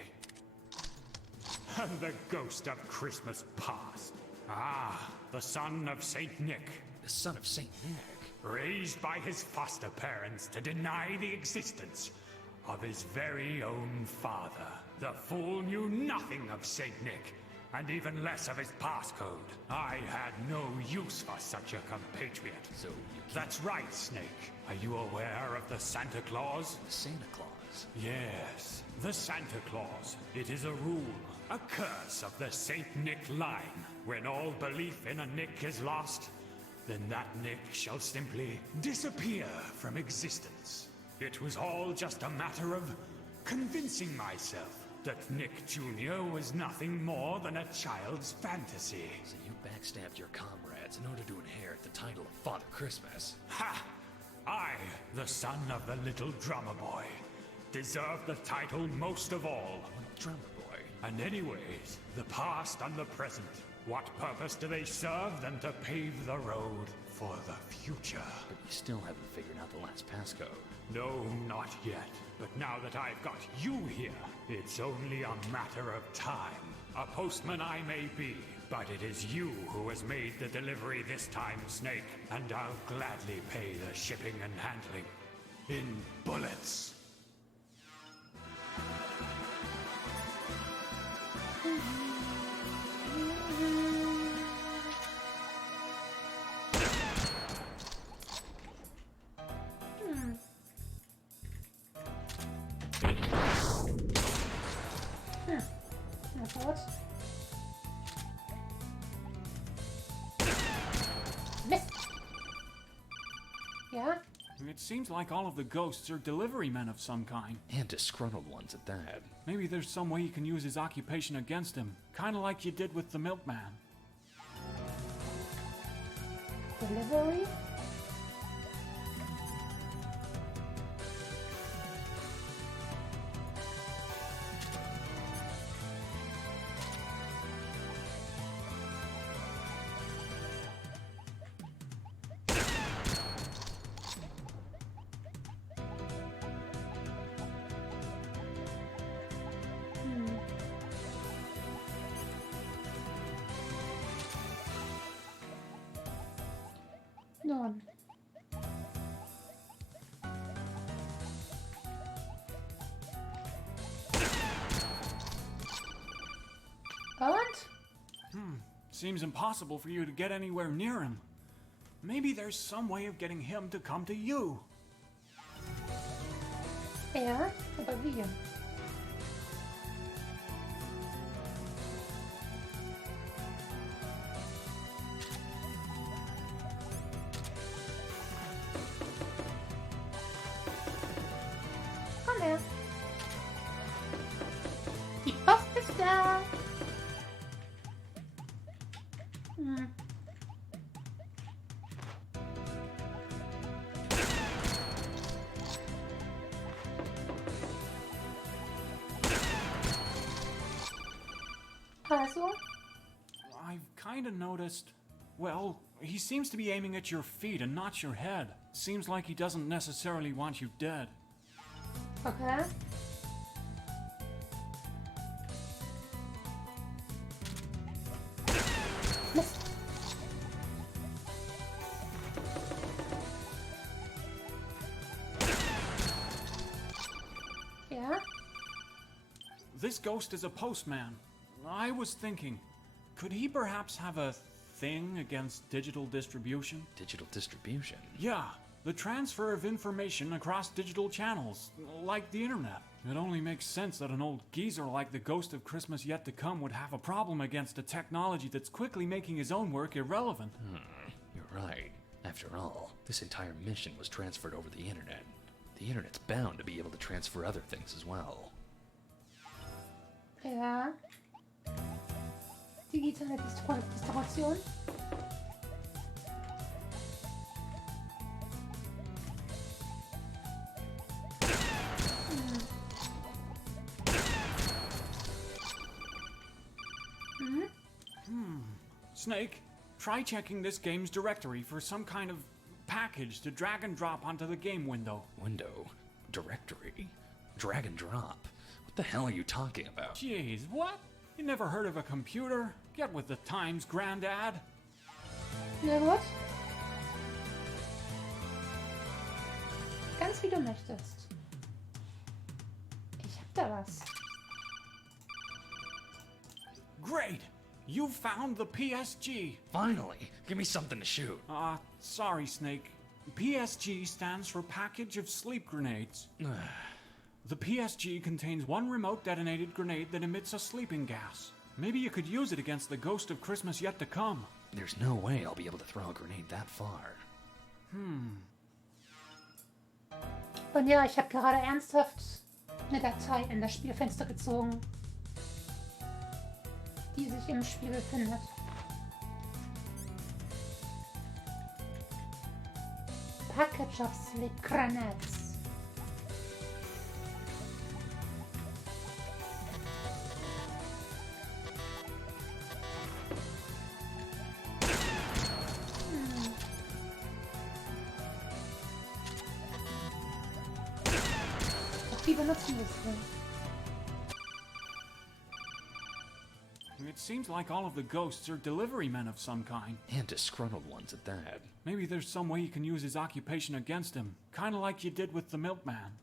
And the ghost of Christmas past. Ah, the son of Saint Nick. The son of Saint Nick? Raised by his foster parents to deny the existence of his very own father. The fool knew nothing of Saint Nick, and even less of his passcode. I had no use for such a compatriot. So you That's right, Snake. Are you aware of the Santa Claus? The Santa Claus? Yes, the Santa Claus. It is a rule, a curse of the Saint Nick line. When all belief in a Nick is lost, then that Nick shall simply disappear from existence. It was all just a matter of convincing myself that Nick Jr. was nothing more than a child's fantasy. So you backstabbed your comrades in order to inherit the title of Father Christmas. Ha! I, the son of the little drummer boy, deserve the title most of all. Drummer boy? And anyways, the past and the present, what purpose do they serve than to pave the road for the future? But you still haven't figured out the last passcode. No, not yet. But now that I've got you here, it's only a matter of time. A postman I may be, but it is you who has made the delivery this time, Snake, and I'll gladly pay the shipping and handling in bullets. Yeah? It seems like all of the ghosts are delivery men of some kind. And disgruntled ones at that. Maybe there's some way you can use his occupation against him, kind of like you did with the milkman. Delivery? Nun. Und? Seems impossible for you to get anywhere near him. Maybe there's some way of getting him to come to you. Ja, aber wie? Komm her. Die Post ist da. Also? I've kind of noticed. Well, he seems to be aiming at your feet and not your head. Seems like he doesn't necessarily want you dead. Okay. This ghost is a postman. I was thinking, could he perhaps have a thing against digital distribution? Digital distribution? Yeah, the transfer of information across digital channels, like the internet. It only makes sense that an old geezer like the Ghost of Christmas Yet to Come would have a problem against a technology that's quickly making his own work irrelevant. You're right. After all, this entire mission was transferred over the internet. The internet's bound to be able to transfer other things as well. Ja. Digitale Distribution. Snake, try checking this game's directory for some kind of package to drag and drop onto the game window. Window? Directory? Drag and drop? What the hell are you talking about? Jeez, what? You never heard of a computer? Get with the times, Grandad. Na gut. Ganz wie du möchtest. Ich hab da was. Great! You found the PSG. Finally! Give me something to shoot. Sorry, Snake. PSG stands for Package of Sleep Grenades. The PSG contains one remote detonated grenade that emits a sleeping gas. Maybe you could use it against the Ghost of Christmas Yet to Come. There's no way I'll be able to throw a grenade that far. Und ja, ich habe gerade ernsthaft eine Datei in das Spielfenster gezogen, die sich im Spiel befindet. Package of Sleep Grenades. Wie benutzen wir es denn? It seems like all of the ghosts are delivery men of some kind. And disgruntled ones at that. Maybe there's some way you can use his occupation against him, kind of like you did with the milkman.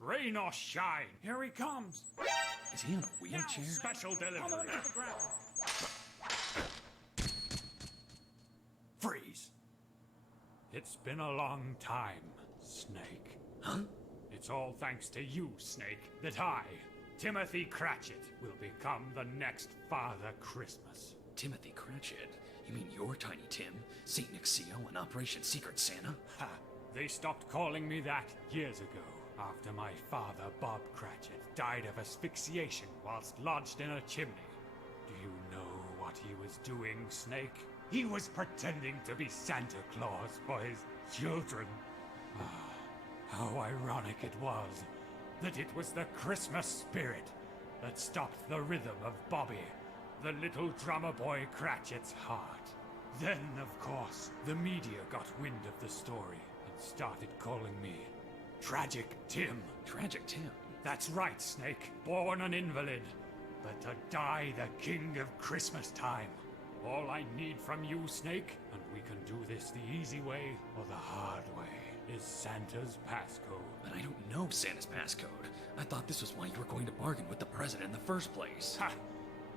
Rain or shine, Here he comes! Is he on a wheelchair? special delivery. Come on to the ground! Freeze. It's been a long time, Snake. Huh? It's all thanks to you, Snake, that I, Timothy Cratchit, will become the next Father Christmas. Timothy Cratchit? You mean you're Tiny Tim, Saint Nixio, and Operation Secret Santa? Ha! They stopped calling me that years ago, after my father, Bob Cratchit, died of asphyxiation whilst lodged in a chimney. Do you know what he was doing, Snake? He was pretending to be Santa Claus for his children. How ironic it was that it was the Christmas spirit that stopped the rhythm of Bobby, the little drummer boy Cratchit's heart. Then, of course, the media got wind of the story and started calling me Tragic Tim. Tragic Tim? That's right, Snake. Born an invalid, but to die the king of Christmas time. All I need from you, Snake, and we can do this the easy way or the hard way, is Santa's passcode. But I don't know Santa's passcode. I thought this was why you were going to bargain with the president in the first place. Ha!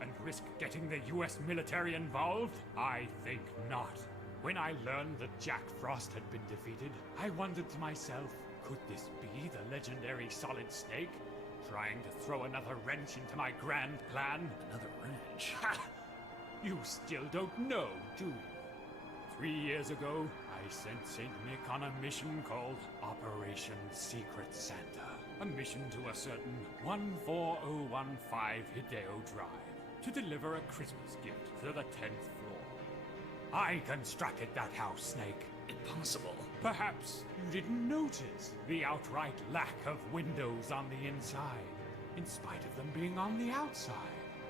And risk getting the US military involved? I think not. When I learned that Jack Frost had been defeated, I wondered to myself, could this be the legendary Solid Snake? Trying to throw another wrench into my grand plan? Another wrench? Ha! You still don't know, do you? 3 years ago, I sent St. Nick on a mission called Operation Secret Santa. A mission to a certain 14015 Hideo Drive to deliver a Christmas gift to the 10th floor. I constructed that house, Snake. Impossible. Perhaps you didn't notice the outright lack of windows on the inside, in spite of them being on the outside.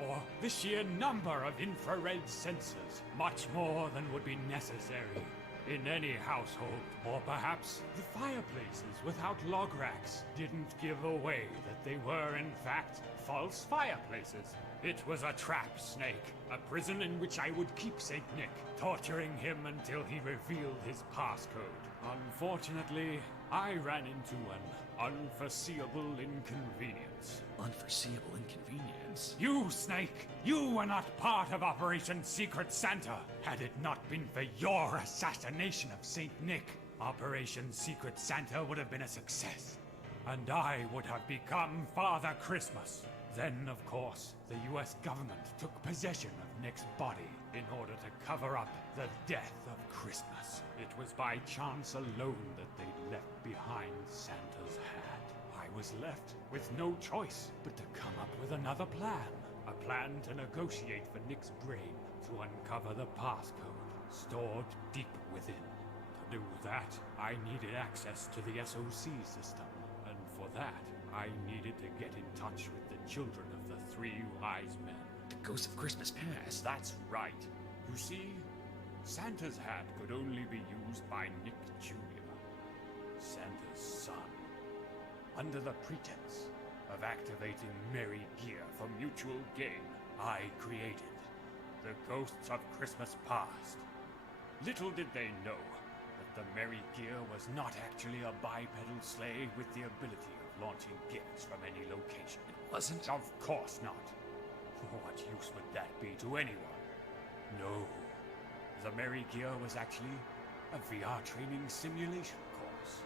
Or the sheer number of infrared sensors, much more than would be necessary in any household. Or perhaps the fireplaces without log racks didn't give away that they were in fact false fireplaces. It was a trap, Snake. A prison in which I would keep St. Nick, torturing him until he revealed his passcode. Unfortunately, I ran into an unforeseeable inconvenience. Unforeseeable inconvenience? You, Snake! You were not part of Operation Secret Santa! Had it not been for your assassination of St. Nick, Operation Secret Santa would have been a success. And I would have become Father Christmas. Then, of course, the US government took possession of Nick's body in order to cover up the death of Christmas. It was by chance alone that they'd left behind Santa's hat. I was left with no choice but to come up with another plan. A plan to negotiate for Nick's brain, to uncover the passcode stored deep within. To do that, I needed access to the SOC system, and for that, I needed to get in touch with the children of the three wise men. The ghost of Christmas Past? That's right. You see, Santa's hat could only be used by Nick Jr., Santa's son. Under the pretense of activating merry gear for mutual gain, I created the ghosts of Christmas Past. Little did they know that the merry gear was not actually a bipedal sleigh with the ability of launching gifts from any location. It wasn't? Of course not. What use would that be to anyone? No. The merry gear was actually a VR training simulation course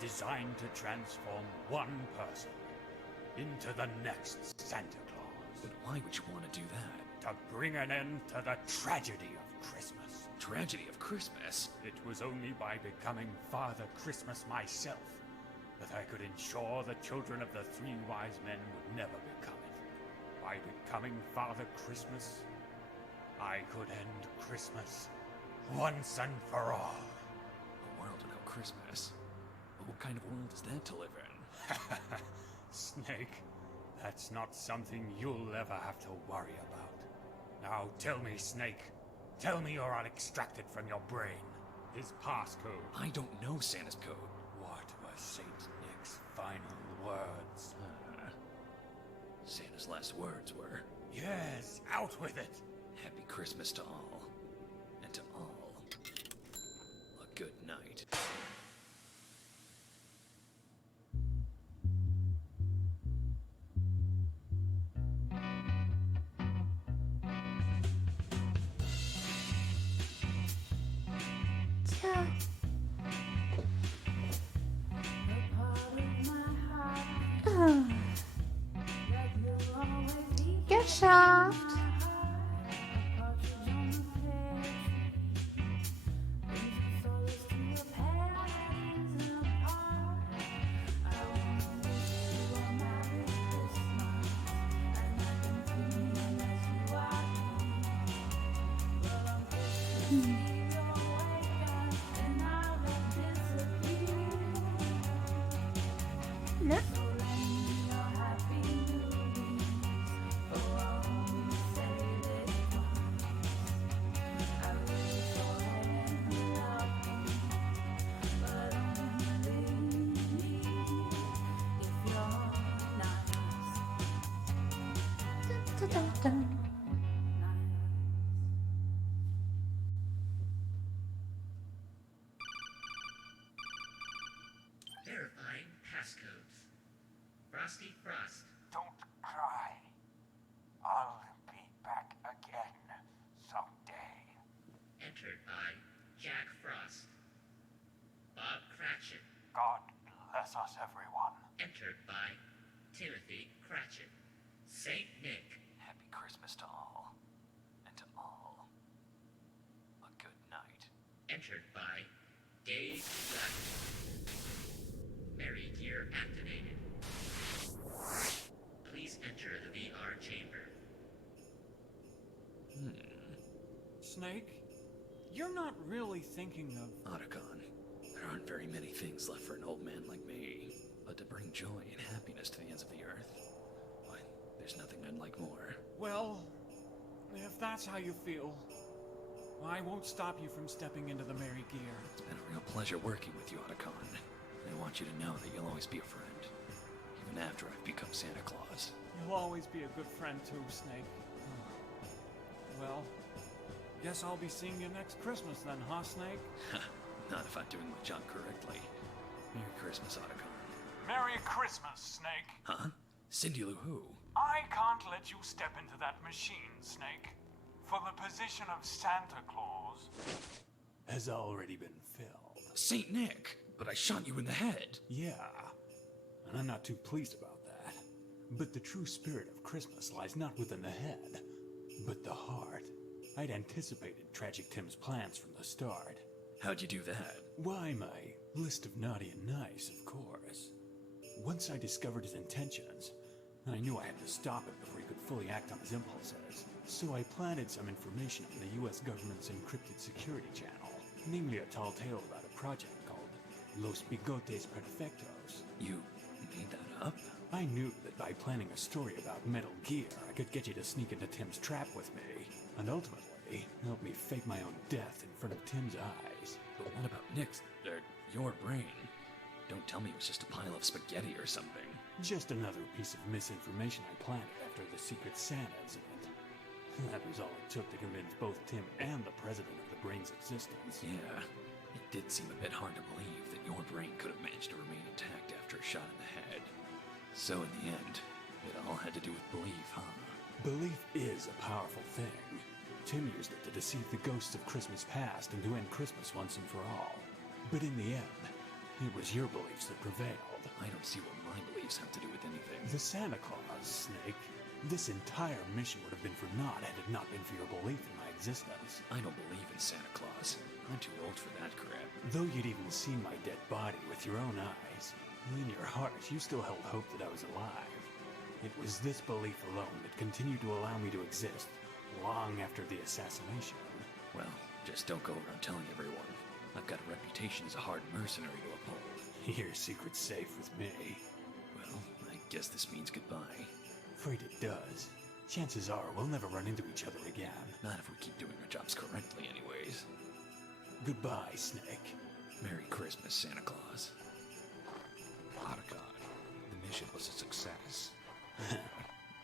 designed to transform one person into the next Santa Claus. But why would you want to do that? To bring an end to the tragedy of Christmas. Tragedy of Christmas? It was only by becoming Father Christmas myself that I could ensure the children of the three wise men would never become it. By becoming Father Christmas, I could end Christmas once and for all. A world without Christmas? But what kind of world is that to live in? Snake, that's not something you'll ever have to worry about. Now tell me, Snake. Tell me or I'll extract it from your brain. His passcode. I don't know Santa's code. What were Saint Nick's final words? Santa's last words were... Yes, out with it! Happy Christmas to all. And to all, a good night. Geschafft. Ne? Verifying passcodes. Frosty Frost. Don't cry. I'll be back again someday. Entered by Jack Frost. Bob Cratchit. God bless us, everyone. Entered by Timothy Cratchit. Saint Nick. Happy Christmas to all. And to all, a good night. Entered by Dave Black. Merry gear activated. Please enter the VR chamber. Snake, you're not really thinking of... Otacon, there aren't very many things left for an old man like me, but to bring joy and happiness to the ends of the earth. Why, there's nothing I'd like more. Well, if that's how you feel, I won't stop you from stepping into the merry gear. It's been a real pleasure working with you, Otacon. I want you to know that you'll always be a friend, even after I've become Santa Claus. You'll always be a good friend too, Snake. Phil. Guess I'll be seeing you next Christmas then, huh, Snake? Not if I'm doing my job correctly. Merry Christmas, Otacon. Merry Christmas, Snake. Huh? Cindy Lou Who? I can't let you step into that machine, Snake. For the position of Santa Claus has already been filled. Saint Nick, but I shot you in the head. Yeah, and I'm not too pleased about that. But the true spirit of Christmas lies not within the head, but the heart. I'd anticipated Tragic Tim's plans from the start. How'd you do that? Why, my list of naughty and nice, of course. Once I discovered his intentions, I knew I had to stop him before he could fully act on his impulses. So I planted some information on the US government's encrypted security channel, namely a tall tale about a project called Los Bigotes Perfectos. You made that up? I knew that by planning a story about Metal Gear, I could get you to sneak into Tim's trap with me, and ultimately help me fake my own death in front of Tim's eyes. But what about Nick's, your brain? Don't tell me it was just a pile of spaghetti or something. Just another piece of misinformation I planted after the Secret Santa incident. That was all it took to convince both Tim and the president of the brain's existence. Yeah, it did seem a bit hard to believe that your brain could have managed to remain intact after a shot in the head. So in the end, it all had to do with belief, huh? Belief is a powerful thing. Tim used it to deceive the ghosts of Christmas past and to end Christmas once and for all. But in the end, it was your beliefs that prevailed. I don't see what my beliefs have to do with anything. The Santa Claus, Snake. This entire mission would have been for naught had it not been for your belief in my existence. I don't believe in Santa Claus. I'm too old for that crap. Though you'd even seen my dead body with your own eyes, in your heart you still held hope that I was alive. It was this belief alone that continued to allow me to exist long after the assassination. Well, just don't go around telling everyone. I've got a reputation as a hard mercenary to uphold. Your secret's safe with me. Well, I guess this means goodbye. Afraid it does. Chances are we'll never run into each other again. Not if we keep doing our jobs correctly anyways. Goodbye, Snake. Merry Christmas, Santa Claus. Otacon, the mission was a success.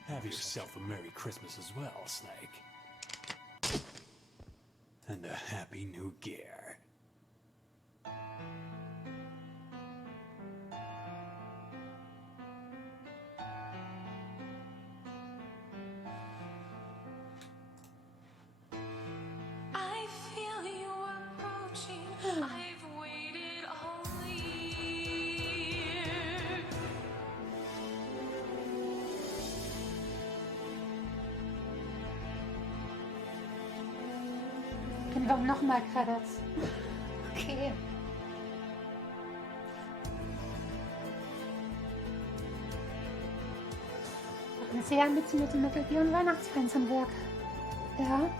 Have yourself a Merry Christmas as well, Snake. And a Happy New Year. I feel you approaching. I've waited all year. Können wir auch nochmal Credits? Okay. Ein sehr ambitionierte Metal Gear und Weihnachtsfans am Werk. Ja.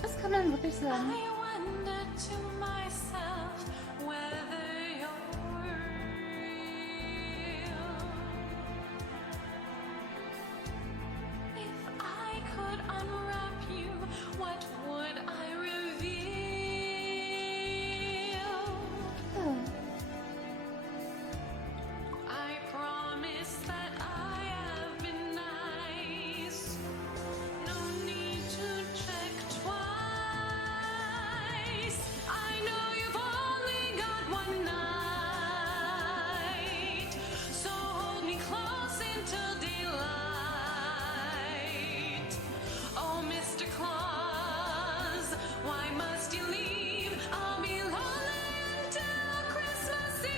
Das kann man wirklich sagen. I wonder to myself whether you're real. If I could unwrap you, what would I reveal? Oh. I promise that I have been nice. No need to check twice. I know you've only got one night, so hold me close until daylight. Oh, Mr. Claus, why must you leave? I'll be lonely until Christmas Eve.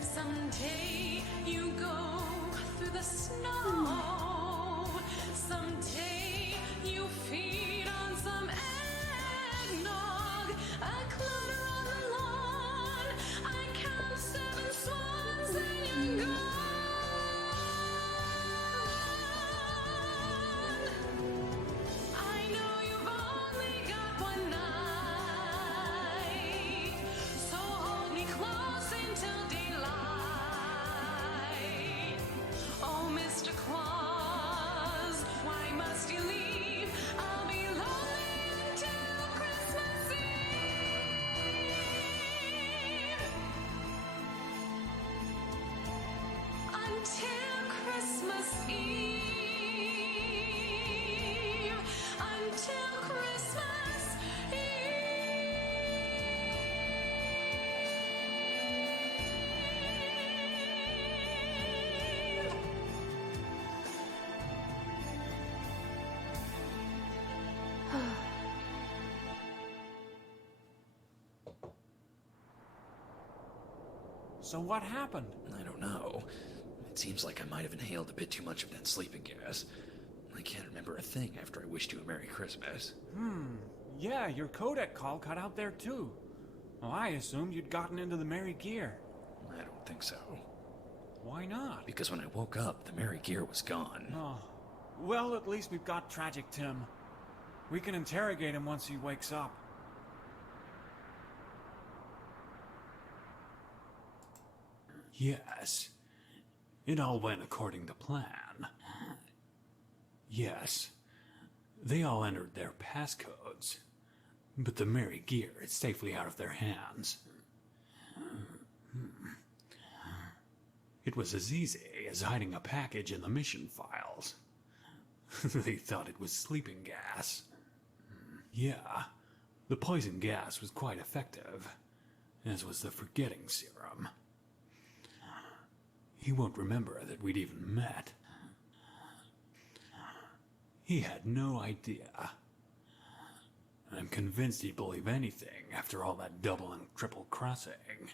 Someday you go through the snow. Someday you feed on some eggnog. I clutter on the lawn. I count 7 swans and you're gone. I know you've only got one night, so hold me close. So what happened? I don't know. It seems like I might have inhaled a bit too much of that sleeping gas. I can't remember a thing after I wished you a Merry Christmas. Yeah, your codec call cut out there too. Well, I assumed you'd gotten into the merry gear. I don't think so. Why not? Because when I woke up, the merry gear was gone. Oh. Well, at least we've got Tragic Tim. We can interrogate him once he wakes up. Yes. It all went according to plan. Yes. They all entered their passcodes. But the merry gear is safely out of their hands. It was as easy as hiding a package in the mission files. They thought it was sleeping gas. Yeah, the poison gas was quite effective, as was the forgetting serum. He won't remember that we'd even met. He had no idea. I'm convinced he'd believe anything after all that double and triple crossing.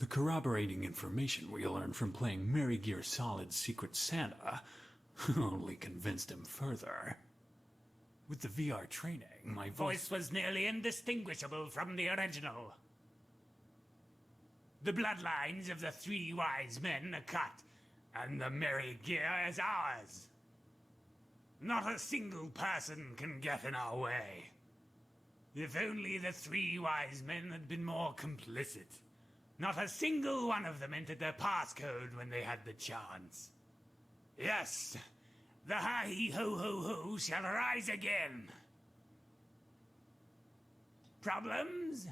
The corroborating information we learned from playing Merry Gear Solid's Secret Santa only convinced him further. With the VR training, my voice was nearly indistinguishable from the original. The bloodlines of the three wise men are cut, and the merry gear is ours. Not a single person can get in our way. If only the three wise men had been more complicit. Not a single one of them entered their passcode when they had the chance. Yes, the hi-ho-ho-ho shall rise again. Problems?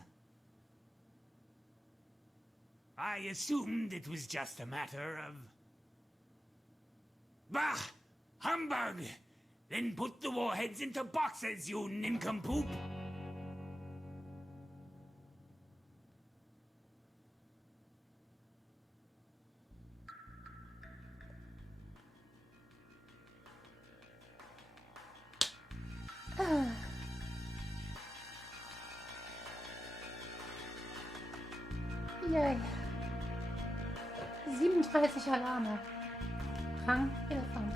I assumed it was just a matter of... Bah! Humbug! Then put the warheads into boxes, you nincompoop! Yay. 37 Alarme. Rang Elefant.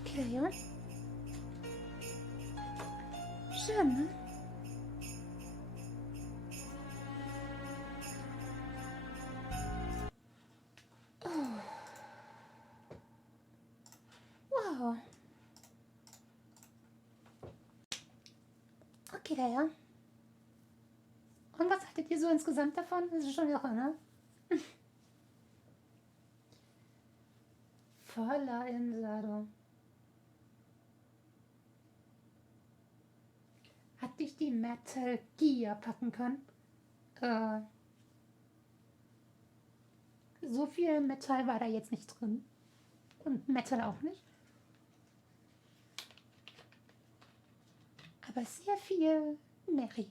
Okay, ja. Schön, ne? Oh. Wow. Okay, ja. Und was haltet ihr so insgesamt davon? Das ist schon irre, ne? Voller Insado. Hat dich die Metal Gear packen können? So viel Metall war da jetzt nicht drin. Und Metal auch nicht. Aber sehr viel Mary.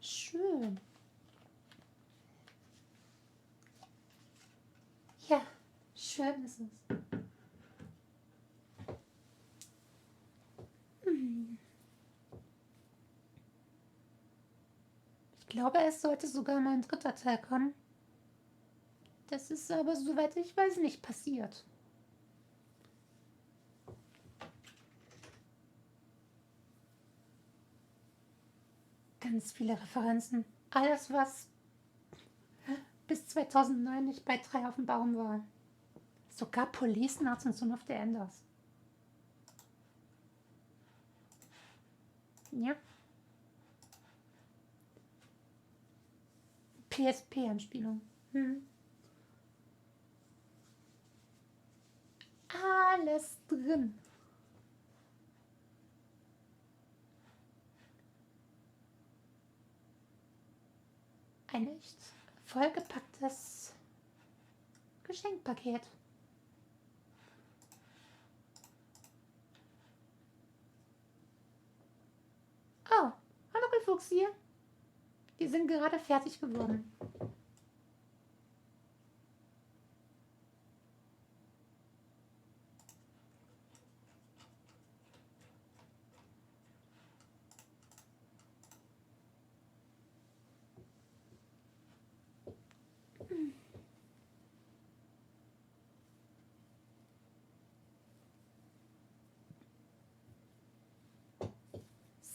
Schön. Ja, schön ist es. Ich glaube, es sollte sogar mal ein dritter Teil kommen. Das ist aber, soweit ich weiß, nicht passiert. Ganz viele Referenzen. Alles, was bis 2009 nicht bei 3 auf dem Baum war. Sogar Police Nuts und Son of the Enders. Ja. PSP-Anspielung. Alles drin. Ein echt vollgepacktes Geschenkpaket. Oh, hallo Fuchs hier. Die sind gerade fertig geworden.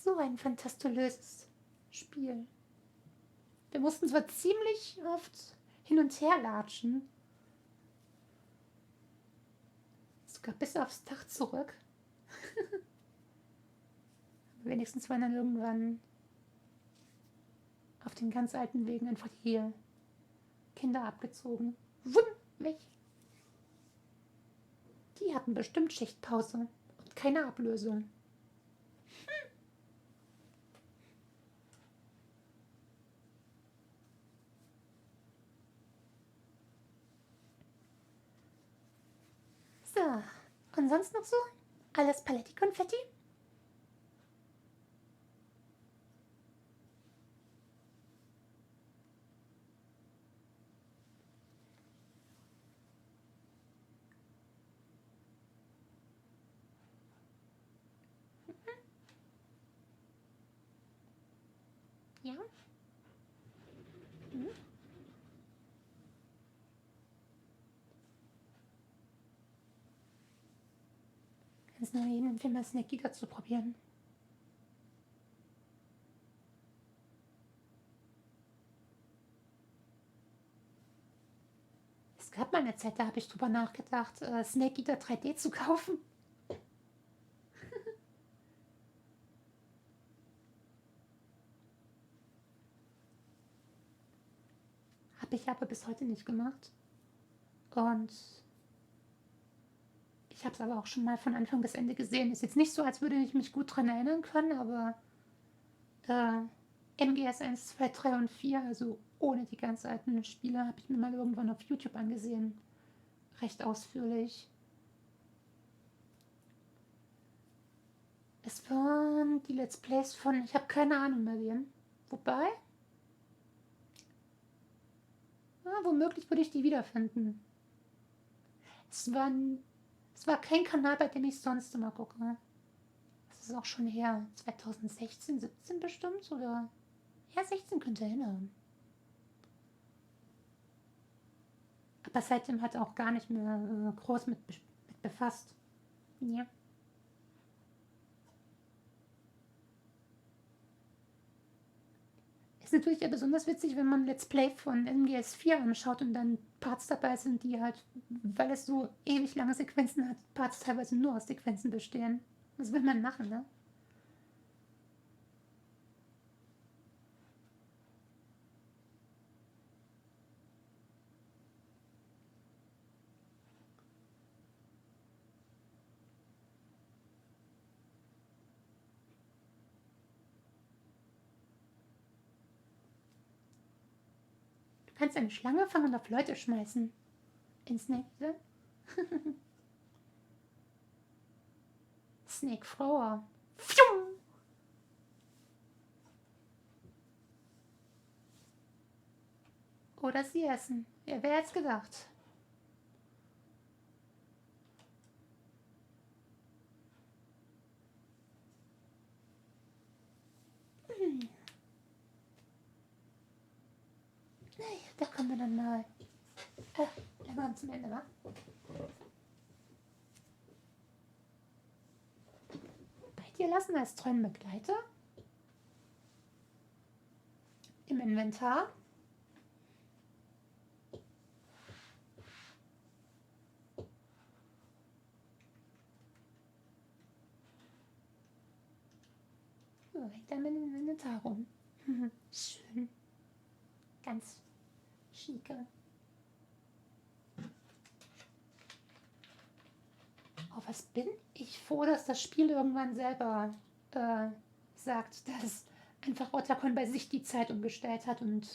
So ein fantastulöses Spiel. Wir mussten zwar ziemlich oft hin und her latschen. Sogar bis aufs Dach zurück. Wenigstens waren dann irgendwann auf den ganz alten Wegen einfach die Kinder abgezogen. Wumm, weg. Die hatten bestimmt Schichtpause und keine Ablösung. So, und sonst noch so? Alles Paletti-Konfetti? Ja? Mhm. Kannst nur jeden Film als Snacky dazu probieren. Es gab mal eine Zeit, da habe ich drüber nachgedacht, Snake Eater 3D zu kaufen. Habe ich aber bis heute nicht gemacht. Und ich habe es aber auch schon mal von Anfang bis Ende gesehen. Ist jetzt nicht so, als würde ich mich gut dran erinnern können, aber MGS 1, 2, 3 und 4, also ohne die ganz alten Spiele, habe ich mir mal irgendwann auf YouTube angesehen. Recht ausführlich. Es waren die Let's Plays von, ich habe keine Ahnung mehr wem. Wobei, womöglich würde ich die wiederfinden. Es war kein Kanal, bei dem ich sonst immer gucke. Das ist auch schon her. 2016, 17 bestimmt, oder? Ja, 16 könnte hinhauen. Aber seitdem hat er auch gar nicht mehr groß mit befasst. Ja. Ist natürlich ja besonders witzig, wenn man Let's Play von MGS 4 anschaut und dann Parts dabei sind, die halt, weil es so ewig lange Sequenzen hat, Parts teilweise nur aus Sequenzen bestehen. Was will man machen, ne? Du kannst eine Schlange fangen und auf Leute schmeißen. In Snake, ne? Snake Thrower. Pfium! Oder sie essen. Ja, wer hätte es gedacht? Da kommen wir dann mal langsam zum Ende, wa? Bei dir lassen als treuen Begleiter im Inventar hängt dann im Inventar rum. Schön. Ganz schicke. Oh, was bin ich froh, dass das Spiel irgendwann selber sagt, dass einfach Otacon bei sich die Zeit umgestellt hat und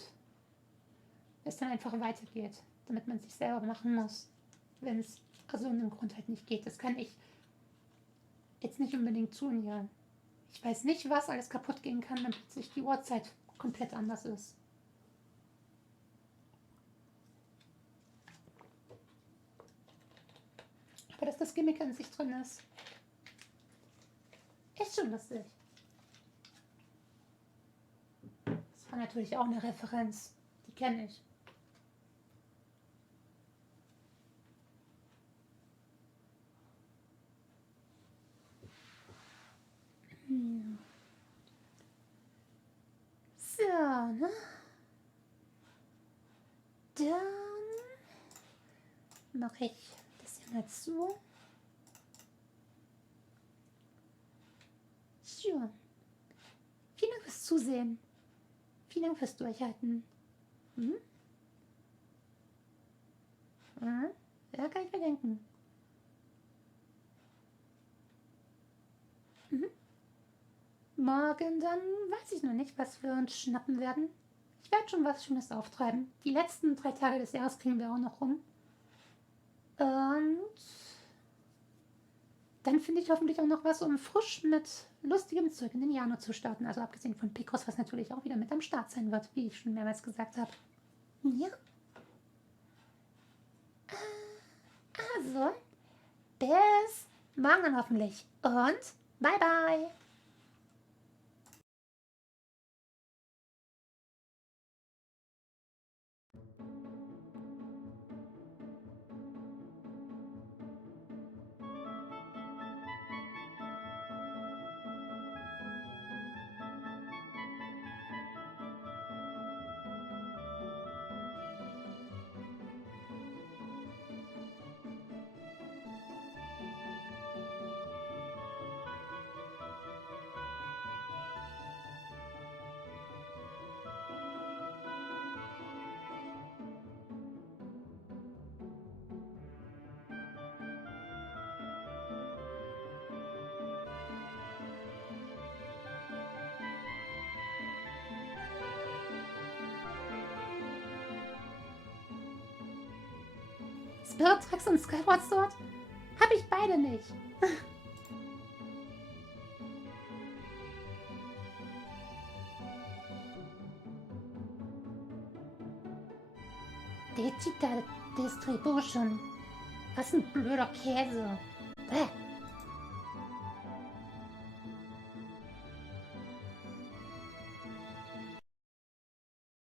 es dann einfach weitergeht, damit man sich selber machen muss, wenn es aus irgendeinem Grund halt nicht geht. Das kann ich jetzt nicht unbedingt tun, ja. Ich weiß nicht, was alles kaputt gehen kann, wenn plötzlich die Uhrzeit komplett anders ist. Aber dass das Gimmick an sich drin ist schon lustig. Das war natürlich auch eine Referenz. Die kenne ich. mache ich das hier mal zu. So. Vielen Dank fürs Zusehen. Vielen Dank fürs Durchhalten. Ja, kann ich mir denken. Morgen dann weiß ich noch nicht, was wir uns schnappen werden. Ich werde schon was Schönes auftreiben. Die letzten 3 Tage des Jahres kriegen wir auch noch rum. Und dann finde ich hoffentlich auch noch was, um frisch mit lustigem Zeug in den Januar zu starten. Also abgesehen von Picross, was natürlich auch wieder mit am Start sein wird, wie ich schon mehrmals gesagt habe. Ja. Also, bis morgen dann hoffentlich. Und bye bye. Spirit-Tracks und Skyward Sword? Hab ich beide nicht. Digital Distribution. Was ein blöder Käse. Bäh.